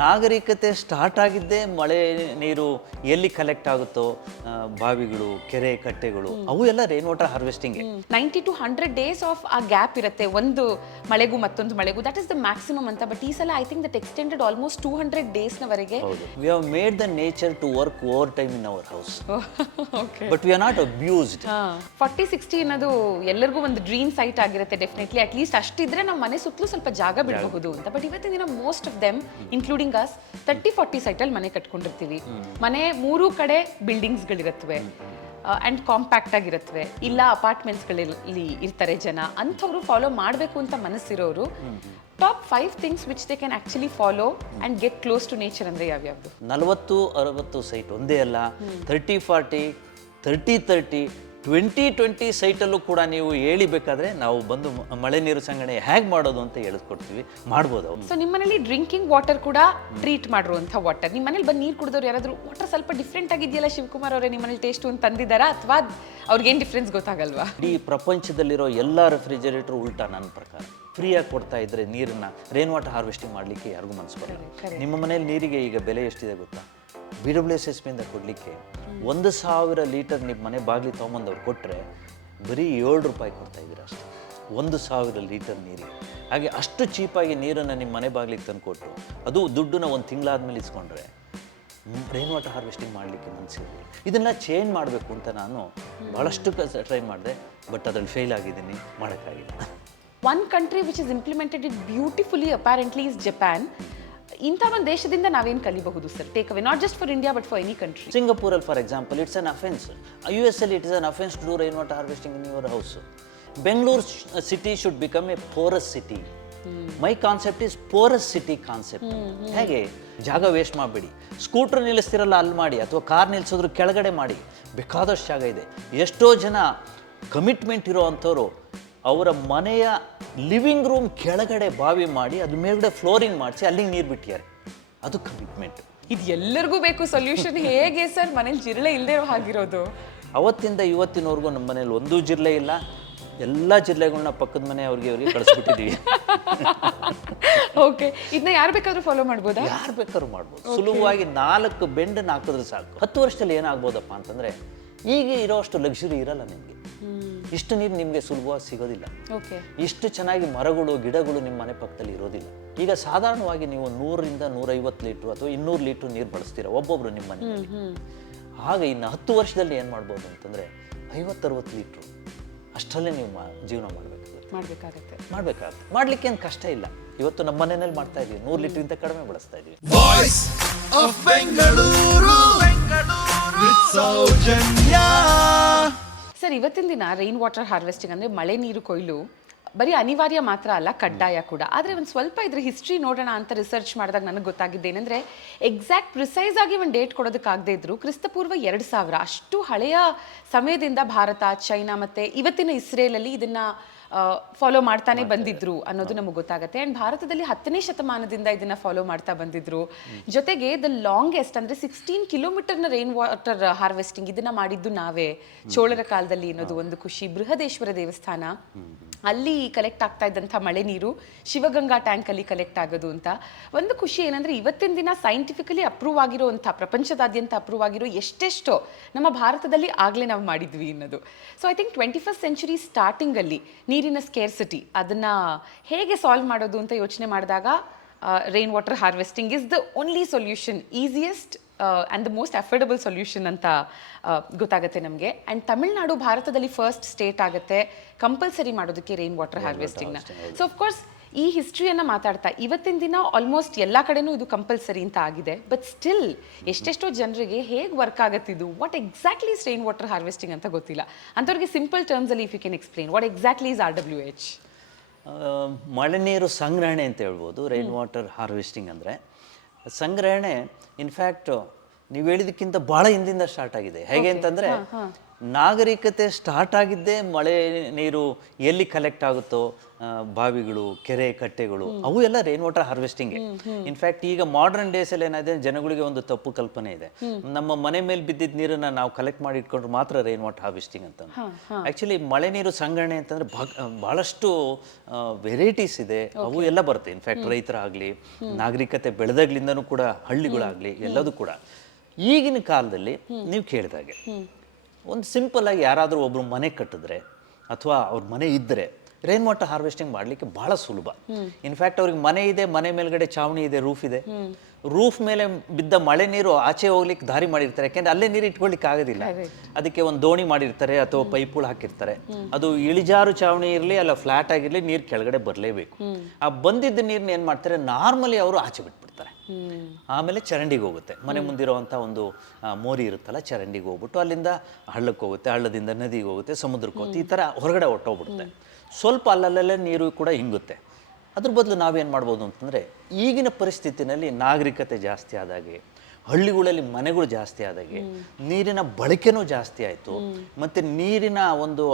ನಾಗರಿಕತೆ ಸ್ಟಾರ್ಟ್ ಆಗಿದ್ದೇ ಮಳೆ ನೀರು ಎಲ್ಲಿ ಕಲೆಕ್ಟ್ ಆಗುತ್ತೋ ಬಾವಿಗಳು, ಕೆರೆ, ಕಟ್ಟೆಗಳು ಅವು ಎಲ್ಲ rain water harvesting. 90 to 100 days of ಆ ಗ್ಯಾಪ್ ಇರುತ್ತೆ ಒಂದು ಮಳೆಗೂ ಮತ್ತೊಂದು ಮಳೆಗೂ. ದಟ್ ಇಸ್ ದ ಮ್ಯಾಕ್ಸಿಮಮ್ ಅಂತ. ಬಟ್ ಈ ಸಲ I think that extended almost 200 days ನವರೆಗೆ. We have made the nature to work over time in our house. Okay. But we are not abused. 40-60 ಅನ್ನೋದು ಎಲ್ಲರಿಗೂ ಒಂದು ಡ್ರೀಮ್ ಸೈಟ್ ಆಗಿರುತ್ತೆ definitely. At least ಅಷ್ಟಿದ್ರೆ ನಾವು ಮನೆ ಸುತ್ತಲೂ ಸ್ವಲ್ಪ ಜಾಗ ಬಿಡಬಹುದು ಅಂತ. ಬಟ್ ಇವತ್ತಿನ ದಿನ most of them including us 30-40 ಸೈಟಲ್ಲಿ ಮನೆ ಕಟ್ಕೊಂಡಿರ್ತೀವಿ. ಮನೆ 3 ಕಡೆ ಬಿಲ್ಡಿಂಗ್ಸ್ಗಳಿರುತ್ತವೆ ಆ್ಯಂಡ್ ಕಾಂಪ್ಯಾಕ್ಟ್ ಆಗಿರುತ್ತವೆ, ಇಲ್ಲ ಅಪಾರ್ಟ್ಮೆಂಟ್ಸ್ಗಳಲ್ಲಿ ಇರ್ತಾರೆ ಜನ. ಅಂಥವ್ರು ಫಾಲೋ ಮಾಡಬೇಕು ಅಂತ ಮನಸ್ಸಿರೋರು top 5 things which they can actually follow and get close to nature ಅಂದರೆ ಯಾವ್ಯಾವುದು? 40-60 ಸೈಟ್ ಒಂದೇ ಅಲ್ಲ, 30-40, 30-30, 20-20 ಸೈಟಲ್ಲೂ ಕೂಡ ನೀವು ಹೇಳಿಬೇಕಾದ್ರೆ ನಾವು ಬಂದು ಮಳೆ ನೀರು ಸಂಗ್ರಹಣೆ ಹೇಗೆ ಮಾಡೋದು ಅಂತ ಹೇಳಿಸ್ಕೊಡ್ತೀವಿ, ಮಾಡ್ಬೋದು. ಸೊ ನಿಮ್ಮ ಮನೇಲಿ ಡ್ರಿಂಕಿಂಗ್ ವಾಟರ್ ಕೂಡ ಟ್ರೀಟ್ ಮಾಡಿರುವಂಥ ವಾಟರ್, ನಿಮ್ಮ ಮನೇಲಿ ಬಂದು ನೀರು ಕುಡಿದವ್ರು ಯಾರಾದರೂ ವಾಟರ್ ಸ್ವಲ್ಪ ಡಿಫ್ರೆಂಟ್ ಆಗಿದೆಯಲ್ಲ ಶಿವಕುಮಾರ್ ಅವರೇ ನಿಮ್ಮ ಮನೇಲಿ ಟೇಸ್ಟು ಅಂತ ತಂದಿದ್ದಾರಾ, ಅಥವಾ ಅವ್ರಿಗೇನು ಡಿಫ್ರೆನ್ಸ್ ಗೊತ್ತಾಗಲ್ವಾ? ಈ ಪ್ರಪಂಚದಲ್ಲಿರೋ ಎಲ್ಲ ರೆಫ್ರಿಜರೇಟರ್ ಉಲ್ಟಾ ನನ್ನ ಪ್ರಕಾರ ಫ್ರೀಯಾಗಿ ಕೊಡ್ತಾ ಇದ್ರೆ ನೀರನ್ನ ರೈನ್ ವಾಟರ್ ಹಾರ್ವೆಸ್ಟಿಂಗ್ ಮಾಡಲಿಕ್ಕೆ ಯಾರಿಗೂ ಮನಸ್ಸು ಬರಲ್ಲ. ನಿಮ್ಮ ಮನೇಲಿ ನೀರಿಗೆ ಈಗ ಬೆಲೆ ಎಷ್ಟಿದೆ ಗೊತ್ತಾ? BWSSBಯಿಂದ ಕೊಡಲಿಕ್ಕೆ 1,000 ಲೀಟರ್ ನಿಮ್ಮ ಮನೆ ಬಾಗಿಲಿ ತೊಗೊಂಬಂದವ್ರು ಕೊಟ್ಟರೆ ಬರೀ 7 ರೂಪಾಯಿ ಕೊಡ್ತಾ ಇದ್ದೀರ ಅಷ್ಟೇ, 1,000 ಲೀಟರ್ ನೀರಿಗೆ. ಹಾಗೆ ಅಷ್ಟು ಚೀಪಾಗಿ ನೀರನ್ನು ನಿಮ್ಮ ಮನೆ ಬಾಗಿಲಿಗೆ ತಂದು ಕೊಟ್ಟು ಅದು ದುಡ್ಡನ್ನ ಒಂದು ತಿಂಗಳಾದ್ಮೇಲೆ ಇಸ್ಕೊಂಡ್ರೆ ರೈನ್ ವಾಟರ್ ಹಾರ್ವೆಸ್ಟಿಂಗ್ ಮಾಡಲಿಕ್ಕೆ ಮನಸ್ಸಿರಲಿ. ಇದನ್ನು ಚೇಂಜ್ ಮಾಡಬೇಕು ಅಂತ ನಾನು ಭಾಳಷ್ಟು ಟ್ರೈ ಮಾಡಿದೆ, ಬಟ್ ಅದ್ರಲ್ಲಿ ಫೇಲ್ ಆಗಿದ್ದೀನಿ, ಮಾಡೋಕ್ಕಾಗಿಲ್ಲ. One country which is implemented it beautifully apparently is Japan. ಇಂಥ ಒಂದು ದೇಶದಿಂದ ನಾವೇನು ಕಲಿಬಹುದು sir? Take away, not just for India but for any country. ಸಿಂಗಪೂರಲ್ಲಿ for example it's an offence. US ಅಲ್ಲಿ it is an offence to do rain water harvesting in your house. Bengaluru city should become a porous city. My concept is porous city concept. ಹೇಗೆ ಜಾಗ waste ಮಾಡಬೇಡಿ. Scooter ನಿಲ್ಲಿಸ್ತಿರಲ್ಲ ಅಲ್ಲಿ ಮಾಡಿ, ಅಥವಾ car ನಿಲ್ಲಿಸಿದ್ರು ಕೆಳಗಡೆ ಮಾಡಿ, ಬೇಕಾದಷ್ಟು ಜಾಗ ಇದೆ. ಎಷ್ಟೋ ಜನ ಕಮಿಟ್ಮೆಂಟ್ ಇರೋ ಅಂಥವ್ರು ಅವರ ಮನೆಯ ಲಿವಿಂಗ್ ರೂಮ್ ಕೆಳಗಡೆ ಬಾವಿ ಮಾಡಿ ಅದ್ರ ಮೇಲ್ಗಡೆ ಫ್ಲೋರಿಂಗ್ ಮಾಡಿಸಿ ಅಲ್ಲಿಗೆ ನೀರು ಬಿಟ್ಟಿದ್ದಾರೆ. ಅದು ಕಮಿಟ್ಮೆಂಟ್. ಇದು ಎಲ್ಲರಿಗೂ ಬೇಕು ಸೊಲ್ಯೂಷನ್. ಹೇಗೆ ಸರ್ ಮನೇಲಿ ಜಿರಳೆ ಇಲ್ಲದೆ ಇರೋ ಹಾಗಿರೋದು? ಅವತ್ತಿಂದ ಇವತ್ತಿನವರೆಗೂ ನಮ್ಮ ಮನೇಲಿ ಒಂದೂ ಜಿರಳೆ ಇಲ್ಲ. ಎಲ್ಲ ಜಿರಳೆಗಳನ್ನ ಪಕ್ಕದ ಮನೆ ಅವ್ರಿಗೆ ಕಳಿಸ್ಬಿಟ್ಟಿದ್ದೀವಿ. ಓಕೆ, ಇದನ್ನ ಯಾರು ಬೇಕಾದ್ರೂ ಫಾಲೋ ಮಾಡ್ಬೋದಾ? ಯಾರು ಬೇಕಾದ್ರೂ ಮಾಡ್ಬೋದು. ಸುಲಭವಾಗಿ 4 ಬೆಂಡನ್ನು ಹಾಕಿದ್ರೆ ಸಾಕು. 10 ವರ್ಷದಲ್ಲಿ ಏನಾಗ್ಬೋದಪ್ಪ ಅಂತಂದರೆ, ಈಗ ಇರೋಷ್ಟು ಲಕ್ಸುರಿ ಇರಲ್ಲ ನಿಮಗೆ. ಇಷ್ಟು ನೀರು ನಿಮಗೆ ಸುಲಭವಾಗಿ ಸಿಗೋದಿಲ್ಲ. ಇಷ್ಟು ಚೆನ್ನಾಗಿ ಮರಗಳು, ಗಿಡಗಳು ನಿಮ್ಮ ಮನೆ ಪಕ್ಕದಲ್ಲಿ ಇರೋದಿಲ್ಲ. ಈಗ ಸಾಧಾರಣವಾಗಿ ನೀವು 100-150 ಲೀಟ್ರು ಅಥವಾ 200 ಲೀಟ್ರು ನೀರು ಬಳಸ್ತೀರ ಒಬ್ಬೊಬ್ರು ನಿಮ್ಮ ಮನೆಯಲ್ಲಿ. ಆಗ ಇನ್ನು 10 ವರ್ಷದಲ್ಲಿ ಏನು ಮಾಡ್ಬೋದು ಅಂತಂದರೆ 50-60 ಲೀಟ್ರು ಅಷ್ಟರಲ್ಲೇ ನೀವು ಜೀವನ ಮಾಡಬೇಕಾಗುತ್ತೆ. ಮಾಡಲಿಕ್ಕೆ ಏನು ಕಷ್ಟ ಇಲ್ಲ. ಇವತ್ತು ನಮ್ಮ ಮನೆಯಲ್ಲಿ ಮಾಡ್ತಾ ಇದೀವಿ, 100 ಲೀಟ್ರಿಂದ ಕಡಿಮೆ ಬಳಸ್ತಾ ಇದೀವಿ. ಸರ್, ಇವತ್ತಿನ ದಿನ ರೈನ್ ವಾಟರ್ ಹಾರ್ವೆಸ್ಟಿಂಗ್ ಅಂದರೆ ಮಳೆ ನೀರು ಕೊಯ್ಲು ಬರೀ ಅನಿವಾರ್ಯ ಮಾತ್ರ ಅಲ್ಲ, ಕಡ್ಡಾಯ ಕೂಡ. ಆದರೆ ಒಂದು ಸ್ವಲ್ಪ ಇದ್ರ ಹಿಸ್ಟ್ರಿ ನೋಡೋಣ ಅಂತ ರಿಸರ್ಚ್ ಮಾಡಿದಾಗ ನನಗೆ ಗೊತ್ತಾಗಿದ್ದೇನೆಂದರೆ, ಎಕ್ಸಾಕ್ಟ್ ಪ್ರಿಸೈಸ್ ಆಗಿ ಒಂದು ಡೇಟ್ ಕೊಡೋದಕ್ಕಾಗದೇ ಇದ್ರು ಕ್ರಿಸ್ತಪೂರ್ವ 2000 ಅಷ್ಟು ಹಳೆಯ ಸಮಯದಿಂದ ಭಾರತ, ಚೈನಾ ಮತ್ತು ಇವತ್ತಿನ ಇಸ್ರೇಲಲ್ಲಿ ಇದನ್ನು ಫಾಲೋ ಮಾಡ್ತಾನೆ ಬಂದಿದ್ರು ಅನ್ನೋದು ನಮಗೆ ಗೊತ್ತಾಗುತ್ತೆ. ಆ್ಯಂಡ್ ಭಾರತದಲ್ಲಿ 10ನೇ ಶತಮಾನದಿಂದ ಇದನ್ನು ಫಾಲೋ ಮಾಡ್ತಾ ಬಂದಿದ್ರು. ಜೊತೆಗೆ ದ ಲಾಂಗೆಸ್ಟ್ ಅಂದರೆ 16 ಕಿಲೋಮೀಟರ್ನ ರೈನ್ ವಾಟರ್ ಹಾರ್ವೆಸ್ಟಿಂಗ್ ಇದನ್ನು ಮಾಡಿದ್ದು ನಾವೇ ಚೋಳರ ಕಾಲದಲ್ಲಿ ಅನ್ನೋದು ಒಂದು ಖುಷಿ. ಬೃಹದೇಶ್ವರ ದೇವಸ್ಥಾನ ಅಲ್ಲಿ ಕಲೆಕ್ಟ್ ಆಗ್ತಾ ಇದ್ದಂಥ ಮಳೆ ನೀರು ಶಿವಗಂಗಾ ಟ್ಯಾಂಕಲ್ಲಿ ಕಲೆಕ್ಟ್ ಆಗೋದು ಅಂತ ಒಂದು ಖುಷಿ. ಏನಂದರೆ ಇವತ್ತಿನ ದಿನ ಸೈಂಟಿಫಿಕಲಿ ಅಪ್ರೂವ್ ಆಗಿರೋವಂಥ, ಪ್ರಪಂಚದಾದ್ಯಂತ ಅಪ್ರೂವ್ ಆಗಿರೋ ಎಷ್ಟೆಷ್ಟೋ ನಮ್ಮ ಭಾರತದಲ್ಲಿ ಆಗಲೇ ನಾವು ಮಾಡಿದ್ವಿ ಅನ್ನೋದು. So I think 21st century ಸ್ಟಾರ್ಟಿಂಗಲ್ಲಿ ನೀರಿನ ಸ್ಕೇರ್ಸಿಟಿ ಅದನ್ನು ಹೇಗೆ ಸಾಲ್ವ್ ಮಾಡೋದು ಅಂತ ಯೋಚನೆ ಮಾಡಿದಾಗ rain water harvesting is the only solution, easiest and the most affordable solution ಅಂತ ಗೊತ್ತಾಗುತ್ತೆ ನಮಗೆ. ಆ್ಯಂಡ್ ತಮಿಳ್ನಾಡು ಭಾರತದಲ್ಲಿ ಫಸ್ಟ್ ಸ್ಟೇಟ್ ಆಗುತ್ತೆ ಕಂಪಲ್ಸರಿ ಮಾಡೋದಕ್ಕೆ ರೈನ್ ವಾಟರ್ ಹಾರ್ವೆಸ್ಟಿಂಗ್ನ. ಸೊ ಅಫ್ಕೋರ್ಸ್ ಈ ಹಿಸ್ಟ್ರಿಯನ್ನು ಮಾತಾಡ್ತಾ ಇವತ್ತಿನ ದಿನ ಆಲ್ಮೋಸ್ಟ್ ಎಲ್ಲ ಕಡೆನೂ ಇದು ಕಂಪಲ್ಸರಿ ಅಂತ ಆಗಿದೆ. ಬಟ್ ಸ್ಟಿಲ್ ಎಷ್ಟೆಷ್ಟೋ ಜನರಿಗೆ ಹೇಗೆ ವರ್ಕ್ ಆಗುತ್ತಿದ್ದು, what exactly is rain water harvesting ಅಂತ ಗೊತ್ತಿಲ್ಲ. ಅಂಥವ್ರಿಗೆ ಸಿಂಪಲ್ ಟರ್ಮ್ಸಲ್ಲಿ if you can explain what exactly is RWH? ಮಳೆ ನೀರು ಸಂಗ್ರಹಣೆ ಅಂತ ಹೇಳ್ಬೋದು. ರೈನ್ ವಾಟರ್ ಹಾರ್ವೆಸ್ಟಿಂಗ್ ಅಂದರೆ ಸಂಗ್ರಹಣೆ ಇನ್ಫ್ಯಾಕ್ಟ್ ನೀವು ಹೇಳಿದಕ್ಕಿಂತ ಭಾಳ ಹಿಂದಿಂದ ಸ್ಟಾರ್ಟ್ ಆಗಿದೆ. ಹೇಗೆ ಅಂತಂದರೆ, ನಾಗರಿಕತೆ ಸ್ಟಾರ್ಟ್ ಆಗಿದ್ದೇ ಮಳೆ ನೀರು ಎಲ್ಲಿ ಕಲೆಕ್ಟ್ ಆಗುತ್ತೋ ಬಾವಿಗಳು, ಕೆರೆ, ಕಟ್ಟೆಗಳು ಅವು ಎಲ್ಲ ರೈನ್ ವಾಟರ್ ಹಾರ್ವೆಸ್ಟಿಂಗ್. ಇನ್ಫ್ಯಾಕ್ಟ್ ಈಗ ಮಾಡರ್ನ್ ಡೇಸ್ ಅಲ್ಲಿ ಏನಾಗಿದೆ, ಜನಗಳಿಗೆ ಒಂದು ತಪ್ಪು ಕಲ್ಪನೆ ಇದೆ, ನಮ್ಮ ಮನೆ ಮೇಲೆ ಬಿದ್ದಿದ್ದ ನೀರನ್ನ ನಾವು ಕಲೆಕ್ಟ್ ಮಾಡಿ ಇಟ್ಕೊಂಡ್ರೆ ಮಾತ್ರ ರೈನ್ ವಾಟರ್ ಹಾರ್ವೆಸ್ಟಿಂಗ್ ಅಂತ. ಆಕ್ಚುಲಿ ಮಳೆ ನೀರು ಸಂಗ್ರಹಣೆ ಅಂತಂದ್ರೆ ಬಹಳಷ್ಟು ವೆರೈಟೀಸ್ ಇದೆ, ಅವು ಎಲ್ಲ ಬರುತ್ತೆ. ಇನ್ಫ್ಯಾಕ್ಟ್ ರೈತರಾಗ್ಲಿ, ನಾಗರಿಕತೆ ಬೆಳೆದಾಗ್ಲಿಂದನೂ ಕೂಡ ಹಳ್ಳಿಗಳಾಗ್ಲಿ ಎಲ್ಲದೂ ಕೂಡ. ಈಗಿನ ಕಾಲದಲ್ಲಿ ನೀವು ಕೇಳಿದಾಗೆ ಒಂದು ಸಿಂಪಲ್ ಆಗಿ ಯಾರಾದರೂ ಒಬ್ರು ಮನೆ ಕಟ್ಟಿದ್ರೆ ಅಥವಾ ಅವ್ರ ಮನೆ ಇದ್ದರೆ ರೈನ್ ವಾಟರ್ ಹಾರ್ವೆಸ್ಟಿಂಗ್ ಮಾಡಲಿಕ್ಕೆ ಬಹಳ ಸುಲಭ. ಇನ್ಫ್ಯಾಕ್ಟ್ ಅವ್ರಿಗೆ ಮನೆ ಇದೆ, ಮನೆ ಮೇಲ್ಗಡೆ ಚಾವಣಿ ಇದೆ, ರೂಫ್ ಇದೆ, ರೂಫ್ ಮೇಲೆ ಬಿದ್ದ ಮಳೆ ನೀರು ಆಚೆ ಹೋಗ್ಲಿಕ್ಕೆ ದಾರಿ ಮಾಡಿರ್ತಾರೆ. ಯಾಕೆಂದ್ರೆ ಅಲ್ಲೇ ನೀರು ಇಟ್ಕೊಳ್ಲಿಕ್ಕೆ ಆಗೋದಿಲ್ಲ, ಅದಕ್ಕೆ ಒಂದು ದೋಣಿ ಮಾಡಿರ್ತಾರೆ ಅಥವಾ ಪೈಪ್ಗಳು ಹಾಕಿರ್ತಾರೆ. ಅದು ಇಳಿಜಾರು ಚಾವಣಿ ಇರಲಿ ಅಲ್ಲ ಫ್ಲಾಟ್ ಆಗಿರಲಿ, ನೀರು ಕೆಳಗಡೆ ಬರಲೇಬೇಕು. ಆ ಬಂದಿದ್ದ ನೀರನ್ನ ಏನು ಮಾಡ್ತಾರೆ, ನಾರ್ಮಲಿ ಅವರು ಆಚೆ ಬಿಟ್ಬಿಡ್ತಾರೆ. ಆಮೇಲೆ ಚರಂಡಿಗೆ ಹೋಗುತ್ತೆ, ಮನೆ ಮುಂದಿರುವಂಥ ಒಂದು ಮೋರಿ ಇರುತ್ತಲ್ಲ, ಚರಂಡಿಗೆ ಹೋಗ್ಬಿಟ್ಟು ಅಲ್ಲಿಂದ ಹಳ್ಳಕ್ಕೆ ಹೋಗುತ್ತೆ, ಹಳ್ಳದಿಂದ ನದಿಗೆ ಹೋಗುತ್ತೆ, ಸಮುದ್ರಕ್ಕೆ ಹೋಗುತ್ತೆ, ಈ ಥರ ಹೊರಗಡೆ ಹೊಟ್ಟೋಗ್ಬಿಡುತ್ತೆ. ಸ್ವಲ್ಪ ಅಲ್ಲಲ್ಲೇ ನೀರು ಕೂಡ ಹಿಂಗುತ್ತೆ. ಅದ್ರ ಬದಲು ನಾವೇನು ಮಾಡ್ಬೋದು ಅಂತಂದರೆ, ಈಗಿನ ಪರಿಸ್ಥಿತಿನಲ್ಲಿ ನಾಗರಿಕತೆ ಜಾಸ್ತಿ ಆದಾಗೆ, ಹಳ್ಳಿಗಳಲ್ಲಿ ಮನೆಗಳು ಜಾಸ್ತಿ ಆದಾಗೆ, ನೀರಿನ ಬಳಕೆನೂ ಜಾಸ್ತಿ ಆಯಿತು, ಮತ್ತು ನೀರಿನ ಒಂದು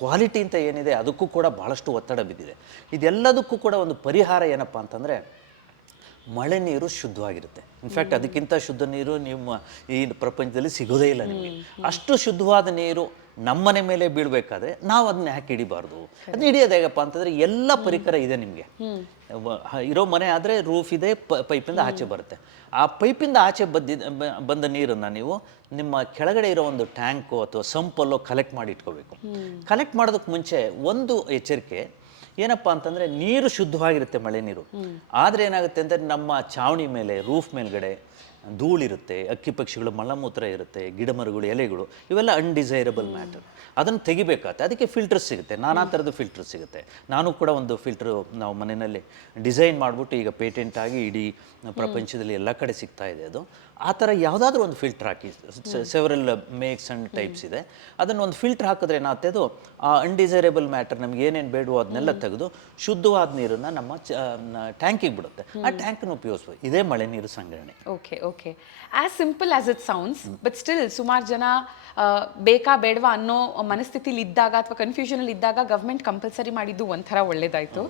ಕ್ವಾಲಿಟಿ ಅಂತ ಏನಿದೆ ಅದಕ್ಕೂ ಕೂಡ ಭಾಳಷ್ಟು ಒತ್ತಡ ಬಿದ್ದಿದೆ. ಇದೆಲ್ಲದಕ್ಕೂ ಕೂಡ ಒಂದು ಪರಿಹಾರ ಏನಪ್ಪ ಅಂತಂದರೆ, ಮಳೆ ನೀರು ಶುದ್ಧವಾಗಿರುತ್ತೆ. ಇನ್ಫ್ಯಾಕ್ಟ್ ಅದಕ್ಕಿಂತ ಶುದ್ಧ ನೀರು ನಿಮ್ಮ ಈ ಪ್ರಪಂಚದಲ್ಲಿ ಸಿಗೋದೇ ಇಲ್ಲ ನಿಮಗೆ. ಅಷ್ಟು ಶುದ್ಧವಾದ ನೀರು ನಮ್ಮನೆ ಮೇಲೆ ಬೀಳಬೇಕಾದ್ರೆ ನಾವು ಅದನ್ನ ಯಾಕೆ ಹಿಡಿಬಾರ್ದು? ಅದನ್ನ ಹಿಡಿಯೋದು ಹೇಗಪ್ಪ ಅಂತಂದರೆ, ಎಲ್ಲ ಪರಿಕರ ಇದೆ ನಿಮಗೆ. ಇರೋ ಮನೆ ಆದರೆ ರೂಫ್ ಇದೆ, ಪೈಪಿಂದ ಆಚೆ ಬರುತ್ತೆ. ಆ ಪೈಪಿಂದ ಆಚೆ ಬಂದ ನೀರನ್ನು ನೀವು ನಿಮ್ಮ ಕೆಳಗಡೆ ಇರೋ ಒಂದು ಟ್ಯಾಂಕು ಅಥವಾ ಸಂಪಲ್ಲೋ ಕಲೆಕ್ಟ್ ಮಾಡಿ ಇಟ್ಕೋಬೇಕು. ಕಲೆಕ್ಟ್ ಮಾಡೋದಕ್ಕೆ ಮುಂಚೆ ಒಂದು ಎಚ್ಚರಿಕೆ ಏನಪ್ಪ ಅಂತಂದರೆ, ನೀರು ಶುದ್ಧವಾಗಿರುತ್ತೆ ಮಳೆ ನೀರು, ಆದರೆ ಏನಾಗುತ್ತೆ ಅಂದರೆ ನಮ್ಮ ಚಾವಣಿ ಮೇಲೆ, ರೂಫ್ ಮೇಲ್ಗಡೆ ಧೂಳಿರುತ್ತೆ, ಅಕ್ಕಿ ಪಕ್ಷಿಗಳು ಮಲಮೂತ್ರ ಇರುತ್ತೆ, ಗಿಡ ಮರಗಳು, ಎಲೆಗಳು, ಇವೆಲ್ಲ ಅನ್ಡಿಸೈರಬಲ್ ಮ್ಯಾಟರ್. ಅದನ್ನು ತೆಗಿಬೇಕಾಗುತ್ತೆ. ಅದಕ್ಕೆ ಫಿಲ್ಟರ್ ಸಿಗುತ್ತೆ, ನಾನಾ ಥರದ ಫಿಲ್ಟರ್ ಸಿಗುತ್ತೆ. ನಾನು ಕೂಡ ಒಂದು ಫಿಲ್ಟ್ರು ನಾವು ಮನೆಯಲ್ಲಿ ಡಿಸೈನ್ ಮಾಡಿಬಿಟ್ಟು ಈಗ ಪೇಟೆಂಟ್ ಆಗಿ ಇಡೀ ಪ್ರಪಂಚದಲ್ಲಿ ಎಲ್ಲ ಕಡೆ ಸಿಗ್ತಾ ಇದೆ. ಅದು ಆ ಥರ ಯಾವುದಾದ್ರೂ ಒಂದು filter hockey, several makes and types ಇದೆ, ಅದನ್ನು ಒಂದು ಫಿಲ್ಟರ್ ಹಾಕಿದ್ರೆ ಏನಾಗುತ್ತೆ, ಅದು ಆ ಅನ್ಡಿಸೈರೇಬಲ್ ಮ್ಯಾಟರ್ ನಮ್ಗೆ ಏನೇನು ಬೇಡವೋ ಅದನ್ನೆಲ್ಲ ತೆಗೆದು ಶುದ್ಧವಾದ ನೀರನ್ನು ನಮ್ಮ ಟ್ಯಾಂಕಿಗೆ ಬಿಡುತ್ತೆ. ಆ ಟ್ಯಾಂಕನ್ನು ಉಪಯೋಗಿಸ್ಬೋದು. ಇದೇ ಮಳೆ ನೀರು ಸಂಗ್ರಹಣೆ. Okay okay, as simple as it sounds, but still ಸುಮಾರು ಜನ ಬೇಕಾ ಬೇಡವಾ ಅನ್ನೋ ಮನಸ್ಥಿತಿಲಿ ಇದ್ದಾಗ ಅಥವಾ ಕನ್ಫ್ಯೂಷನಲ್ಲಿ ಇದ್ದಾಗ ಗವರ್ಮೆಂಟ್ ಕಂಪಲ್ಸರಿ ಮಾಡಿದ್ದು ಒಂಥರ ಒಳ್ಳೇದಾಯಿತು,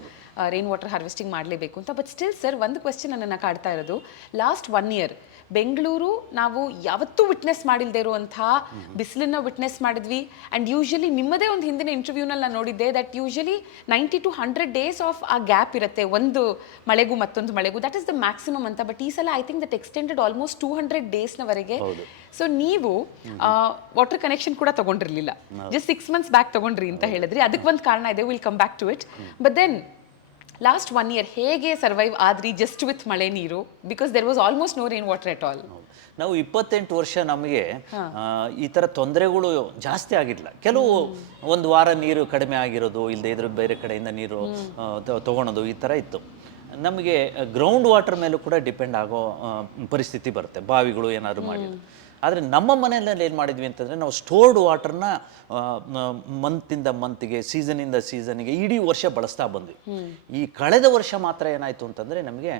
ರೈನ್ ವಾಟರ್ ಹಾರ್ವೆಸ್ಟಿಂಗ್ ಮಾಡಲೇಬೇಕು ಅಂತ. ಬಟ್ ಸ್ಟಿಲ್ ಸರ್, ಒಂದು ಕ್ವೆಶ್ಚನ್ ನನ್ನನ್ನು ಕಾಡ್ತಾ ಇರೋದು, ಲಾಸ್ಟ್ 1 year ಬೆಂಗಳೂರು ನಾವು ಯಾವತ್ತೂ ವಿಟ್ನೆಸ್ ಮಾಡಿಲ್ಲದೆ ಇರುವಂತಹ ಬಿಸಿಲನ್ನ ವಿಟ್ನೆಸ್ ಮಾಡಿದ್ವಿ. ಆ್ಯಂಡ್ ಯೂಶಲಿ ನಿಮ್ಮದೇ ಒಂದು ಹಿಂದಿನ ಇಂಟರ್ವ್ಯೂನಲ್ಲಿ ನಾನು ನೋಡಿದ್ದೆ that usually 90 to 100 days of ಆ ಗ್ಯಾಪ್ ಇರುತ್ತೆ ಒಂದು ಮಳೆಗೂ ಮತ್ತೊಂದು ಮಳೆಗೂ, ದಟ್ ಇಸ್ ದ ಮ್ಯಾಕ್ಸಿಮಮ್ ಅಂತ. ಬಟ್ ಈ ಸಲ I think that extended almost 200 daysನವರೆಗೆ. ಸೊ ನೀವು ವಾಟರ್ ಕನೆಕ್ಷನ್ ಕೂಡ ತಗೊಂಡಿರಲಿಲ್ಲ, ಜಸ್ಟ್ 6 months ಬ್ಯಾಕ್ ತಗೊಂಡ್ರಿ ಅಂತ ಹೇಳಿದ್ರಿ. ಅದಕ್ಕೆ ಒಂದು ಕಾರಣ ಇದೆ, will come back to it. But then last 1 year ಹೇಗೆ ಸರ್ವೈವ್ ಆದ್ರಿ ಜಸ್ಟ್ ವಿತ್ ಮಳೆ ನೀರು? Because there was almost no rain water at all. ನಾವು 28 ವರ್ಷ ನಮಗೆ ಈ ಥರ ತೊಂದರೆಗಳು ಜಾಸ್ತಿ ಆಗಿರಲಿಲ್ಲ. ಕೆಲವು ಒಂದು ವಾರ ನೀರು ಕಡಿಮೆ ಆಗಿರೋದು, ಇಲ್ಲದೆ ಇದ್ರೆ ಬೇರೆ ಕಡೆಯಿಂದ ನೀರು ತೊಗೊಳೋದು, ಈ ಥರ ಇತ್ತು. ನಮಗೆ ಗ್ರೌಂಡ್ ವಾಟರ್ ಮೇಲೂ ಕೂಡ ಡಿಪೆಂಡ್ ಆಗೋ ಪರಿಸ್ಥಿತಿ ಬರುತ್ತೆ, ಬಾವಿಗಳು ಏನಾದರೂ ಮಾಡಿದ್ರು. ಆದರೆ ನಮ್ಮ ಮನೆಯಲ್ಲಿ ಏನು ಮಾಡಿದ್ವಿ ಅಂತಂದರೆ, ನಾವು ಸ್ಟೋರ್ಡ್ ವಾಟರ್ನ ಮಂತಿಂದ ಮಂತ್ಗೆ, ಸೀಸನಿಂದ ಸೀಸನ್ಗೆ ಇಡೀ ವರ್ಷ ಬಳಸ್ತಾ ಬಂದ್ವಿ. ಈ ಕಳೆದ ವರ್ಷ ಮಾತ್ರ ಏನಾಯಿತು ಅಂತಂದರೆ, ನಮಗೆ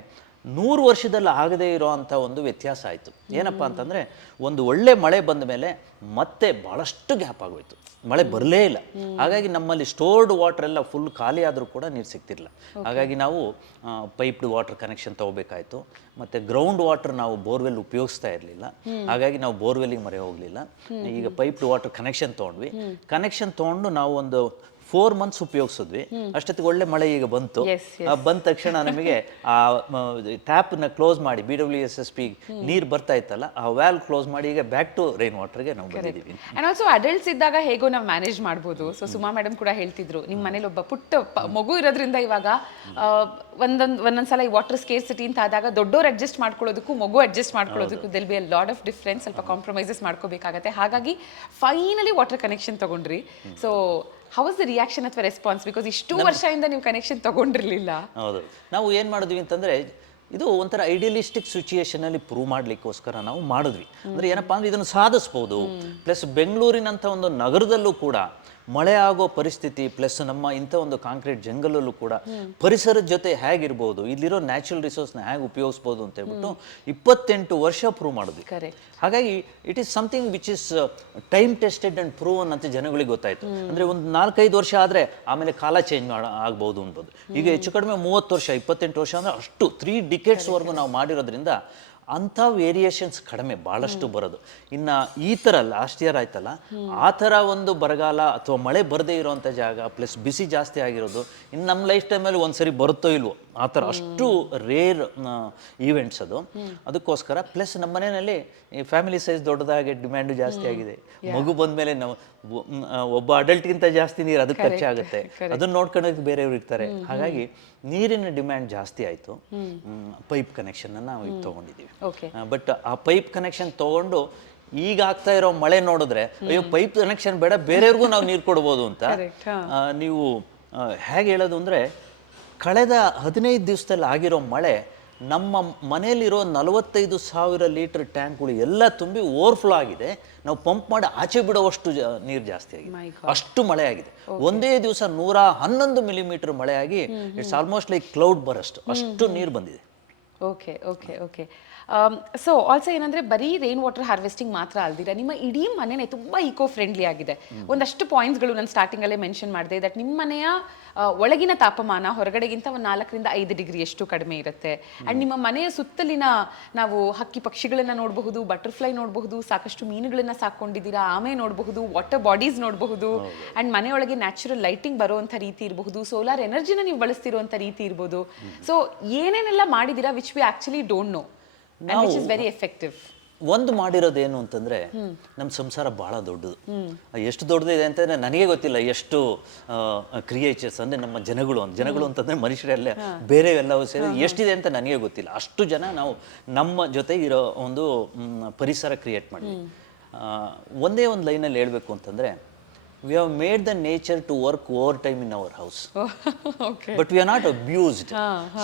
100 ವರ್ಷದಲ್ಲಿ ಆಗದೇ ಇರೋ ಅಂಥ ಒಂದು ವ್ಯತ್ಯಾಸ ಆಯಿತು. ಏನಪ್ಪ ಅಂತಂದರೆ, ಒಂದು ಒಳ್ಳೆ ಮಳೆ ಬಂದ ಮೇಲೆ ಮತ್ತೆ ಭಾಳಷ್ಟು ಗ್ಯಾಪ್ ಆಗೋಯ್ತು, ಮಳೆ ಬರಲೇ ಇಲ್ಲ. ಹಾಗಾಗಿ ನಮ್ಮಲ್ಲಿ ಸ್ಟೋರ್ಡ್ ವಾಟರ್ ಎಲ್ಲ ಫುಲ್ ಖಾಲಿ ಆದರೂ ಕೂಡ ನೀರು ಸಿಗ್ತಿರಲಿಲ್ಲ. ಹಾಗಾಗಿ ನಾವು ಪೈಪ್ಡ್ ವಾಟರ್ ಕನೆಕ್ಷನ್ ತೊಗೋಬೇಕಾಯಿತು. ಮತ್ತು ಗ್ರೌಂಡ್ ವಾಟರ್ ನಾವು ಬೋರ್ವೆಲ್ ಉಪಯೋಗಿಸ್ತಾ ಇರಲಿಲ್ಲ, ಹಾಗಾಗಿ ನಾವು ಬೋರ್ವೆಲ್ಲಿಗೆ ಮೊರೆ ಹೋಗಲಿಲ್ಲ. ಈಗ ಪೈಪ್ಡ್ ವಾಟರ್ ಕನೆಕ್ಷನ್ ತೊಗೊಂಡ್ವಿ. ಕನೆಕ್ಷನ್ ತೊಗೊಂಡು ನಾವು ಒಂದು 4 months ಉಪಯೋಗಿಸಿದ್ವಿ. ಅಷ್ಟೊತ್ತಿಗೆ ಒಳ್ಳೆ ಮಳೆ ಈಗ ಬಂತು. ಬಂದ ತಕ್ಷಣ ನಮಗೆ ಆ ಟ್ಯಾಪ್ನ ಕ್ಲೋಸ್ ಮಾಡಿ, BWSSP ನೀರು ಬರ್ತಾ ಇತ್ತಲ್ಲ, ಆ ವ್ಯಾಲ್ ಕ್ಲೋಸ್ ಮಾಡಿ ಈಗ ಬ್ಯಾಕ್ ಟು ರೈನ್ ವಾಟರ್ಗೆ ನಾವು ಬಂದಿದ್ದೀವಿ. ಆ್ಯಂಡ್ ಆಲ್ಸೋ ಅಡಲ್ಟ್ಸ್ ಇದ್ದಾಗ ಹೇಗೋ ನಾವು ಮ್ಯಾನೇಜ್ ಮಾಡ್ಬೋದು. ಸೊ ಸುಮಾ ಮೇಡಮ್ ಕೂಡ ಹೇಳ್ತಿದ್ರು, ನಿಮ್ಮ ಮನೇಲಿ ಒಬ್ಬ ಪುಟ್ಟ ಮಗು ಇರೋದ್ರಿಂದ ಇವಾಗ ಒಂದೊಂದ್ಸಲ ಈ ವಾಟರ್ ಸ್ಕೇರ್ಸಿಟಿ ಅಂತ ಆದಾಗ ದೊಡ್ಡೋರು ಅಡ್ಜಸ್ಟ್ ಮಾಡ್ಕೊಳ್ಳೋದಕ್ಕೂ ಮಗು ಅಡ್ಜಸ್ಟ್ ಮಾಡ್ಕೊಳ್ಳೋದಕ್ಕೂ there'll be a lot of difference. ಸ್ವಲ್ಪ ಕಾಂಪ್ರಮೈಸಸ್ ಮಾಡ್ಕೋಬೇಕಾಗತ್ತೆ. ಹಾಗಾಗಿ ಫೈನಲಿ ವಾಟರ್ ಕನೆಕ್ಷನ್ ತಗೊಂಡ್ರಿ. So how was the reaction ಅಥವಾ ರೆಸ್ಪಾನ್ಸ್? ಬಿಕಾಸ್ ಇಷ್ಟು ವರ್ಷದಿಂದ ನೀವು ಕನೆಕ್ಷನ್ ತಗೊಂಡಿರಲಿಲ್ಲ. ಹೌದು, ನಾವು ಏನು ಮಾಡಿದ್ವಿ ಅಂತಂದರೆ, ಇದು ಒಂಥರ ಐಡಿಯಲಿಸ್ಟಿಕ್ ಸಿಚುಯೇಷನಲ್ಲಿ ಪ್ರೂವ್ ಮಾಡಲಿಕ್ಕೋಸ್ಕರ ನಾವು ಮಾಡಿದ್ವಿ. ಅಂದರೆ ಏನಪ್ಪ ಅಂದರೆ, ಇದನ್ನು ಸಾಧಿಸ್ಬೋದು. ಪ್ಲಸ್ ಬೆಂಗಳೂರಿನಂಥ ಒಂದು ನಗರದಲ್ಲೂ ಕೂಡ ಮಳೆ ಆಗೋ ಪರಿಸ್ಥಿತಿ ಪ್ಲಸ್ ನಮ್ಮ ಇಂಥ ಒಂದು ಕಾಂಕ್ರೀಟ್ ಜಂಗಲಲ್ಲೂ ಕೂಡ ಪರಿಸರದ ಜೊತೆ ಹೇಗಿರ್ಬೋದು, ಇಲ್ಲಿರೋ ನ್ಯಾಚುರಲ್ ರಿಸೋರ್ಸ್ನ ಹೇಗೆ ಉಪಯೋಗಿಸ್ಬೋದು ಅಂತ ಹೇಳ್ಬಿಟ್ಟು 28 ವರ್ಷ ಪ್ರೂವ್ ಮಾಡಿದ್ವಿ. ಹಾಗಾಗಿ it is something which is time tested and proven ಅಂತ ಜನಗಳಿಗೆ ಗೊತ್ತಾಯ್ತು. ಅಂದ್ರೆ ಒಂದು 4-5 ವರ್ಷ ಆದ್ರೆ ಆಮೇಲೆ ಕಾಲ ಚೇಂಜ್ ಆಗ್ಬಹುದು ಅನ್ಬೋದು. ಈಗ ಹೆಚ್ಚು ಕಡಿಮೆ 30 ವರ್ಷ 28 ವರ್ಷ ಅಂದ್ರೆ ಅಷ್ಟು 3 ಡಿಕೇಡ್ಸ್ ವರೆಗೂ ನಾವು ಮಾಡಿರೋದ್ರಿಂದ ಅಂಥ ವೇರಿಯೇಷನ್ಸ್ ಕಡಿಮೆ ಭಾಳಷ್ಟು ಬರೋದು. ಇನ್ನು ಈ ಥರ ಲಾಸ್ಟ್ ಇಯರ್ ಆಯ್ತಲ್ಲ, ಆ ಥರ ಒಂದು ಬರಗಾಲ ಅಥವಾ ಮಳೆ ಬರದೇ ಇರೋವಂಥ ಜಾಗ ಪ್ಲಸ್ ಬಿಸಿ ಜಾಸ್ತಿ ಆಗಿರೋದು ಇನ್ನು ನಮ್ಮ ಲೈಫ್ ಟೈಮಲ್ಲಿ ಒಂದ್ಸರಿ ಬರುತ್ತೋ ಇಲ್ವೋ ಆ ಥರ ಅಷ್ಟು ರೇರ್ ಈವೆಂಟ್ಸ್ ಅದು. ಅದಕ್ಕೋಸ್ಕರ ಪ್ಲಸ್ ನಮ್ಮ ಮನೆಯಲ್ಲಿ ಈ ಫ್ಯಾಮಿಲಿ ಸೈಜ್ ದೊಡ್ಡದಾಗಿ ಡಿಮ್ಯಾಂಡು ಜಾಸ್ತಿ ಆಗಿದೆ. ಮಗು ಬಂದಮೇಲೆ ನಾವು ಒಬ್ಬ ಅಡಲ್ಟ್ಗಿಂತ ಜಾಸ್ತಿ ನೀರು ಅದಕ್ಕೆ ಖರ್ಚಾಗುತ್ತೆ, ಅದನ್ನ ನೋಡ್ಕೊಳ್ಳೋಕೆ ಬೇರೆಯವ್ರು ಇರ್ತಾರೆ. ಹಾಗಾಗಿ ನೀರಿನ ಡಿಮ್ಯಾಂಡ್ ಜಾಸ್ತಿ ಆಯಿತು. ಪೈಪ್ ಕನೆಕ್ಷನ್ ನಾವು ಈಗ ತೊಗೊಂಡಿದ್ದೀವಿ. ಬಟ್ ಆ ಪೈಪ್ ಕನೆಕ್ಷನ್ ತೊಗೊಂಡು ಈಗ ಆಗ್ತಾ ಇರೋ ಮಳೆ ನೋಡಿದ್ರೆ ಅಯ್ಯೋ ಪೈಪ್ ಕನೆಕ್ಷನ್ ಬೇಡ, ಬೇರೆಯವ್ರಿಗೂ ನಾವು ನೀರು ಕೊಡ್ಬೋದು ಅಂತ. ನೀವು ಹೇಗೆ ಹೇಳೋದು ಅಂದರೆ, ಕಳೆದ 15 ದಿವಸದಲ್ಲಿ ಆಗಿರೋ ಮಳೆ ನಮ್ಮ ಮನೆಯಲ್ಲಿರೋ 45,000 ಲೀಟರ್ ಟ್ಯಾಂಕ್ಗಳು ಎಲ್ಲ ತುಂಬಿ ಓವರ್ಫ್ಲೋ ಆಗಿದೆ. ನಾವು ಪಂಪ್ ಮಾಡಿ ಆಚೆ ಬಿಡುವಷ್ಟು ನೀರು ಜಾಸ್ತಿ ಆಗಿದೆ. ಅಷ್ಟು ಮಳೆ ಆಗಿದೆ. ಒಂದೇ ದಿವಸ 111 ಮಿಲಿಮೀಟರ್ ಮಳೆ ಆಗಿ ಇಟ್ಸ್ ಆಲ್ಮೋಸ್ಟ್ ಲೈಕ್ ಕ್ಲೌಡ್ ಬರಸ್ಟ್, ಅಷ್ಟು ನೀರು ಬಂದಿದೆ. Okay okay okay so also ಏನಂದ್ರೆ ಬರೀ ರೈನ್ ವಾಟರ್ ಹಾರ್ವೆಸ್ಟಿಂಗ್ ಮಾತ್ರ ಅಲ್ದಿರ ನಿಮ್ಮ ಇಡೀ ಮನೆನೇ ತುಂಬಾ ಈಕೋ ಫ್ರೆಂಡ್ಲಿ ಆಗಿದೆ. ಒಂದಷ್ಟು ಪಾಯಿಂಟ್ಸ್ಗಳು ನಾನು ಸ್ಟಾರ್ಟಿಂಗ್ ಅಲ್ಲೇ ಮೆನ್ಷನ್ ಮಾಡಿದೆ. ದಟ್ ನಿಮ್ಮ ಮನೆಯ ಒಳಗಿನ ತಾಪಮಾನ ಹೊರಗಡೆಗಿಂತ ಒಂದು 4ರಿಂದ 5 ಡಿಗ್ರಿ ಎಷ್ಟು ಕಡಿಮೆ ಇರುತ್ತೆ. ಅಂಡ್ ನಿಮ್ಮ ಮನೆಯ ಸುತ್ತಲಿನ ನಾವು ಹಕ್ಕಿ ಪಕ್ಷಿಗಳನ್ನ ನೋಡಬಹುದು, ಬಟರ್ಫ್ಲೈ ನೋಡಬಹುದು, ಸಾಕಷ್ಟು ಮೀನುಗಳನ್ನ ಸಾಕೊಂಡಿದ್ದೀರಾ, ಆಮೆ ನೋಡಬಹುದು, ವಾಟರ್ ಬಾಡೀಸ್ ನೋಡಬಹುದು. ಅಂಡ್ ಮನೆಯೊಳಗೆ ನ್ಯಾಚುರಲ್ ಲೈಟಿಂಗ್ ಬರುವಂಥ ರೀತಿ ಇರಬಹುದು, ಸೋಲಾರ್ ಎನರ್ಜಿನ ನೀವು ಬಳಸ್ತಿರುವಂಥ ರೀತಿ ಇರ್ಬೋದು. ಸೊ ಏನೇನೆಲ್ಲ ಮಾಡಿದ್ದೀರಾ which we actually don't know and which is very effective. ಒಂದು ಮಾಡಿರೋದೇನು ಅಂತಂದ್ರೆ, ನಮ್ಮ ಸಂಸಾರ ಬಹಳ ದೊಡ್ಡದು. ಎಷ್ಟು ದೊಡ್ಡದಿದೆ ಅಂತಂದ್ರೆ ನನಗೆ ಗೊತ್ತಿಲ್ಲ. ಎಷ್ಟು ಕ್ರಿಯೇಚರ್ಸ್ ಅಂದ್ರೆ ನಮ್ಮ ಜನಗಳು ಅಂತಂದ್ರೆ ಮನುಷ್ಯರೆಲ್ಲ ಬೇರೆ ಎಲ್ಲವೂ ಸೇರಿ ಎಷ್ಟಿದೆ ಅಂತ ನನಗೆ ಗೊತ್ತಿಲ್ಲ. ಅಷ್ಟು ಜನ ನಾವು ನಮ್ಮ ಜೊತೆ ಇರೋ ಒಂದು ಪರಿಸರ ಕ್ರಿಯೇಟ್ ಮಾಡಿದ್ವಿ. ಒಂದೇ ಒಂದು ಲೈನಲ್ಲಿ ಹೇಳ್ಬೇಕು ಅಂತಂದ್ರೆ, we have made the nature to work overtime in our house. Okay. But we are not abused.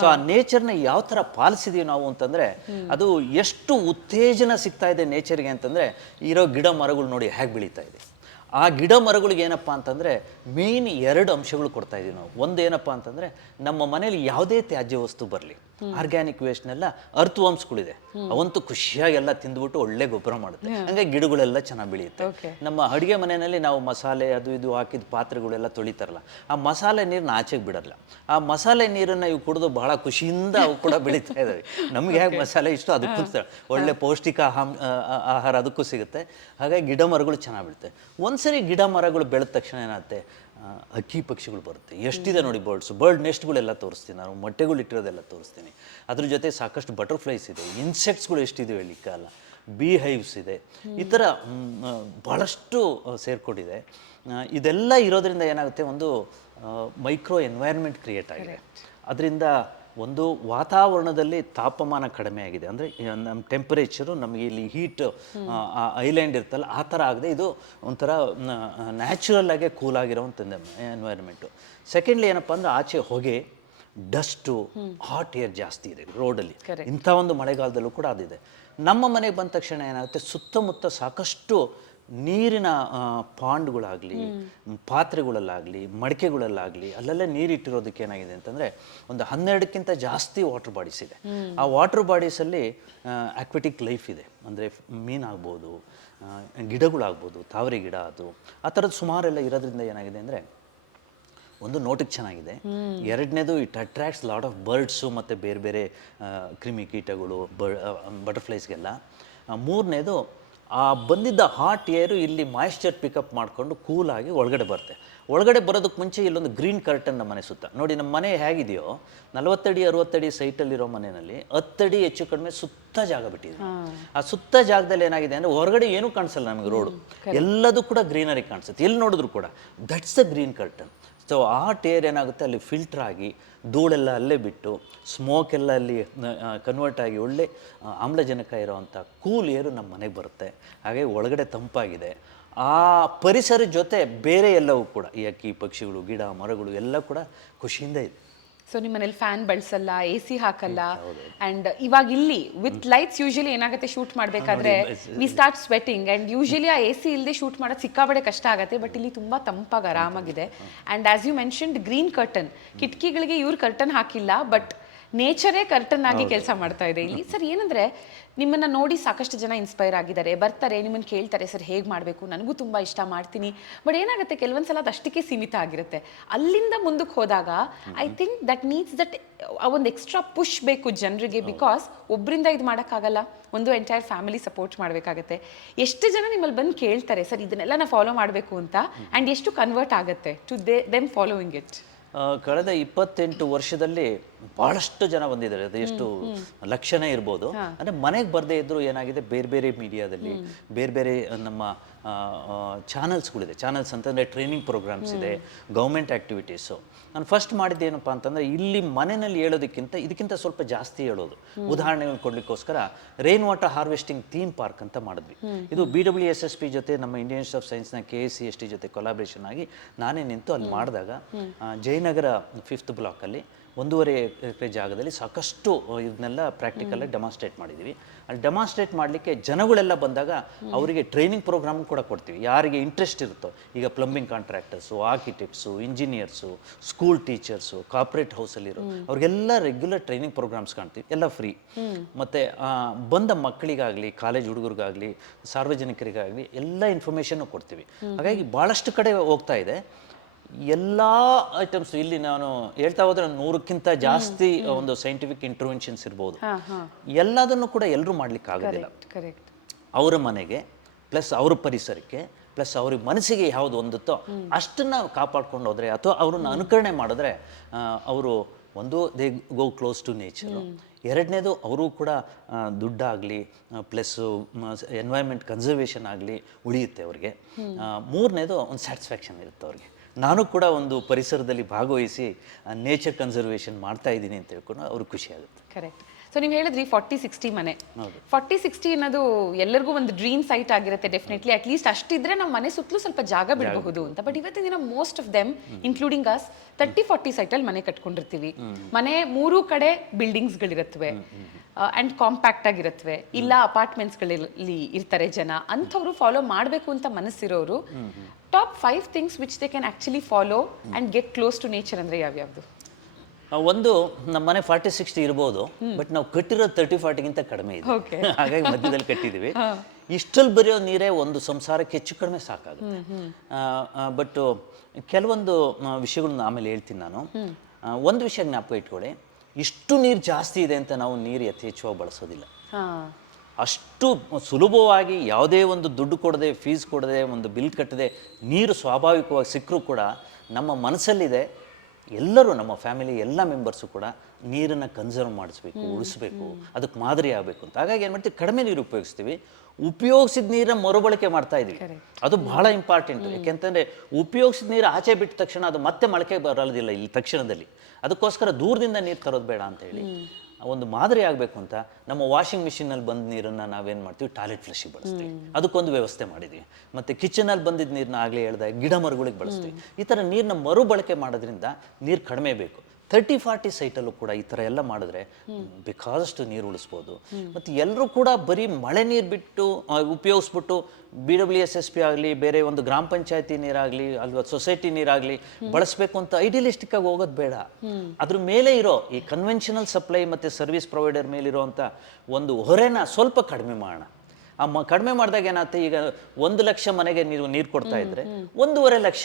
So ಆ ನೇಚರ್ನ ಯಾವ ಥರ ಪಾಲಿಸಿದೀವಿ ನಾವು ಅಂತಂದ್ರೆ, ಅದು ಎಷ್ಟು ಉತ್ತೇಜನ ಸಿಗ್ತಾ ಇದೆ ನೇಚರ್ಗೆ ಅಂತಂದ್ರೆ, ಇರೋ ಗಿಡ ಮರಗಳು ನೋಡಿ ಹೇಗೆ ಬೆಳೀತಾ ಇದೆ. ಆ ಗಿಡ ಮರಗಳಿಗೆ ಏನಪ್ಪ ಅಂತಂದರೆ ಮೇಯ್ನ್ 2 ಅಂಶಗಳು ಕೊಡ್ತಾ ಇದೀವಿ ನಾವು. ಒಂದು ಏನಪ್ಪ ಅಂತಂದರೆ, ನಮ್ಮ ಮನೇಲಿ ಯಾವುದೇ ತ್ಯಾಜ್ಯ ವಸ್ತು ಬರಲಿ, ಆರ್ಗ್ಯಾನಿಕ್ ವೇಸ್ಟ್ನೆಲ್ಲ ಅರ್ಥವಂಶಗಳಿದೆ, ಅವಂತೂ ಖುಷಿಯಾಗಿ ಎಲ್ಲ ತಿಂದ್ಬಿಟ್ಟು ಒಳ್ಳೆ ಗೊಬ್ಬರ ಮಾಡುತ್ತೆ. ಹಂಗೆ ಗಿಡಗಳೆಲ್ಲ ಚೆನ್ನಾಗಿ ಬೆಳೆಯುತ್ತೆ. ನಮ್ಮ ಅಡುಗೆ ಮನೆಯಲ್ಲಿ ನಾವು ಮಸಾಲೆ ಅದು ಇದು ಹಾಕಿದ ಪಾತ್ರೆಗಳೆಲ್ಲ ತೊಳಿತಾರಲ್ಲ, ಆ ಮಸಾಲೆ ನೀರನ್ನ ಆಚೆಗೆ ಬಿಡಲ್ಲ. ಆ ಮಸಾಲೆ ನೀರನ್ನು ಇವು ಕುಡಿದು ಬಹಳ ಖುಷಿಯಿಂದ ಅವು ಕೂಡ ಬೆಳೀತಾ ಇದ್ದಾವೆ. ನಮ್ಗೆ ಹೇಗೆ ಮಸಾಲೆ ಇಷ್ಟು ಅದಕ್ಕೂ ಒಳ್ಳೆ ಪೌಷ್ಟಿಕ ಆಹಾರ ಅದಕ್ಕೂ ಸಿಗುತ್ತೆ. ಹಾಗಾಗಿ ಗಿಡ ಮರಗಳು ಚೆನ್ನಾಗಿ ಬೀಳುತ್ತೆ. ಒಂದ್ಸರಿ ಗಿಡ ಮರಗಳು ಬೆಳೆದ ತಕ್ಷಣ ಏನಾಗುತ್ತೆ, ಹಕ್ಕಿ ಪಕ್ಷಿಗಳು ಬರುತ್ತೆ. ಎಷ್ಟಿದೆ ನೋಡಿ ಬರ್ಡ್ ನೆಸ್ಟ್ಗಳೆಲ್ಲ ತೋರಿಸ್ತೀನಿ ನಾನು, ಮೊಟ್ಟೆಗಳು ಇಟ್ಟಿರೋದೆಲ್ಲ ತೋರಿಸ್ತೀನಿ. ಅದ್ರ ಜೊತೆ ಸಾಕಷ್ಟು ಬಟರ್ಫ್ಲೈಸ್ ಇದೆ, ಇನ್ಸೆಕ್ಟ್ಸ್ಗಳು ಎಷ್ಟಿದೆ ಹೇಳಲಿಕ್ಕಲ್ಲ, ಬೀ ಹೈವ್ಸ್ ಇದೆ, ಈ ಥರ ಭಾಳಷ್ಟು ಸೇರ್ಕೊಂಡಿದೆ. ಇದೆಲ್ಲ ಇರೋದ್ರಿಂದ ಏನಾಗುತ್ತೆ, ಒಂದು ಮೈಕ್ರೋ ಎನ್ವೈರ್ಮೆಂಟ್ ಕ್ರಿಯೇಟ್ ಆಗಿದೆ. ಅದರಿಂದ ಒಂದು ವಾತಾವರಣದಲ್ಲಿ ತಾಪಮಾನ ಕಡಿಮೆ ಆಗಿದೆ. ಅಂದರೆ ನಮ್ಮ ಟೆಂಪರೇಚರು ನಮಗೆ ಇಲ್ಲಿ ಹೀಟ್ ಐಲ್ಯಾಂಡ್ ಇರ್ತಲ್ಲ ಆ ಥರ ಆಗದೆ ಇದು ಒಂಥರ ನ್ಯಾಚುರಲ್ ಆಗೇ ಕೂಲ್ ಆಗಿರೋವಂಥ ಎನ್ವೈರ್ಮೆಂಟು. ಸೆಕೆಂಡ್ಲಿ ಏನಪ್ಪ ಅಂದರೆ, ಆಚೆ ಹೊಗೆ, ಡಸ್ಟು, ಹಾಟ್ ಏರ್ ಜಾಸ್ತಿ ಇದೆ ರೋಡಲ್ಲಿ. ಇಂಥ ಒಂದು ಮಳೆಗಾಲದಲ್ಲೂ ಕೂಡ ಅದಿದೆ. ನಮ್ಮ ಮನೆಗೆ ಬಂದ ತಕ್ಷಣ ಏನಾಗುತ್ತೆ, ಸುತ್ತಮುತ್ತ ಸಾಕಷ್ಟು ನೀರಿನ ಪಾಂಡ್ಗಳಾಗಲಿ, ಪಾತ್ರೆಗಳಲ್ಲಾಗಲಿ, ಮಡಿಕೆಗಳಲ್ಲಾಗಲಿ ಅಲ್ಲೆಲ್ಲ ನೀರಿಟ್ಟಿರೋದಕ್ಕೆ ಏನಾಗಿದೆ ಅಂತಂದರೆ, ಒಂದು 12ಕ್ಕಿಂತ ಜಾಸ್ತಿ ವಾಟರ್ ಬಾಡೀಸ್ ಇದೆ. ಆ ವಾಟರ್ ಬಾಡೀಸಲ್ಲಿ ಆಕ್ವೆಟಿಕ್ ಲೈಫ್ ಇದೆ. ಅಂದರೆ ಮೀನಾಗ್ಬೋದು, ಗಿಡಗಳಾಗ್ಬೋದು, ತಾವರೆ ಗಿಡ, ಅದು ಆ ಥರದ್ದು ಸುಮಾರೆಲ್ಲ ಇರೋದ್ರಿಂದ ಏನಾಗಿದೆ ಅಂದರೆ, ಒಂದು ನೋಟಕ್ಕೆ ಚೆನ್ನಾಗಿದೆ. ಎರಡನೇದು it attracts lot of birds ಮತ್ತು ಬೇರೆ ಬೇರೆ ಕ್ರಿಮಿಕೀಟಗಳು, ಬಟರ್ಫ್ಲೈಸ್ಗೆಲ್ಲ. ಮೂರನೇದು, ಆ ಬಂದಿದ್ದ ಹಾಟ್ ಏರು ಇಲ್ಲಿ ಮಾಯಿಶ್ಚರ್ ಪಿಕಪ್ ಮಾಡಿಕೊಂಡು ಕೂಲಾಗಿ ಒಳಗಡೆ ಬರುತ್ತೆ. ಒಳಗಡೆ ಬರೋದಕ್ಕೆ ಮುಂಚೆ ಇಲ್ಲೊಂದು ಗ್ರೀನ್ ಕರ್ಟನ್ ನಮ್ಮ ಮನೆ ಸುತ್ತ ನೋಡಿ. ನಮ್ಮ ಮನೆ ಹೇಗಿದೆಯೋ 40 ಅಡಿ 60 ಅಡಿ ಸೈಟಲ್ಲಿರೋ ಮನೆಯಲ್ಲಿ 10 ಅಡಿ ಹೆಚ್ಚು ಕಡಿಮೆ ಸುತ್ತ ಜಾಗ ಬಿಟ್ಟಿದೆ. ಆ ಸುತ್ತ ಜಾಗದಲ್ಲಿ ಏನಾಗಿದೆ ಅಂದರೆ, ಹೊರಗಡೆ ಏನೂ ಕಾಣಿಸಲ್ಲ ನಮಗೆ, ರೋಡು ಎಲ್ಲದೂ ಕೂಡ ಗ್ರೀನರಿ ಕಾಣಿಸುತ್ತೆ. ಎಲ್ಲಿ ನೋಡಿದ್ರು ಕೂಡ that's the green curtain. So ಆ ಏರ್ ಏನಾಗುತ್ತೆ, ಅಲ್ಲಿ ಫಿಲ್ಟರ್ ಆಗಿ ಧೂಳೆಲ್ಲ ಅಲ್ಲೇ ಬಿಟ್ಟು ಸ್ಮೋಕ್ ಎಲ್ಲ ಅಲ್ಲಿ ಕನ್ವರ್ಟ್ ಆಗಿ ಒಳ್ಳೆ ಆಮ್ಲಜನಕ ಇರೋವಂಥ ಕೂಲ್ ಏರು ನಮ್ಮ ಮನೆಗೆ ಬರುತ್ತೆ. ಹಾಗಾಗಿ ಒಳಗಡೆ ತಂಪಾಗಿದೆ. ಆ ಪರಿಸರದ ಜೊತೆ ಬೇರೆ ಎಲ್ಲವೂ ಕೂಡ, ಈ ಹಕ್ಕಿ ಪಕ್ಷಿಗಳು, ಗಿಡ ಮರಗಳು ಎಲ್ಲ ಕೂಡ ಖುಷಿಯಿಂದ ಇದೆ. ಸೊ ನಿಮ್ಮ ಮನೇಲಿ ಫ್ಯಾನ್ ಬಳಸಲ್ಲ, ಎ ಸಿ ಹಾಕಲ್ಲ, ಅಂಡ್ ಇವಾಗ ಇಲ್ಲಿ ವಿತ್ ಲೈಟ್ಸ್ ಯೂಶಲಿ ಏನಾಗುತ್ತೆ ಶೂಟ್ ಮಾಡಬೇಕಾದ್ರೆ we start sweating and usually ಆ ಎ ಸಿ ಇಲ್ಲದೆ ಶೂಟ್ ಮಾಡೋದು ಸಿಕ್ಕಾಬಡೆ ಕಷ್ಟ ಆಗುತ್ತೆ. ಬಟ್ ಇಲ್ಲಿ ತುಂಬಾ ತಂಪಾಗಿ ಆರಾಮಾಗಿದೆ. And as you mentioned green curtain, ಕಿಟಕಿಗಳಿಗೆ ಇವ್ರು ಕರ್ಟನ್ ಹಾಕಿಲ್ಲ, ಬಟ್ ನೇಚರೇ ಕರ್ಟನ್ ಆಗಿ ಕೆಲಸ ಮಾಡ್ತಾ ಇದೆ ಇಲ್ಲಿ. ಸರ್ ಏನಂದ್ರೆ ನಿಮ್ಮನ್ನ ನೋಡಿ ಸಾಕಷ್ಟು ಜನ ಇನ್ಸ್ಪೈರ್ ಆಗಿದ್ದಾರೆ, ಬರ್ತಾರೆ, ನಿಮ್ಮನ್ನ ಕೇಳ್ತಾರೆ ಸರ್ ಹೇಗೆ ಮಾಡಬೇಕು, ನನಗೂ ತುಂಬಾ ಇಷ್ಟ ಮಾಡ್ತೀನಿ. ಬಟ್ ಏನಾಗುತ್ತೆ ಕೆಲವೊಂದ್ಸಲ ಅದು ಅಷ್ಟಕ್ಕೆ ಸೀಮಿತ ಆಗಿರುತ್ತೆ. ಅಲ್ಲಿಂದ ಮುಂದಕ್ಕೆ ಹೋದಾಗ I think that needs that ಒಂದು ಎಕ್ಸ್ಟ್ರಾ ಪುಷ್ ಬೇಕು ಜನರಿಗೆ. ಬಿಕಾಸ್ ಒಬ್ಬರಿಂದ ಇದು ಮಾಡೋಕ್ಕಾಗಲ್ಲ, ಒಂದು ಎಂಟೈರ್ ಫ್ಯಾಮಿಲಿ ಸಪೋರ್ಟ್ ಮಾಡಬೇಕಾಗತ್ತೆ. ಎಷ್ಟು ಜನ ನಿಮ್ಮಲ್ಲಿ ಬಂದು ಕೇಳ್ತಾರೆ ಸರ್ ಇದನ್ನೆಲ್ಲ ನಾ ಫಾಲೋ ಮಾಡಬೇಕು ಅಂತ, ಆ್ಯಂಡ್ ಎಷ್ಟು ಕನ್ವರ್ಟ್ ಆಗುತ್ತೆ ಟು ದೆಮ್ ಫಾಲೋಯಿಂಗ್ ಇಟ್? ಕಳೆದ 28 ವರ್ಷದಲ್ಲಿ ಬಹಳಷ್ಟು ಜನ ಬಂದಿದ್ದಾರೆ. ಅದು ಎಷ್ಟು ಲಕ್ಷನೇ ಇರ್ಬೋದು. ಅಂದರೆ ಮನೆಗೆ ಬರದೇ ಇದ್ರು ಏನಾಗಿದೆ, ಬೇರೆ ಬೇರೆ ಮೀಡಿಯಾದಲ್ಲಿ ಬೇರೆ ಬೇರೆ ನಮ್ಮ ಚಾನಲ್ಸ್ಗಳಿದೆ. ಚಾನಲ್ಸ್ ಅಂತಂದರೆ ಟ್ರೈನಿಂಗ್ ಪ್ರೋಗ್ರಾಮ್ಸ್ ಇದೆ, ಗೌರ್ಮೆಂಟ್ ಆ್ಯಕ್ಟಿವಿಟೀಸು. ನಾನು ಫಸ್ಟ್ ಮಾಡಿದ್ದೇನಪ್ಪ ಅಂತಂದರೆ ಇಲ್ಲಿ ಮನೆಯಲ್ಲಿ ಹೇಳೋದಕ್ಕಿಂತ ಇದಕ್ಕಿಂತ ಸ್ವಲ್ಪ ಜಾಸ್ತಿ ಹೇಳೋದು. ಉದಾಹರಣೆಗಳು ಕೊಡಲಿಕ್ಕೋಸ್ಕರ rain water harvesting theme park ಅಂತ ಮಾಡಿದ್ವಿ. ಇದು BWSSP ಜೊತೆ ನಮ್ಮ ಇಂಡಿಯನ್ ಇನ್ಸ್ಟಿಟ್ಯೂಟ್ ಆಫ್ ಸೈನ್ಸ್ನ KSCST ಜೊತೆ ಕೊಲಾಬ್ರೇಷನ್ ಆಗಿ ನಾನೇ ನಿಂತು ಅಲ್ಲಿ ಮಾಡಿದಾಗ ಜಯನಗರ 5th ಬ್ಲಾಕಲ್ಲಿ 1.5 ಎಕರೆ ಜಾಗದಲ್ಲಿ ಸಾಕಷ್ಟು ಇದನ್ನೆಲ್ಲ ಪ್ರಾಕ್ಟಿಕಲಾಗಿ ಡೆಮಾನ್ಸ್ಟ್ರೇಟ್ ಮಾಡಿದ್ದೀವಿ. ಅಲ್ಲಿ ಡೆಮಾನ್ಸ್ಟ್ರೇಟ್ ಮಾಡಲಿಕ್ಕೆ ಜನಗಳೆಲ್ಲ ಬಂದಾಗ ಅವರಿಗೆ ಟ್ರೈನಿಂಗ್ ಪ್ರೋಗ್ರಾಮ್ ಕೂಡ ಕೊಡ್ತೀವಿ. ಯಾರಿಗೆ ಇಂಟ್ರೆಸ್ಟ್ ಇರುತ್ತೋ, ಈಗ plumbing contractors, architects, engineers, school teachers, corporate ಹೌಸಲ್ಲಿರೋ ಅವ್ರಿಗೆಲ್ಲ ರೆಗ್ಯುಲರ್ ಟ್ರೈನಿಂಗ್ ಪ್ರೋಗ್ರಾಮ್ಸ್ ಕಾಣ್ತೀವಿ, ಎಲ್ಲ ಫ್ರೀ. ಮತ್ತು ಬಂದ ಮಕ್ಕಳಿಗಾಗಲಿ, ಕಾಲೇಜ್ ಹುಡುಗರಿಗಾಗಲಿ, ಸಾರ್ವಜನಿಕರಿಗಾಗಲಿ ಎಲ್ಲ ಇನ್ಫಾರ್ಮೇಷನ್ನು ಕೊಡ್ತೀವಿ. ಹಾಗಾಗಿ ಭಾಳಷ್ಟು ಕಡೆ ಹೋಗ್ತಾ ಇದೆ. ಎಲ್ಲ ಐಟಮ್ಸ್ ಇಲ್ಲಿ ನಾನು ಹೇಳ್ತಾ ಹೋದ್ರೆ 100ಕ್ಕಿಂತ ಜಾಸ್ತಿ ಒಂದು ಸೈಂಟಿಫಿಕ್ ಇಂಟರ್ವೆನ್ಷನ್ಸ್ ಇರ್ಬೋದು. ಎಲ್ಲದನ್ನು ಕೂಡ ಎಲ್ಲರೂ ಮಾಡ್ಲಿಕ್ಕೆ ಆಗೋದಿಲ್ಲ. ಅವರ ಮನೆಗೆ ಪ್ಲಸ್ ಅವ್ರ ಪರಿಸರಕ್ಕೆ ಪ್ಲಸ್ ಅವ್ರ ಮನಸ್ಸಿಗೆ ಯಾವುದು ಹೊಂದುತ್ತೋ ಅಷ್ಟನ್ನ ಕಾಪಾಡ್ಕೊಂಡು ಹೋದ್ರೆ, ಅಥವಾ ಅವ್ರನ್ನ ಅನುಕರಣೆ ಮಾಡಿದ್ರೆ ಅವರು ಒಂದು they go close to nature. ಎರಡನೇದು ಅವರು ಕೂಡ ದುಡ್ಡಾಗಲಿ ಪ್ಲಸ್ಸು ಎನ್ವೈರ್ಮೆಂಟ್ ಕನ್ಸರ್ವೇಷನ್ ಆಗಲಿ ಉಳಿಯುತ್ತೆ ಅವ್ರಿಗೆ. ಮೂರನೇದು ಒಂದು ಸ್ಯಾಟಿಸ್ಫ್ಯಾಕ್ಷನ್ ಇರುತ್ತೆ ಅವ್ರಿಗೆ. ನಾನು ಕೂಡ ಒಂದು ಪರಿಸರದಲ್ಲಿ ಭಾಗವಹಿಸಿ ನೇಚರ್ ಕನ್ಸರ್ವೇಷನ್ ಮಾಡ್ತಾ ಇದ್ದೀನಿ ಅಂತ ಹೇಳ್ಕೊಂಡು ಅವ್ರಿಗೆ ಖುಷಿ ಆಗುತ್ತೆ. ಕರೆಕ್ಟ್. ಸೊ ನೀವು ಹೇಳಿದ್ರಿ 40-60 ಮನೆ. 40-60 ಅನ್ನೋದು ಎಲ್ಲರಿಗೂ ಒಂದು ಡ್ರೀಮ್ ಸೈಟ್ ಆಗಿರುತ್ತೆ ಡೆಫಿನೆಟ್ಲಿ. ಅಟ್ಲೀಸ್ಟ್ ಅಷ್ಟಿದ್ರೆ ನಮ್ಮ ಮನೆ ಸುತ್ತಲೂ ಸ್ವಲ್ಪ ಜಾಗ ಬಿಡಬಹುದು ಅಂತ. ಬಟ್ ಇವತ್ತಿನ ದಿನ most of them including us 30-40 ಸೈಟಲ್ಲಿ ಮನೆ ಕಟ್ಕೊಂಡಿರ್ತೀವಿ. ಮನೆ 3 ಕಡೆ ಬಿಲ್ಡಿಂಗ್ಸ್ಗಳಿರುತ್ತವೆ ಆ್ಯಂಡ್ ಕಾಂಪ್ಯಾಕ್ಟ್ ಆಗಿರುತ್ತವೆ, ಇಲ್ಲ ಅಪಾರ್ಟ್ಮೆಂಟ್ಸ್ಗಳಲ್ಲಿ ಇರ್ತಾರೆ ಜನ. ಅಂಥವ್ರು ಫಾಲೋ ಮಾಡಬೇಕು ಅಂತ ಮನಸ್ಸಿರೋರು top 5 things which they can actually follow and get close to nature ಅಂದರೆ ಯಾವ್ಯಾವುದು? ಒಂದು ನಮ್ಮ ಮನೆ 40-60 ಇರ್ಬೋದು, ಬಟ್ ನಾವು ಕಟ್ಟಿರೋದು 30-40ಗಿಂತ ಕಡಿಮೆ ಇದೆ. ಹಾಗಾಗಿ ಮಧ್ಯದಲ್ಲಿ ಕಟ್ಟಿದ್ದೀವಿ. ಇಷ್ಟಲ್ಲಿ ಬರೆಯೋ ನೀರೇ ಒಂದು ಸಂಸಾರಕ್ಕೆ ಹೆಚ್ಚು ಕಡಿಮೆ ಸಾಕಾಗುತ್ತೆ. ಬಟ್ ಕೆಲವೊಂದು ವಿಷಯಗಳನ್ನ ಆಮೇಲೆ ಹೇಳ್ತೀನಿ ನಾನು. ಒಂದು ವಿಷಯ ಜ್ಞಾಪಕ ಇಟ್ಕೊಳ್ಳಿ, ಇಷ್ಟು ನೀರು ಜಾಸ್ತಿ ಇದೆ ಅಂತ ನಾವು ನೀರು ಯಥೇಚ್ಛವಾಗಿ ಬಳಸೋದಿಲ್ಲ. ಅಷ್ಟು ಸುಲಭವಾಗಿ ಯಾವುದೇ ಒಂದು ದುಡ್ಡು ಕೊಡದೆ, ಫೀಸ್ ಕೊಡದೆ, ಒಂದು ಬಿಲ್ ಕಟ್ಟದೆ ನೀರು ಸ್ವಾಭಾವಿಕವಾಗಿ ಸಿಕ್ಕರೂ ಕೂಡ ನಮ್ಮ ಮನಸ್ಸಲ್ಲಿದೆ. ಎಲ್ಲರೂ ನಮ್ಮ ಫ್ಯಾಮಿಲಿ ಎಲ್ಲ ಮೆಂಬರ್ಸು ಕೂಡ ನೀರನ್ನು ಕನ್ಸರ್ವ್ ಮಾಡಿಸ್ಬೇಕು, ಉಳಿಸ್ಬೇಕು, ಅದಕ್ಕೆ ಮಾದರಿ ಆಗಬೇಕು ಅಂತ. ಹಾಗಾಗಿ ಏನು ಮಾಡ್ತೀವಿ, ಕಡಿಮೆ ನೀರು ಉಪಯೋಗಿಸ್ತೀವಿ. ಉಪಯೋಗಿಸಿದ ನೀರನ್ನ ಮರುಬಳಕೆ ಮಾಡ್ತಾ ಇದೀವಿ. ಅದು ಬಹಳ ಇಂಪಾರ್ಟೆಂಟ್. ಯಾಕೆಂತಂದರೆ ಉಪಯೋಗಿಸಿದ ನೀರು ಆಚೆ ಬಿಟ್ಟ ತಕ್ಷಣ ಅದು ಮತ್ತೆ ಮೊಳಕೆ ಬರೋದಿಲ್ಲ ಇಲ್ಲಿ ತಕ್ಷಣದಲ್ಲಿ. ಅದಕ್ಕೋಸ್ಕರ ದೂರದಿಂದ ನೀರು ತರೋದು ಬೇಡ ಅಂತ ಹೇಳಿ ಒಂದು ಮಾದರಿ ಆಗಬೇಕು ಅಂತ ನಮ್ಮ ವಾಷಿಂಗ್ ಮಿಷಿನಲ್ಲಿ ಬಂದ ನೀರನ್ನು ನಾವೇನು ಮಾಡ್ತೀವಿ, ಟಾಯ್ಲೆಟ್ ಫ್ಲಶಿಗೆ ಬಳಸ್ತೀವಿ. ಅದಕ್ಕೊಂದು ವ್ಯವಸ್ಥೆ ಮಾಡಿದ್ವಿ. ಮತ್ತು ಕಿಚನಲ್ಲಿ ಬಂದಿದ್ದ ನೀರನ್ನ ಆಗಲೇ ಹೇಳ್ದೆ ಗಿಡ ಮರಗಳಿಗೆ ಬಳಸ್ತೀವಿ. ಈ ಥರ ನೀರನ್ನ ಮರುಬಳಕೆ ಮಾಡೋದ್ರಿಂದ ನೀರು ಕಡಿಮೆ ಬೇಕು. 30-40 ಸೈಟಲ್ಲೂ ಕೂಡ ಈ ಥರ ಎಲ್ಲ ಮಾಡಿದ್ರೆ ಬೇಕಾದಷ್ಟು ನೀರು ಉಳಿಸ್ಬೋದು. ಮತ್ತು ಎಲ್ಲರೂ ಕೂಡ ಬರೀ ಮಳೆ ನೀರು ಬಿಟ್ಟು ಉಪಯೋಗಿಸ್ಬಿಟ್ಟು BWSSP ಆಗಲಿ, ಬೇರೆ ಒಂದು ಗ್ರಾಮ ಪಂಚಾಯತಿ ನೀರಾಗಲಿ, ಅಲ್ವಾ ಸೊಸೈಟಿ ನೀರಾಗಲಿ ಬಳಸಬೇಕು ಅಂತ ಐಡಿಯಲಿಸ್ಟಿಕ್ ಆಗಿ ಹೋಗೋದು ಬೇಡ. ಅದ್ರ ಮೇಲೆ ಇರೋ ಈ ಕನ್ವೆನ್ಷನಲ್ ಸಪ್ಲೈ ಮತ್ತು ಸರ್ವಿಸ್ ಪ್ರೊವೈಡರ್ ಮೇಲಿರೋ ಅಂಥ ಒಂದು ಹೊರೆನ ಸ್ವಲ್ಪ ಕಡಿಮೆ ಮಾಡೋಣ. ಕಡಿಮೆ ಮಾಡಿದಾಗ ಏನಾಗುತ್ತೆ, ಈಗ 1 ಲಕ್ಷ ಮನೆಗೆ ನೀರು ಕೊಡ್ತಾ ಇದ್ರೆ 1.5 ಲಕ್ಷ